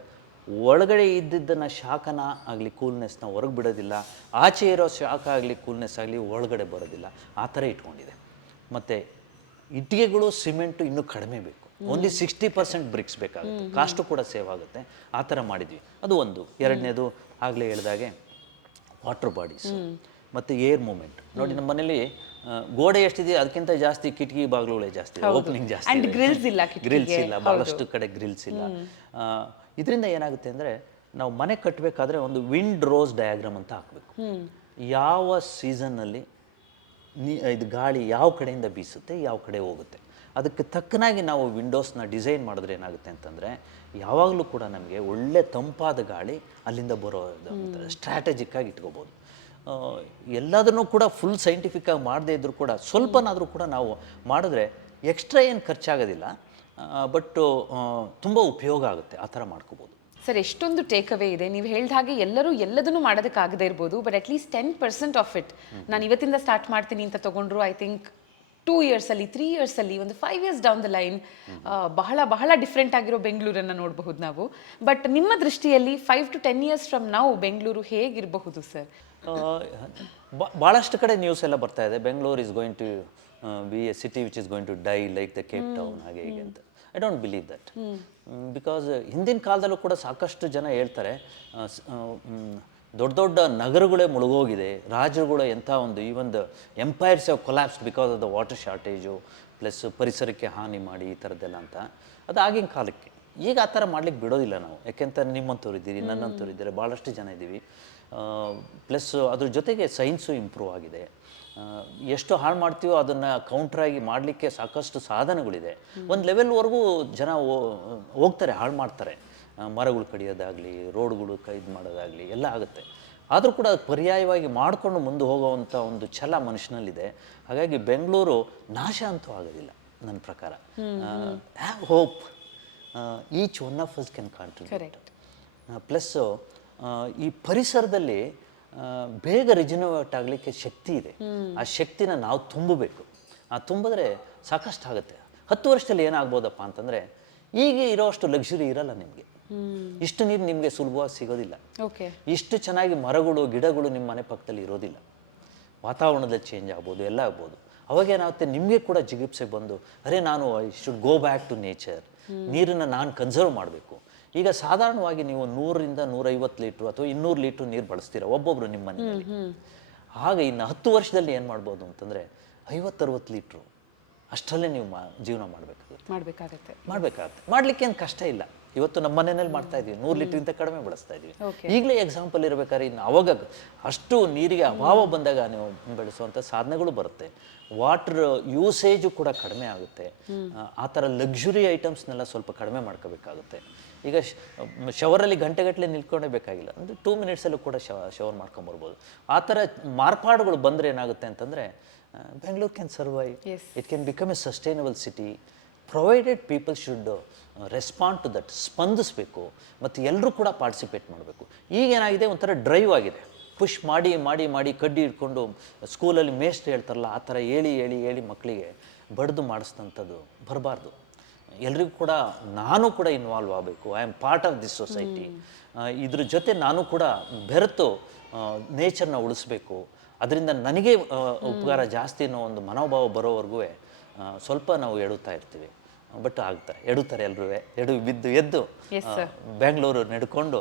ಒಳಗಡೆ ಇದ್ದಿದ್ದನ್ನು ಶಾಖನ ಆಗಲಿ ಕೂಲ್ನೆಸ್ನ ಹೊರಗೆ ಬಿಡೋದಿಲ್ಲ, ಆಚೆ ಇರೋ ಶಾಖ ಆಗಲಿ ಕೂಲ್ನೆಸ್ ಆಗಲಿ ಒಳಗಡೆ ಬರೋದಿಲ್ಲ. ಆ ಥರ ಇಟ್ಕೊಂಡಿದೆ. ಮತ್ತು ಇಟ್ಟಿಗೆಗಳು ಸಿಮೆಂಟು ಇನ್ನೂ ಕಡಿಮೆ ಬೇಕು, ಓನ್ಲಿ 60% ಬ್ರಿಕ್ಸ್ ಬೇಕಾಗುತ್ತೆ, ಕಾಸ್ಟು ಕೂಡ ಸೇವ್ ಆಗುತ್ತೆ. ಆ ಥರ ಮಾಡಿದ್ವಿ. ಅದು ಒಂದು. ಎರಡನೇದು ಆಗಲೇ ಹೇಳಿದಾಗೆ ವಾಟರ್ ಬಾಡೀಸ್ ಮತ್ತು ಏರ್ ಮೂಮೆಂಟ್. ನೋಡಿ, ನಮ್ಮ ಮನೇಲಿ ಗೋಡೆ ಎಷ್ಟಿದೆ ಅದಕ್ಕಿಂತ ಜಾಸ್ತಿ ಕಿಟಕಿ ಬಾಗಿಲುಗಳೇ ಜಾಸ್ತಿ, ಓಪನಿಂಗ್ ಜಾಸ್ತಿ, ಗ್ರಿಲ್ಸ್ ಇಲ್ಲ, ಭಾಳಷ್ಟು ಕಡೆ ಗ್ರಿಲ್ಸ್ ಇಲ್ಲ. ಇದರಿಂದ ಏನಾಗುತ್ತೆ ಅಂದರೆ, ನಾವು ಮನೆ ಕಟ್ಟಬೇಕಾದ್ರೆ ಒಂದು ವಿಂಡ್ ರೋಸ್ ಡಯಾಗ್ರಾಮ್ ಅಂತ ಹಾಕಬೇಕು. ಯಾವ ಸೀಸನ್ನಲ್ಲಿ ಇದು ಗಾಳಿ ಯಾವ ಕಡೆಯಿಂದ ಬೀಸುತ್ತೆ, ಯಾವ ಕಡೆ ಹೋಗುತ್ತೆ, ಅದಕ್ಕೆ ತಕ್ಕನಾಗಿ ನಾವು ವಿಂಡೋಸ್ನ ಡಿಸೈನ್ ಮಾಡಿದ್ರೆ ಏನಾಗುತ್ತೆ ಅಂತಂದರೆ, ಯಾವಾಗಲೂ ಕೂಡ ನಮಗೆ ಒಳ್ಳೆ ತಂಪಾದ ಗಾಳಿ ಅಲ್ಲಿಂದ ಬರೋದು ಸ್ಟ್ರಾಟಜಿಕ್ಕಾಗಿ ಇಟ್ಕೋಬೋದು. ಎಲ್ಲದನ್ನೂ ಕೂಡ ಫುಲ್ ಸೈಂಟಿಫಿಕ್ಕಾಗಿ ಮಾಡದೇ ಇದ್ದರೂ ಕೂಡ ಸ್ವಲ್ಪನಾದರೂ ಕೂಡ ನಾವು ಮಾಡಿದ್ರೆ ಎಕ್ಸ್ಟ್ರಾ ಏನು ಖರ್ಚಾಗೋದಿಲ್ಲ, ಬಟ್ ತುಂಬ ಉಪಯೋಗ ಆಗುತ್ತೆ. ಆ ಥರ ಮಾಡ್ಕೋಬೋದು. ಸರ್, ಎಷ್ಟೊಂದು ಟೇಕ್ ಅವೇ ಇದೆ. ನೀವು ಹೇಳಿದ ಹಾಗೆ ಎಲ್ಲರೂ ಎಲ್ಲದನ್ನು ಮಾಡೋದಕ್ಕಾಗದೇ ಇರ್ಬೋದು, ಬಟ್ ಅಟ್ಲೀಸ್ಟ್ 10% ಆಫ್ ಇಟ್ ನಾನು ಇವತ್ತಿಂದ ಸ್ಟಾರ್ಟ್ ಮಾಡ್ತೀನಿ ಅಂತ ತೊಗೊಂಡ್ರು, ಐ ಥಿಂಕ್ 2 years ಅಲ್ಲಿ 3 years ಅಲ್ಲಿ ಒಂದು 5 years ಡೌನ್ ದ ಲೈನ್ ಬಹಳ ಬಹಳ ಡಿಫ್ರೆಂಟ್ ಆಗಿರೋ ಬೆಂಗಳೂರನ್ನು ನೋಡಬಹುದು ನಾವು. ಬಟ್ ನಿಮ್ಮ ದೃಷ್ಟಿಯಲ್ಲಿ 5 to 10 years ಫ್ರಮ್ ನಾವು ಬೆಂಗಳೂರು ಹೇಗಿರಬಹುದು ಸರ್? ಭಾಳಷ್ಟು ಕಡೆ ನ್ಯೂಸ್ ಎಲ್ಲ ಬರ್ತಾ ಇದೆ, Bengaluru is going to be a city which is going to die like the Cape Town, ಹಾಗೆ ಹೀಗೆ ಅಂತ. I don't believe that. Because ಹಿಂದಿನ ಕಾಲದಲ್ಲೂ ಕೂಡ ಸಾಕಷ್ಟು ಜನ ಹೇಳ್ತಾರೆ, ದೊಡ್ಡ ದೊಡ್ಡ ನಗರಗಳೇ ಮುಳುಗೋಗಿದೆ, ರಾಜ್ಯಗಳು ಎಂಥ ಒಂದು ಈ ಒಂದು empires have collapsed because of the water shortage plus ಪರಿಸರಕ್ಕೆ ಹಾನಿ ಮಾಡಿ ಈ ಥರದ್ದೆಲ್ಲ ಅಂತ. ಅದು ಆಗಿನ ಕಾಲಕ್ಕೆ. ಈಗ ಆ ಥರ ಮಾಡ್ಲಿಕ್ಕೆ ಬಿಡೋದಿಲ್ಲ ನಾವು, ಯಾಕೆಂತ ನಿಮ್ಮಂಥವ್ರು ಇದ್ದೀರಿ, ನನ್ನಂಥವ್ರು ಇದ್ದಾರೆ, ಭಾಳಷ್ಟು ಜನ ಇದ್ದೀವಿ. ಪ್ಲಸ್ ಅದ್ರ ಜೊತೆಗೆ ಸೈನ್ಸು ಇಂಪ್ರೂವ್ ಆಗಿದೆ. ಎಷ್ಟು ಹಾಳು ಮಾಡ್ತೀವೋ ಅದನ್ನು ಕೌಂಟ್ರಾಗಿ ಮಾಡಲಿಕ್ಕೆ ಸಾಕಷ್ಟು ಸಾಧನಗಳಿದೆ. ಒಂದು ಲೆವೆಲ್ವರೆಗೂ ಜನ ಹೋಗ್ತಾರೆ, ಹಾಳು ಮಾಡ್ತಾರೆ. ಮರಗಳು ಕಡಿಯೋದಾಗಲಿ, ರೋಡ್ಗಳು ಇದು ಮಾಡೋದಾಗಲಿ ಎಲ್ಲ ಆಗುತ್ತೆ. ಆದರೂ ಕೂಡ ಪರ್ಯಾಯವಾಗಿ ಮಾಡಿಕೊಂಡು ಮುಂದೆ ಹೋಗೋವಂಥ ಒಂದು ಛಲ ಮನುಷ್ಯನಲ್ಲಿದೆ. ಹಾಗಾಗಿ ಬೆಂಗಳೂರು ನಾಶ ಅಂತೂ ಆಗೋದಿಲ್ಲ ನನ್ನ ಪ್ರಕಾರ. Have hope, each one of us can contribute. Plus ಈ ಪರಿಸರದಲ್ಲಿ ಬೇಗ ರಿಜಿನೋವೇಟ್ ಆಗಲಿಕ್ಕೆ ಶಕ್ತಿ ಇದೆ. ಆ ಶಕ್ತಿನ ನಾವು ತುಂಬಬೇಕು. ತುಂಬಿದ್ರೆ ಸಾಕಷ್ಟು ಆಗುತ್ತೆ. 10 ವರ್ಷದಲ್ಲಿ ಏನಾಗ್ಬೋದಪ್ಪ ಅಂತಂದರೆ, ಈಗ ಇರೋಷ್ಟು ಲಕ್ಸುರಿ ಇರಲ್ಲ ನಿಮಗೆ. ಇಷ್ಟು ನೀರು ನಿಮಗೆ ಸುಲಭವಾಗಿ ಸಿಗೋದಿಲ್ಲ. ಇಷ್ಟು ಚೆನ್ನಾಗಿ ಮರಗಳು ಗಿಡಗಳು ನಿಮ್ಮ ಮನೆ ಪಕ್ಕದಲ್ಲಿ ಇರೋದಿಲ್ಲ. ವಾತಾವರಣದಲ್ಲಿ ಚೇಂಜ್ ಆಗ್ಬೋದು, ಎಲ್ಲ ಆಗ್ಬೋದು. ಅವಾಗೇನಾಗುತ್ತೆ, ನಿಮಗೆ ಕೂಡ ಜಿಗುಪ್ಸೆ ಬಂದು, ಅರೆ ನಾನು I should go back to nature, ನೀರನ್ನು ನಾನು ಕನ್ಸರ್ವ್ ಮಾಡಬೇಕು. ಈಗ ಸಾಧಾರಣವಾಗಿ ನೀವು 100ರಿಂದ 150 ಲೀಟ್ರು ಅಥವಾ 200 ಲೀಟ್ರು ನೀರು ಬಳಸ್ತೀರ ಒಬ್ಬೊಬ್ರು ನಿಮ್ಮ ಮನೆಯಲ್ಲಿ. ಆಗ ಇನ್ನು 10 ವರ್ಷದಲ್ಲಿ ಏನು ಮಾಡ್ಬೋದು ಅಂತಂದರೆ 50-60 ಲೀಟ್ರು ಅಷ್ಟರಲ್ಲೇ ನೀವು ಜೀವನ ಮಾಡಬೇಕಾಗುತ್ತೆ. ಮಾಡಲಿಕ್ಕೆ ಏನು ಕಷ್ಟ ಇಲ್ಲ. ಇವತ್ತು ನಮ್ಮ ಮನೆಯಲ್ಲಿ ಮಾಡ್ತಾ ಇದೀವಿ, 100 ಲೀಟ್ರಿಂದ ಕಡಿಮೆ ಬಳಸ್ತಾ ಇದೀವಿ. ಈಗಲೇ ಎಕ್ಸಾಂಪಲ್ ಇರಬೇಕಾದ್ರೆ ಇನ್ನು ಅವಾಗ ಅಷ್ಟು ನೀರಿಗೆ ಅಭಾವ ಬಂದಾಗ ನೀವು ಬೆಳೆಸುವಂಥ ಸಾಧನೆಗಳು ಬರುತ್ತೆ. ವಾಟರ್ ಯೂಸೇಜು ಕೂಡ ಕಡಿಮೆ ಆಗುತ್ತೆ. ಆ ಥರ ಲಕ್ಸುರಿ ಐಟಮ್ಸ್ನೆಲ್ಲ ಸ್ವಲ್ಪ ಕಡಿಮೆ ಮಾಡ್ಕೋಬೇಕಾಗುತ್ತೆ. ಈಗ ಶವರಲ್ಲಿ ಗಂಟೆಗಟ್ಟಲೆ ನಿಲ್ಕೊಂಡೇ ಬೇಕಾಗಿಲ್ಲ, ಅಂದರೆ 2 ಮಿನಿಟ್ಸಲ್ಲೂ ಕೂಡ ಶವರ್ ಮಾಡ್ಕೊಂಬರ್ಬೋದು. ಆ ಥರ ಮಾರ್ಪಾಡುಗಳು ಬಂದರೆ ಏನಾಗುತ್ತೆ ಅಂತಂದರೆ, Bengaluru can survive, it can become a sustainable city, provided people should respond to that. ಸ್ಪಂದಿಸಬೇಕು ಮತ್ತು ಎಲ್ಲರೂ ಕೂಡ ಪಾರ್ಟಿಸಿಪೇಟ್ ಮಾಡಬೇಕು. ಈಗೇನಾಗಿದೆ, ಒಂಥರ ಡ್ರೈವ್ ಆಗಿದೆ. ಪುಷ್ ಮಾಡಿ ಮಾಡಿ ಮಾಡಿ ಕಡ್ಡಿ ಹಿಡ್ಕೊಂಡು ಸ್ಕೂಲಲ್ಲಿ ಮೇಷ್ಟ್ರು ಹೇಳ್ತಾರಲ್ಲ, ಆ ಥರ ಹೇಳಿ ಮಕ್ಕಳಿಗೆ ಬಡ್ದು ಮಾಡಿಸಿದಂಥದ್ದು ಬರಬಾರ್ದು. ಎಲ್ರಿಗೂ ಕೂಡ ನಾನು ಕೂಡ ಇನ್ವಾಲ್ವ್ ಆಗಬೇಕು. I am part of this society. ಇದ್ರ ಜೊತೆ ನಾನು ಕೂಡ ಬೆರೆತು ನೇಚರ್ನ ಉಳಿಸ್ಬೇಕು. ಅದರಿಂದ ನನಗೆ ಉಪಕಾರ ಜಾಸ್ತಿ ಅನ್ನೋ ಒಂದು ಮನೋಭಾವ ಬರೋವರೆಗೂ ಸ್ವಲ್ಪ ನಾವು ಎಡುತ್ತಾ ಇರ್ತೀವಿ. ಬಟ್ ಎಡುತ್ತಾರೆ ಎಲ್ಲರೂ, ಬಿದ್ದು ಎದ್ದು ಬೆಂಗಳೂರು ನಡ್ಕೊಂಡು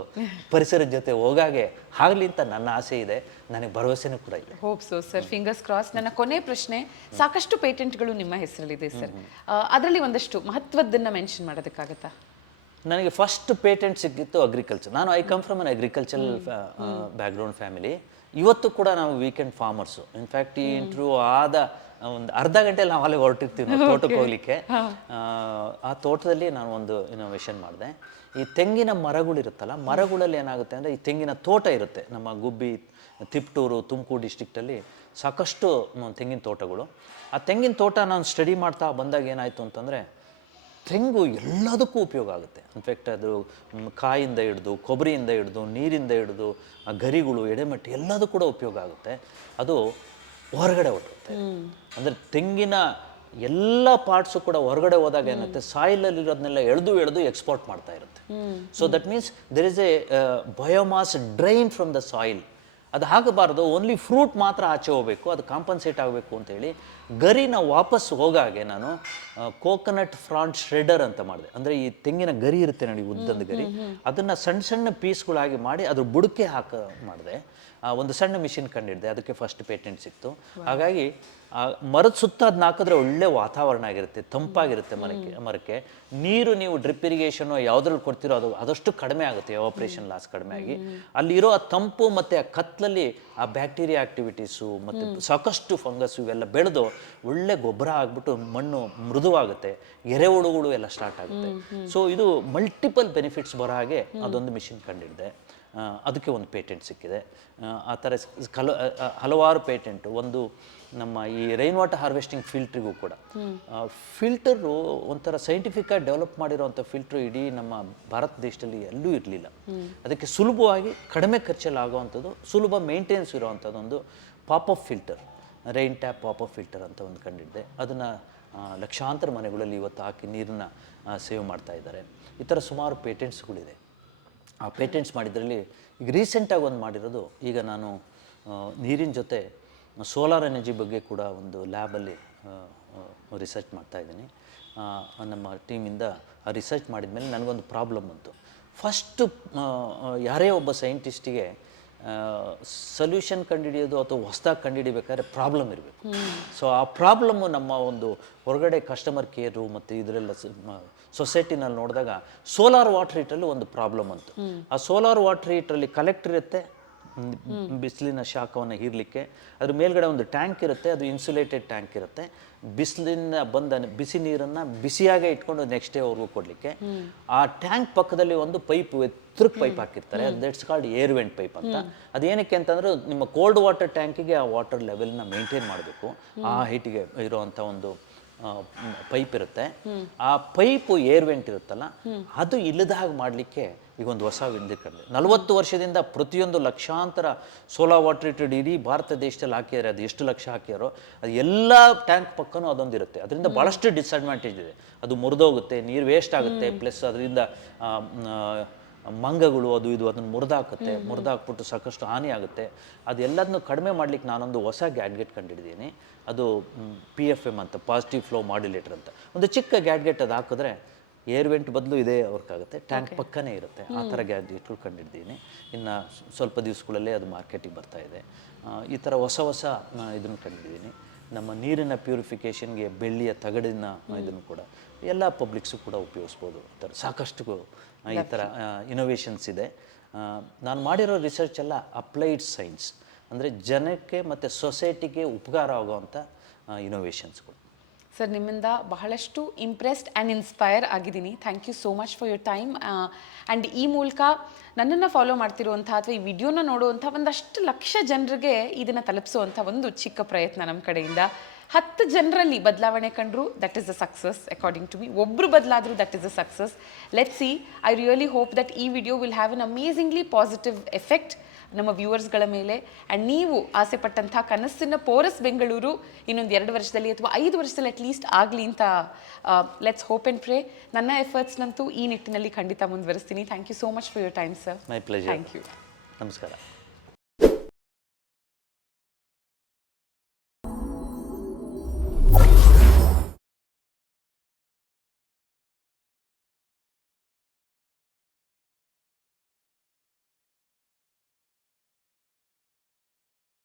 ಪರಿಸರದ ಜೊತೆ ಹೋಗಾಗೆ ಆಗಲಿ ಅಂತ ನನ್ನ ಆಸೆ ಇದೆ. ನನಗೆ ಭರವಸೆನೂ ಕೂಡ ಇದೆ. Hope so sir, fingers cross. ನನ್ನ ಕೊನೆ ಪ್ರಶ್ನೆ, ಸಾಕಷ್ಟು ಪೇಟೆಂಟ್ಗಳು ನಿಮ್ಮ ಹೆಸರಲ್ಲಿದೆ ಸರ್, ಅದರಲ್ಲಿ ಒಂದಷ್ಟು ಮಹತ್ವದ್ದನ್ನು ಮೆನ್ಷನ್ ಮಾಡೋದಕ್ಕಾಗತ್ತಾ? ನನಗೆ ಫಸ್ಟ್ ಪೇಟೆಂಟ್ ಸಿಕ್ಕಿತ್ತು ಅಗ್ರಿಕಲ್ಚರ್. ನಾನು I come from an agricultural background family. ಇವತ್ತು ಕೂಡ ನಾವು ವೀಕೆಂಡ್ ಫಾರ್ಮರ್ಸು. ಇನ್ಫ್ಯಾಕ್ಟ್ ಈ ಇಂಟರ್ವ್ಯೂ ಆದ ಒಂದು ಅರ್ಧ ಗಂಟೆಯಲ್ಲಿ ನಾವು ಅಲ್ಲಿಗೆ ಹೊರಟಿರ್ತೀವಿ ನಾವು ತೋಟಕ್ಕೆ ಹೋಗ್ಲಿಕ್ಕೆ. ಆ ತೋಟದಲ್ಲಿ ನಾನು ಒಂದು ಇನೋವೇಷನ್ ಮಾಡಿದೆ. ಈ ತೆಂಗಿನ ಮರಗಳಿರುತ್ತಲ್ಲ, ಮರಗಳಲ್ಲಿ ಏನಾಗುತ್ತೆ ಅಂದರೆ, ಈ ತೆಂಗಿನ ತೋಟ ಇರುತ್ತೆ ನಮ್ಮ ಗುಬ್ಬಿ, ತಿಪ್ಟೂರು, ತುಮಕೂರು ಡಿಸ್ಟ್ರಿಕ್ಟಲ್ಲಿ ಸಾಕಷ್ಟು ತೆಂಗಿನ ತೋಟಗಳು. ಆ ತೆಂಗಿನ ತೋಟ ನಾನು ಸ್ಟಡಿ ಮಾಡ್ತಾ ಬಂದಾಗ ಏನಾಯಿತು ಅಂತಂದರೆ, ತೆಂಗು ಎಲ್ಲದಕ್ಕೂ ಉಪಯೋಗ ಆಗುತ್ತೆ. ಇನ್ಫ್ಯಾಕ್ಟ್ ಅದು ಕಾಯಿಂದ ಹಿಡಿದು, ಕೊಬ್ಬರಿಯಿಂದ ಹಿಡಿದು, ನೀರಿಂದ ಹಿಡಿದು, ಆ ಗರಿಗಳು, ಎಡೆಮೆಟ್ಟು ಎಲ್ಲದೂ ಕೂಡ ಉಪಯೋಗ ಆಗುತ್ತೆ. ಅದು ಹೊರಗಡೆ ಹೊರಡುತ್ತೆ. ಅಂದರೆ ತೆಂಗಿನ ಎಲ್ಲ ಪಾರ್ಟ್ಸು ಕೂಡ ಹೊರಗಡೆ ಹೋದಾಗ ಏನಾಗುತ್ತೆ, ಸಾಯಿಲಲ್ಲಿರೋದನ್ನೆಲ್ಲ ಎಳೆದು ಎಕ್ಸ್ಪೋರ್ಟ್ ಮಾಡ್ತಾ ಇರುತ್ತೆ. So that means there is A biomass drain from the soil. ಅದು ಆಗಬಾರ್ದು, ಓನ್ಲಿ ಫ್ರೂಟ್ ಮಾತ್ರ ಆಚೆ ಹೋಗಬೇಕು, ಅದು ಕಾಂಪನ್ಸೇಟ್ ಆಗಬೇಕು ಅಂತೇಳಿ ಗರಿನ ವಾಪಸ್ ಹೋಗಾಗೆ ನಾನು ಕೋಕೋನಟ್ ಫ್ರಾಂಟ್ ಶ್ರೆಡರ್ ಅಂತ ಮಾಡಿದೆ. ಅಂದರೆ ಈ ತೆಂಗಿನ ಗರಿ ಇರುತ್ತೆ ನೋಡಿ, ಉದ್ದದ ಗರಿ, ಅದನ್ನು ಸಣ್ಣ ಸಣ್ಣ ಪೀಸ್ಗಳಾಗಿ ಮಾಡಿ ಅದ್ರ ಬುಡಕ್ಕೆ ಮಾಡಿದೆ. ಒಂದು ಸಣ್ಣ ಮಿಷಿನ್ ಕಂಡಿಡಿದೆ, ಅದಕ್ಕೆ ಫಸ್ಟ್ ಪೇಟೆಂಟ್ ಸಿಕ್ತು. ಹಾಗಾಗಿ ಮರದ ಸುತ್ತ ಅದನ್ನ ಹಾಕಿದ್ರೆ ಒಳ್ಳೆ ವಾತಾವರಣ ಆಗಿರುತ್ತೆ, ತಂಪಾಗಿರುತ್ತೆ ಮರಕ್ಕೆ. ನೀರು ನೀವು ಡ್ರಿಪ್ ಇರಿಗೇಷನು ಯಾವುದ್ರಲ್ಲಿ ಕೊಡ್ತೀರೋ ಅದು ಆದಷ್ಟು ಕಡಿಮೆ ಆಗುತ್ತೆ, ಎವಾಪ್ರೇಷನ್ ಲಾಸ್ ಕಡಿಮೆ ಆಗಿ. ಅಲ್ಲಿರೋ ಆ ತಂಪು ಮತ್ತು ಆ ಕತ್ತಲಲ್ಲಿ ಆ ಬ್ಯಾಕ್ಟೀರಿಯಾ ಆಕ್ಟಿವಿಟೀಸು ಮತ್ತು ಸಾಕಷ್ಟು ಫಂಗಸ್ಸು ಇವೆಲ್ಲ ಬೆಳೆದು ಒಳ್ಳೆ ಗೊಬ್ಬರ ಆಗಿಬಿಟ್ಟು ಮಣ್ಣು ಮೃದುವಾಗುತ್ತೆ, ಎರೆಹುಳುಗಳು ಎಲ್ಲ ಸ್ಟಾರ್ಟ್ ಆಗುತ್ತೆ. ಸೊ ಇದು ಮಲ್ಟಿಪಲ್ ಬೆನಿಫಿಟ್ಸ್ ಬರೋ ಹಾಗೆ ಅದೊಂದು ಮಿಷಿನ್ ಕಂಡಿಡಿದೆ. ಅದಕ್ಕೆ ಒಂದು ಪೇಟೆಂಟ್ ಸಿಕ್ಕಿದೆ. ಆ ಥರ ಹಲವಾರು ಪೇಟೆಂಟು. ಒಂದು ನಮ್ಮ ಈ ರೈನ್ ವಾಟರ್ ಹಾರ್ವೆಸ್ಟಿಂಗ್ ಫಿಲ್ಟ್ರಿಗೂ ಕೂಡ, ಫಿಲ್ಟರು ಒಂಥರ ಸೈಂಟಿಫಿಕ್ಕಾಗಿ ಡೆವಲಪ್ ಮಾಡಿರೋವಂಥ ಫಿಲ್ಟ್ರು ಇಡೀ ನಮ್ಮ ಭಾರತ ದೇಶದಲ್ಲಿ ಎಲ್ಲೂ ಇರಲಿಲ್ಲ. ಅದಕ್ಕೆ ಸುಲಭವಾಗಿ ಕಡಿಮೆ ಖರ್ಚಲ್ಲಿ ಆಗೋವಂಥದ್ದು, ಸುಲಭ ಮೇಂಟೆನೆನ್ಸ್ ಇರೋವಂಥದ್ದು ಒಂದು popup filter, rain tap popup filter ಅಂತ ಒಂದು ಕಂಡಿದ್ದೆ. ಅದನ್ನು ಲಕ್ಷಾಂತರ ಮನೆಗಳಲ್ಲಿ ಇವತ್ತು ಹಾಕಿ ನೀರನ್ನು ಸೇವ್ ಮಾಡ್ತಾ ಇದ್ದಾರೆ. ಈ ಥರ ಸುಮಾರು ಪೇಟೆಂಟ್ಸ್ಗಳಿದೆ. ಆ ಪೇಟೆಂಟ್ಸ್ ಮಾಡಿದ್ರಲ್ಲಿ ಈಗ ರೀಸೆಂಟಾಗಿ ಒಂದು ಮಾಡಿರೋದು, ಈಗ ನಾನು ನೀರಿನ ಜೊತೆ ಸೋಲಾರ್ ಎನರ್ಜಿ ಬಗ್ಗೆ ಕೂಡ ಒಂದು ಲ್ಯಾಬಲ್ಲಿ ರಿಸರ್ಚ್ ಮಾಡ್ತಾಯಿದ್ದೀನಿ. ನಮ್ಮ ಟೀಮಿಂದ ಆ ರಿಸರ್ಚ್ ಮಾಡಿದ ಮೇಲೆ ನನಗೊಂದು ಪ್ರಾಬ್ಲಮ್ ಬಂತು. ಫಸ್ಟು ಯಾರೇ ಒಬ್ಬ ಸೈಂಟಿಸ್ಟಿಗೆ ಸೊಲ್ಯೂಷನ್ ಕಂಡುಹಿಡಿಯೋದು ಅಥವಾ ಹೊಸದಾಗಿ ಕಂಡುಹಿಡಿಬೇಕಾದ್ರೆ ಪ್ರಾಬ್ಲಮ್ ಇರಬೇಕು. ಸೊ ಆ ಪ್ರಾಬ್ಲಮ್ಮು ನಮ್ಮ ಒಂದು ಹೊರಗಡೆ ಕಸ್ಟಮರ್ ಕೇರು ಮತ್ತು ಇದರೆಲ್ಲ ಸೊಸೈಟಿನಲ್ಲಿ ನೋಡಿದಾಗ ಸೋಲಾರ್ ವಾಟರ್ ಹೀಟಲ್ಲಿ ಒಂದು ಪ್ರಾಬ್ಲಮ್ ಅಂತು. ಆ ಸೋಲಾರ್ ವಾಟರ್ ಹೀಟ್ರಲ್ಲಿ ಕಲೆಕ್ಟರ್ ಇರುತ್ತೆ, ಬಿಸಿಲಿನ ಶಾಖವನ್ನು ಹೀರಲಿಕ್ಕೆ. ಅದ್ರ ಮೇಲ್ಗಡೆ ಒಂದು ಟ್ಯಾಂಕ್ ಇರುತ್ತೆ, ಅದು ಇನ್ಸುಲೇಟೆಡ್ ಟ್ಯಾಂಕ್ ಇರುತ್ತೆ. ಬಿಸಿಲಿನ ಬಂದ ಬಿಸಿ ನೀರನ್ನು ಬಿಸಿಯಾಗೇ ಇಟ್ಕೊಂಡು ನೆಕ್ಸ್ಟ್ ಡೇ ಅವ್ರಿಗೂ ಕೊಡಲಿಕ್ಕೆ. ಆ ಟ್ಯಾಂಕ್ ಪಕ್ಕದಲ್ಲಿ ಒಂದು ಪೈಪ್, ಎತ್ತರಕ್ಕೆ ಪೈಪ್ ಹಾಕಿರ್ತಾರೆ, that's called air vent pipe ಅಂತ. ಅದೇನಕ್ಕೆ ಅಂತಂದ್ರೆ ನಿಮ್ಮ ಕೋಲ್ಡ್ ವಾಟರ್ ಟ್ಯಾಂಕಿಗೆ ಆ ವಾಟರ್ ಲೆವೆಲ್ನ ಮೇಂಟೈನ್ ಮಾಡಬೇಕು. ಆ ಹೈಟಿಗೆ ಇರುವಂಥ ಒಂದು ಪೈಪ್ ಇರುತ್ತೆ. ಆ ಪೈಪು ಏರ್ ವೆಂಟ್ ಇರುತ್ತಲ್ಲ, ಅದು ಇಲ್ಲದ ಹಾಗೆ ಮಾಡಲಿಕ್ಕೆ ಈಗ ಒಂದು ಹೊಸ ಕಂಡು 40 ವರ್ಷದಿಂದ ಪ್ರತಿಯೊಂದು ಲಕ್ಷಾಂತರ ಸೋಲಾರ್ ವಾಟರ್ ಹೀಟರ್ ಇಡೀ ಭಾರತ ದೇಶದಲ್ಲಿ ಹಾಕಿದ್ದಾರೆ. ಅದು ಎಷ್ಟು ಲಕ್ಷ ಹಾಕಿದಾರೋ ಅದು ಎಲ್ಲ ಟ್ಯಾಂಕ್ ಪಕ್ಕನೂ ಅದೊಂದಿರುತ್ತೆ. ಅದರಿಂದ ಭಾಳಷ್ಟು ಡಿಸ್ಅಡ್ವಾಂಟೇಜ್ ಇದೆ. ಅದು ಮುರಿದೋಗುತ್ತೆ, ನೀರು ವೇಸ್ಟ್ ಆಗುತ್ತೆ, ಪ್ಲಸ್ ಅದರಿಂದ ಮಂಗಗಳು ಅದು ಇದು ಅದನ್ನು ಮುರಿದಾಕ್ಬಿಟ್ಟು ಸಾಕಷ್ಟು ಹಾನಿ ಆಗುತ್ತೆ. ಅದೆಲ್ಲದನ್ನು ಕಡಿಮೆ ಮಾಡಲಿಕ್ಕೆ ನಾನೊಂದು ಹೊಸ ಗ್ಯಾಡ್ಗೆಟ್ ಕಂಡಿದ್ದೀನಿ. ಅದು PFM ಅಂತ, ಪಾಸಿಟಿವ್ ಫ್ಲೋ ಮಾಡ್ಯುಲೇಟರ್ ಅಂತ. ಒಂದು ಚಿಕ್ಕ ಗ್ಯಾಡ್ಗೆಟ್ ಅದು ಹಾಕಿದ್ರೆ ಏರ್ ವೆಂಟ್ ಬದಲು ಇದೇ ವರ್ಕ್ ಆಗುತ್ತೆ, ಟ್ಯಾಂಕ್ ಪಕ್ಕನೇ ಇರುತ್ತೆ. ಆ ಥರ ಗ್ಯಾಡ್ಗೆಟ್ಗಳು ಕಂಡಿದ್ದೀನಿ. ಇನ್ನು ಸ್ವಲ್ಪ ದಿವಸಗಳಲ್ಲೇ ಅದು ಮಾರ್ಕೆಟಿಗೆ ಬರ್ತಾ ಇದೆ. ಈ ಥರ ಹೊಸ ಇದನ್ನು ಕಂಡಿದ್ದೀನಿ. ನಮ್ಮ ನೀರಿನ ಪ್ಯೂರಿಫಿಕೇಷನ್ಗೆ ಬೆಳ್ಳಿಯ ತಗಡಿನ ಇದನ್ನು ಕೂಡ ಎಲ್ಲ ಪಬ್ಲಿಕ್ಸು ಕೂಡ ಉಪಯೋಗಿಸ್ಬೋದು. ಆ ಥರ ಸಾಕಷ್ಟು ಈ ಥರ ಇನೋವೇಷನ್ಸ್ ಇದೆ. ನಾನು ಮಾಡಿರೋ ರಿಸರ್ಚ್ ಎಲ್ಲ ಅಪ್ಲೈಡ್ ಸೈನ್ಸ್, ಅಂದರೆ ಜನಕ್ಕೆ ಮತ್ತು ಸೊಸೈಟಿಗೆ ಉಪಕಾರ ಆಗುವಂಥ ಇನೋವೇಷನ್ಸ್ಗಳು. ಸರ್, ನಿಮ್ಮಿಂದ ಬಹಳಷ್ಟು ಇಂಪ್ರೆಸ್ಡ್ ಆ್ಯಂಡ್ ಇನ್ಸ್ಪೈರ್ ಆಗಿದ್ದೀನಿ. Thank you so much for your time. And ಈ ಮೂಲಕ ನನ್ನನ್ನು ಫಾಲೋ ಮಾಡ್ತಿರುವಂಥ ಅಥವಾ ಈ ವಿಡಿಯೋನ ನೋಡುವಂಥ ಒಂದಷ್ಟು ಲಕ್ಷ ಜನರಿಗೆ ಇದನ್ನು ತಲುಪಿಸುವಂಥ ಒಂದು ಚಿಕ್ಕ ಪ್ರಯತ್ನ ನಮ್ಮ ಕಡೆಯಿಂದ. 10 ಜನರಲ್ಲಿ ಬದಲಾವಣೆ ಕಂಡ್ರು, that is a success according to me. ಒಬ್ಬರು ಬದಲಾದರೂ that is a success. Let's see. I really hope that ಈ video will have an amazingly positive effect ನಮ್ಮ ವ್ಯೂವರ್ಸ್ಗಳ ಮೇಲೆ. ಆ್ಯಂಡ್ ನೀವು ಆಸೆ ಪಟ್ಟಂಥ ಕನಸಿನ ಪೋರಸ್ ಬೆಂಗಳೂರು ಇನ್ನೊಂದು 2 ವರ್ಷದಲ್ಲಿ ಅಥವಾ 5 ವರ್ಷದಲ್ಲಿ ಅಟ್ಲೀಸ್ಟ್ ಆಗಲಿ ಅಂತ ಲೆಟ್ಸ್ ಹೋಪ್ ಆ್ಯಂಡ್ ಪ್ರೇ. ನನ್ನ ಎಫರ್ಟ್ಸ್ನಂತೂ ಈ ನಿಟ್ಟಿನಲ್ಲಿ ಖಂಡಿತ ಮುಂದುವರಿಸ್ತೀನಿ. Thank you so much for your time sir. My pleasure. Thank you. ನಮಸ್ಕಾರ.